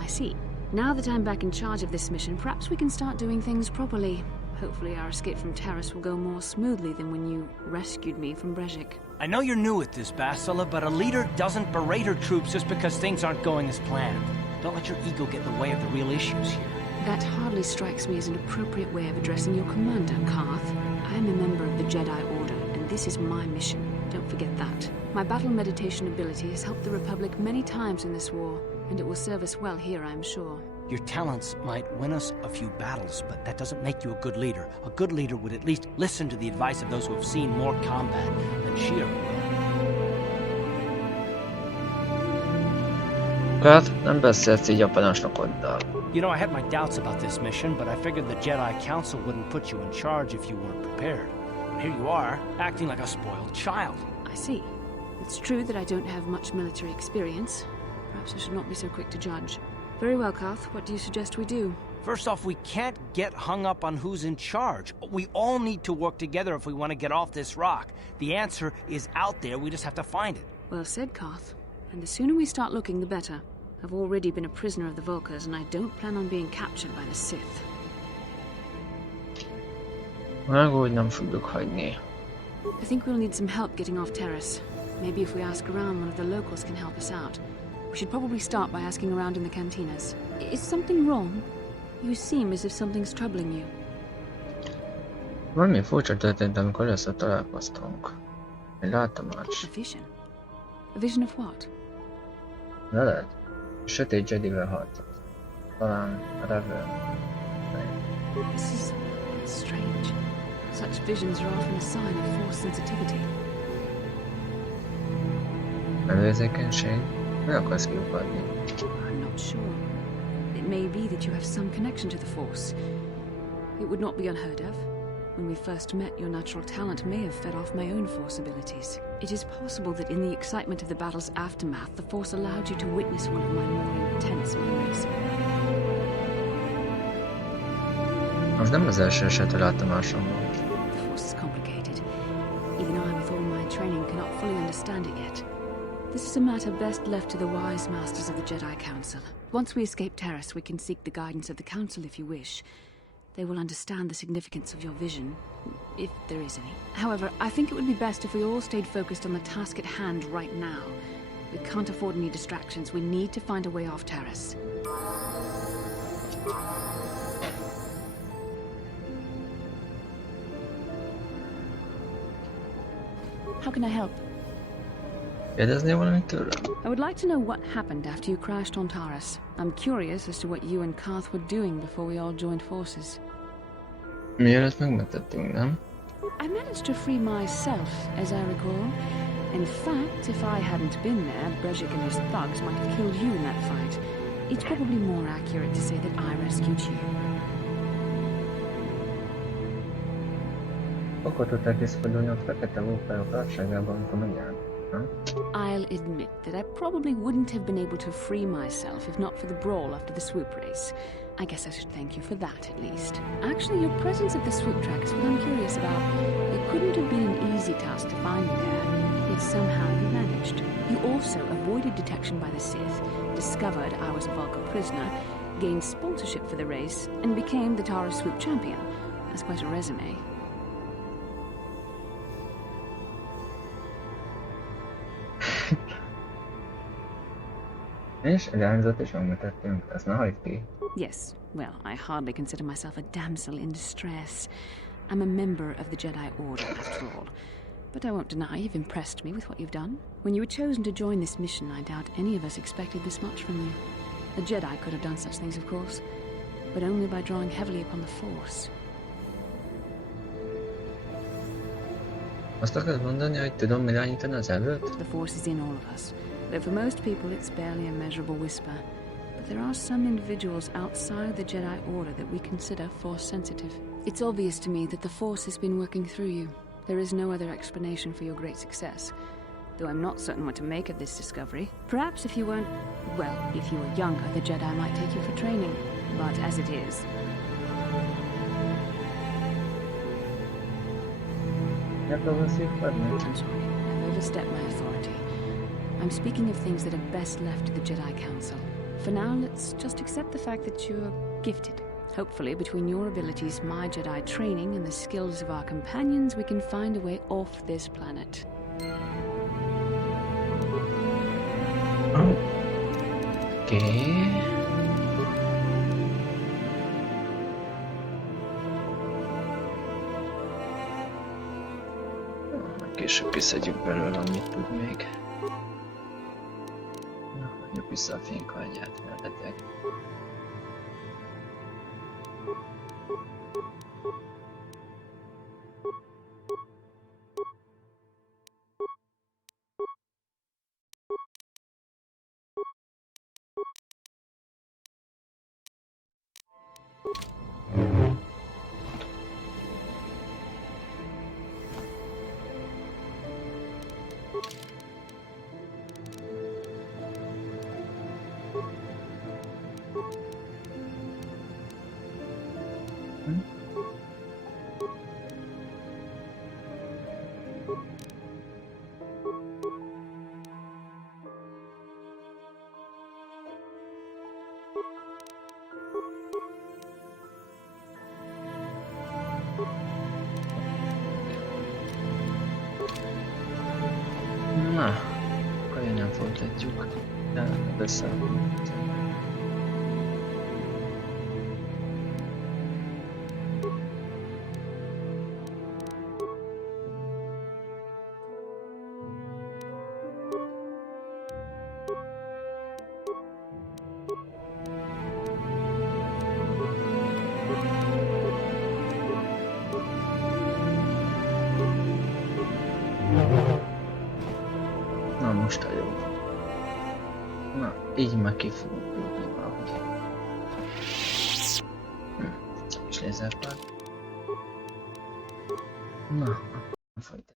I see. Now that I'm back in charge of this mission, perhaps we can start doing things properly. Hopefully our escape from Taurus will go more smoothly than when you rescued me from Bregic. I know you're new at this, Bastila, but a leader doesn't berate her troops just because things aren't going as planned. Don't let your ego get in the way of the real issues here. That hardly strikes me as an appropriate way of addressing your commander, Karth. I am a member of the Jedi Order, and this is my mission. Don't forget that. My battle meditation ability has helped the Republic many times in this war, and it will serve us well here, I'm sure. Your talents might win us a few battles, but that doesn't make you a good leader. A good leader would at least listen to the advice of those who have seen more combat than Shira will. Karth, nem beszélsz így a parancsnokoddal. You know, I had my doubts about this mission, but I figured the Jedi Council wouldn't put you in charge if you weren't prepared. And here you are, acting like a spoiled child. I see. It's true that I don't have much military experience. Perhaps I should not be so quick to judge. Very well, Karth. What do you suggest we do? First off, we can't get hung up on who's in charge. We all need to work together if we want to get off this rock. The answer is out there, we just have to find it. Well said, Karth. And the sooner we start looking, the better. I've already been a prisoner of the Vulkars, and I don't plan on being captured by the Sith. Megúgy nem fogjuk hagyni. I think we'll need some help getting off Terrace. Maybe if we ask around, one of the locals can help us out. We should probably start by asking around in the cantinas. Is something wrong? You seem as if something's troubling you. Valami furcsa történt, amikor először találkoztunk. Én láttam már. A vision? A vision of what? Veled? A sötét Jedivel harcolt. Talán a Rebel. This is strange. Such visions are often a sign of force sensitivity. Előzékenység? Mi akarsz kiukadni? I'm not sure. It may be that you have some connection to the Force. It would not be unheard of. When we first met, your natural talent may have fed off my own Force abilities. It is possible that in the excitement of the battle's aftermath, the Force allowed you to witness one of my more intense memories. Az nem az első eset, hogy láttam hasonlót. The Force is complicated. Even I, with all my training, cannot fully understand it yet. This is a matter best left to the wise masters of the Jedi Council. Once we escape Terrace, we can seek the guidance of the Council if you wish. They will understand the significance of your vision, if there is any. However, I think it would be best if we all stayed focused on the task at hand right now. We can't afford any distractions. We need to find a way off Terrace. How can I help? Kérdeznél valamit tőlem? I would like to know what happened after you crashed on Taurus. I'm curious as to what you and Karth were doing before we all joined forces. Mielőtt megmentettünk, nem? I managed to free myself, as I recall. In fact, if I hadn't been there, Brejik and his thugs might have killed you in that fight. It's probably more accurate to say that I rescued you. Akkor tudták visszafordulni a fekete vulkánok látságában, amikor megjelent, nem? I'll admit that I probably wouldn't have been able to free myself if not for the brawl after the swoop race. I guess I should thank you for that, at least. Actually, your presence at the swoop track is what I'm curious about. It couldn't have been an easy task to find me there, yet somehow you managed. You also avoided detection by the Sith, discovered I was a Vulcan prisoner, gained sponsorship for the race, and became the Taurus swoop champion. That's quite a resume. És egy lányzat is megmutattunk, ezt ne hagyd ki. Yes, well, I hardly consider myself a damsel in distress. I'm a member of the Jedi Order, after all. But I won't deny you've impressed me with what you've done. When you were chosen to join this mission, I doubt any of us expected this much from you. A Jedi could have done such things, of course, but only by drawing heavily upon the Force. Azt akarod mondani, hogy tudom irányítani az erőt? The Force is in all of us. Though for most people it's barely a measurable whisper. But there are some individuals outside the Jedi Order that we consider Force-sensitive. It's obvious to me that the Force has been working through you. There is no other explanation for your great success. Though I'm not certain what to make of this discovery. Perhaps if you weren't... well, if you were younger, the Jedi might take you for training. But as it is... I'm sorry, I've overstepped my authority. I'm speaking of things that are best left to the Jedi Council. For now, let's just accept the fact that you're gifted. Hopefully, between your abilities, my Jedi training, and the skills of our companions, we can find a way off this planet. Oké. Később kiszedjük belőle, amit tud még. Na, adjuk vissza a fénykardját, mellettek. Na, akkor innen folytatjuk. Összeállunk. Na most a jó. Na, így meg ki fogunk jutni valahogy. És lézerpár. Na, akkor folytatjuk.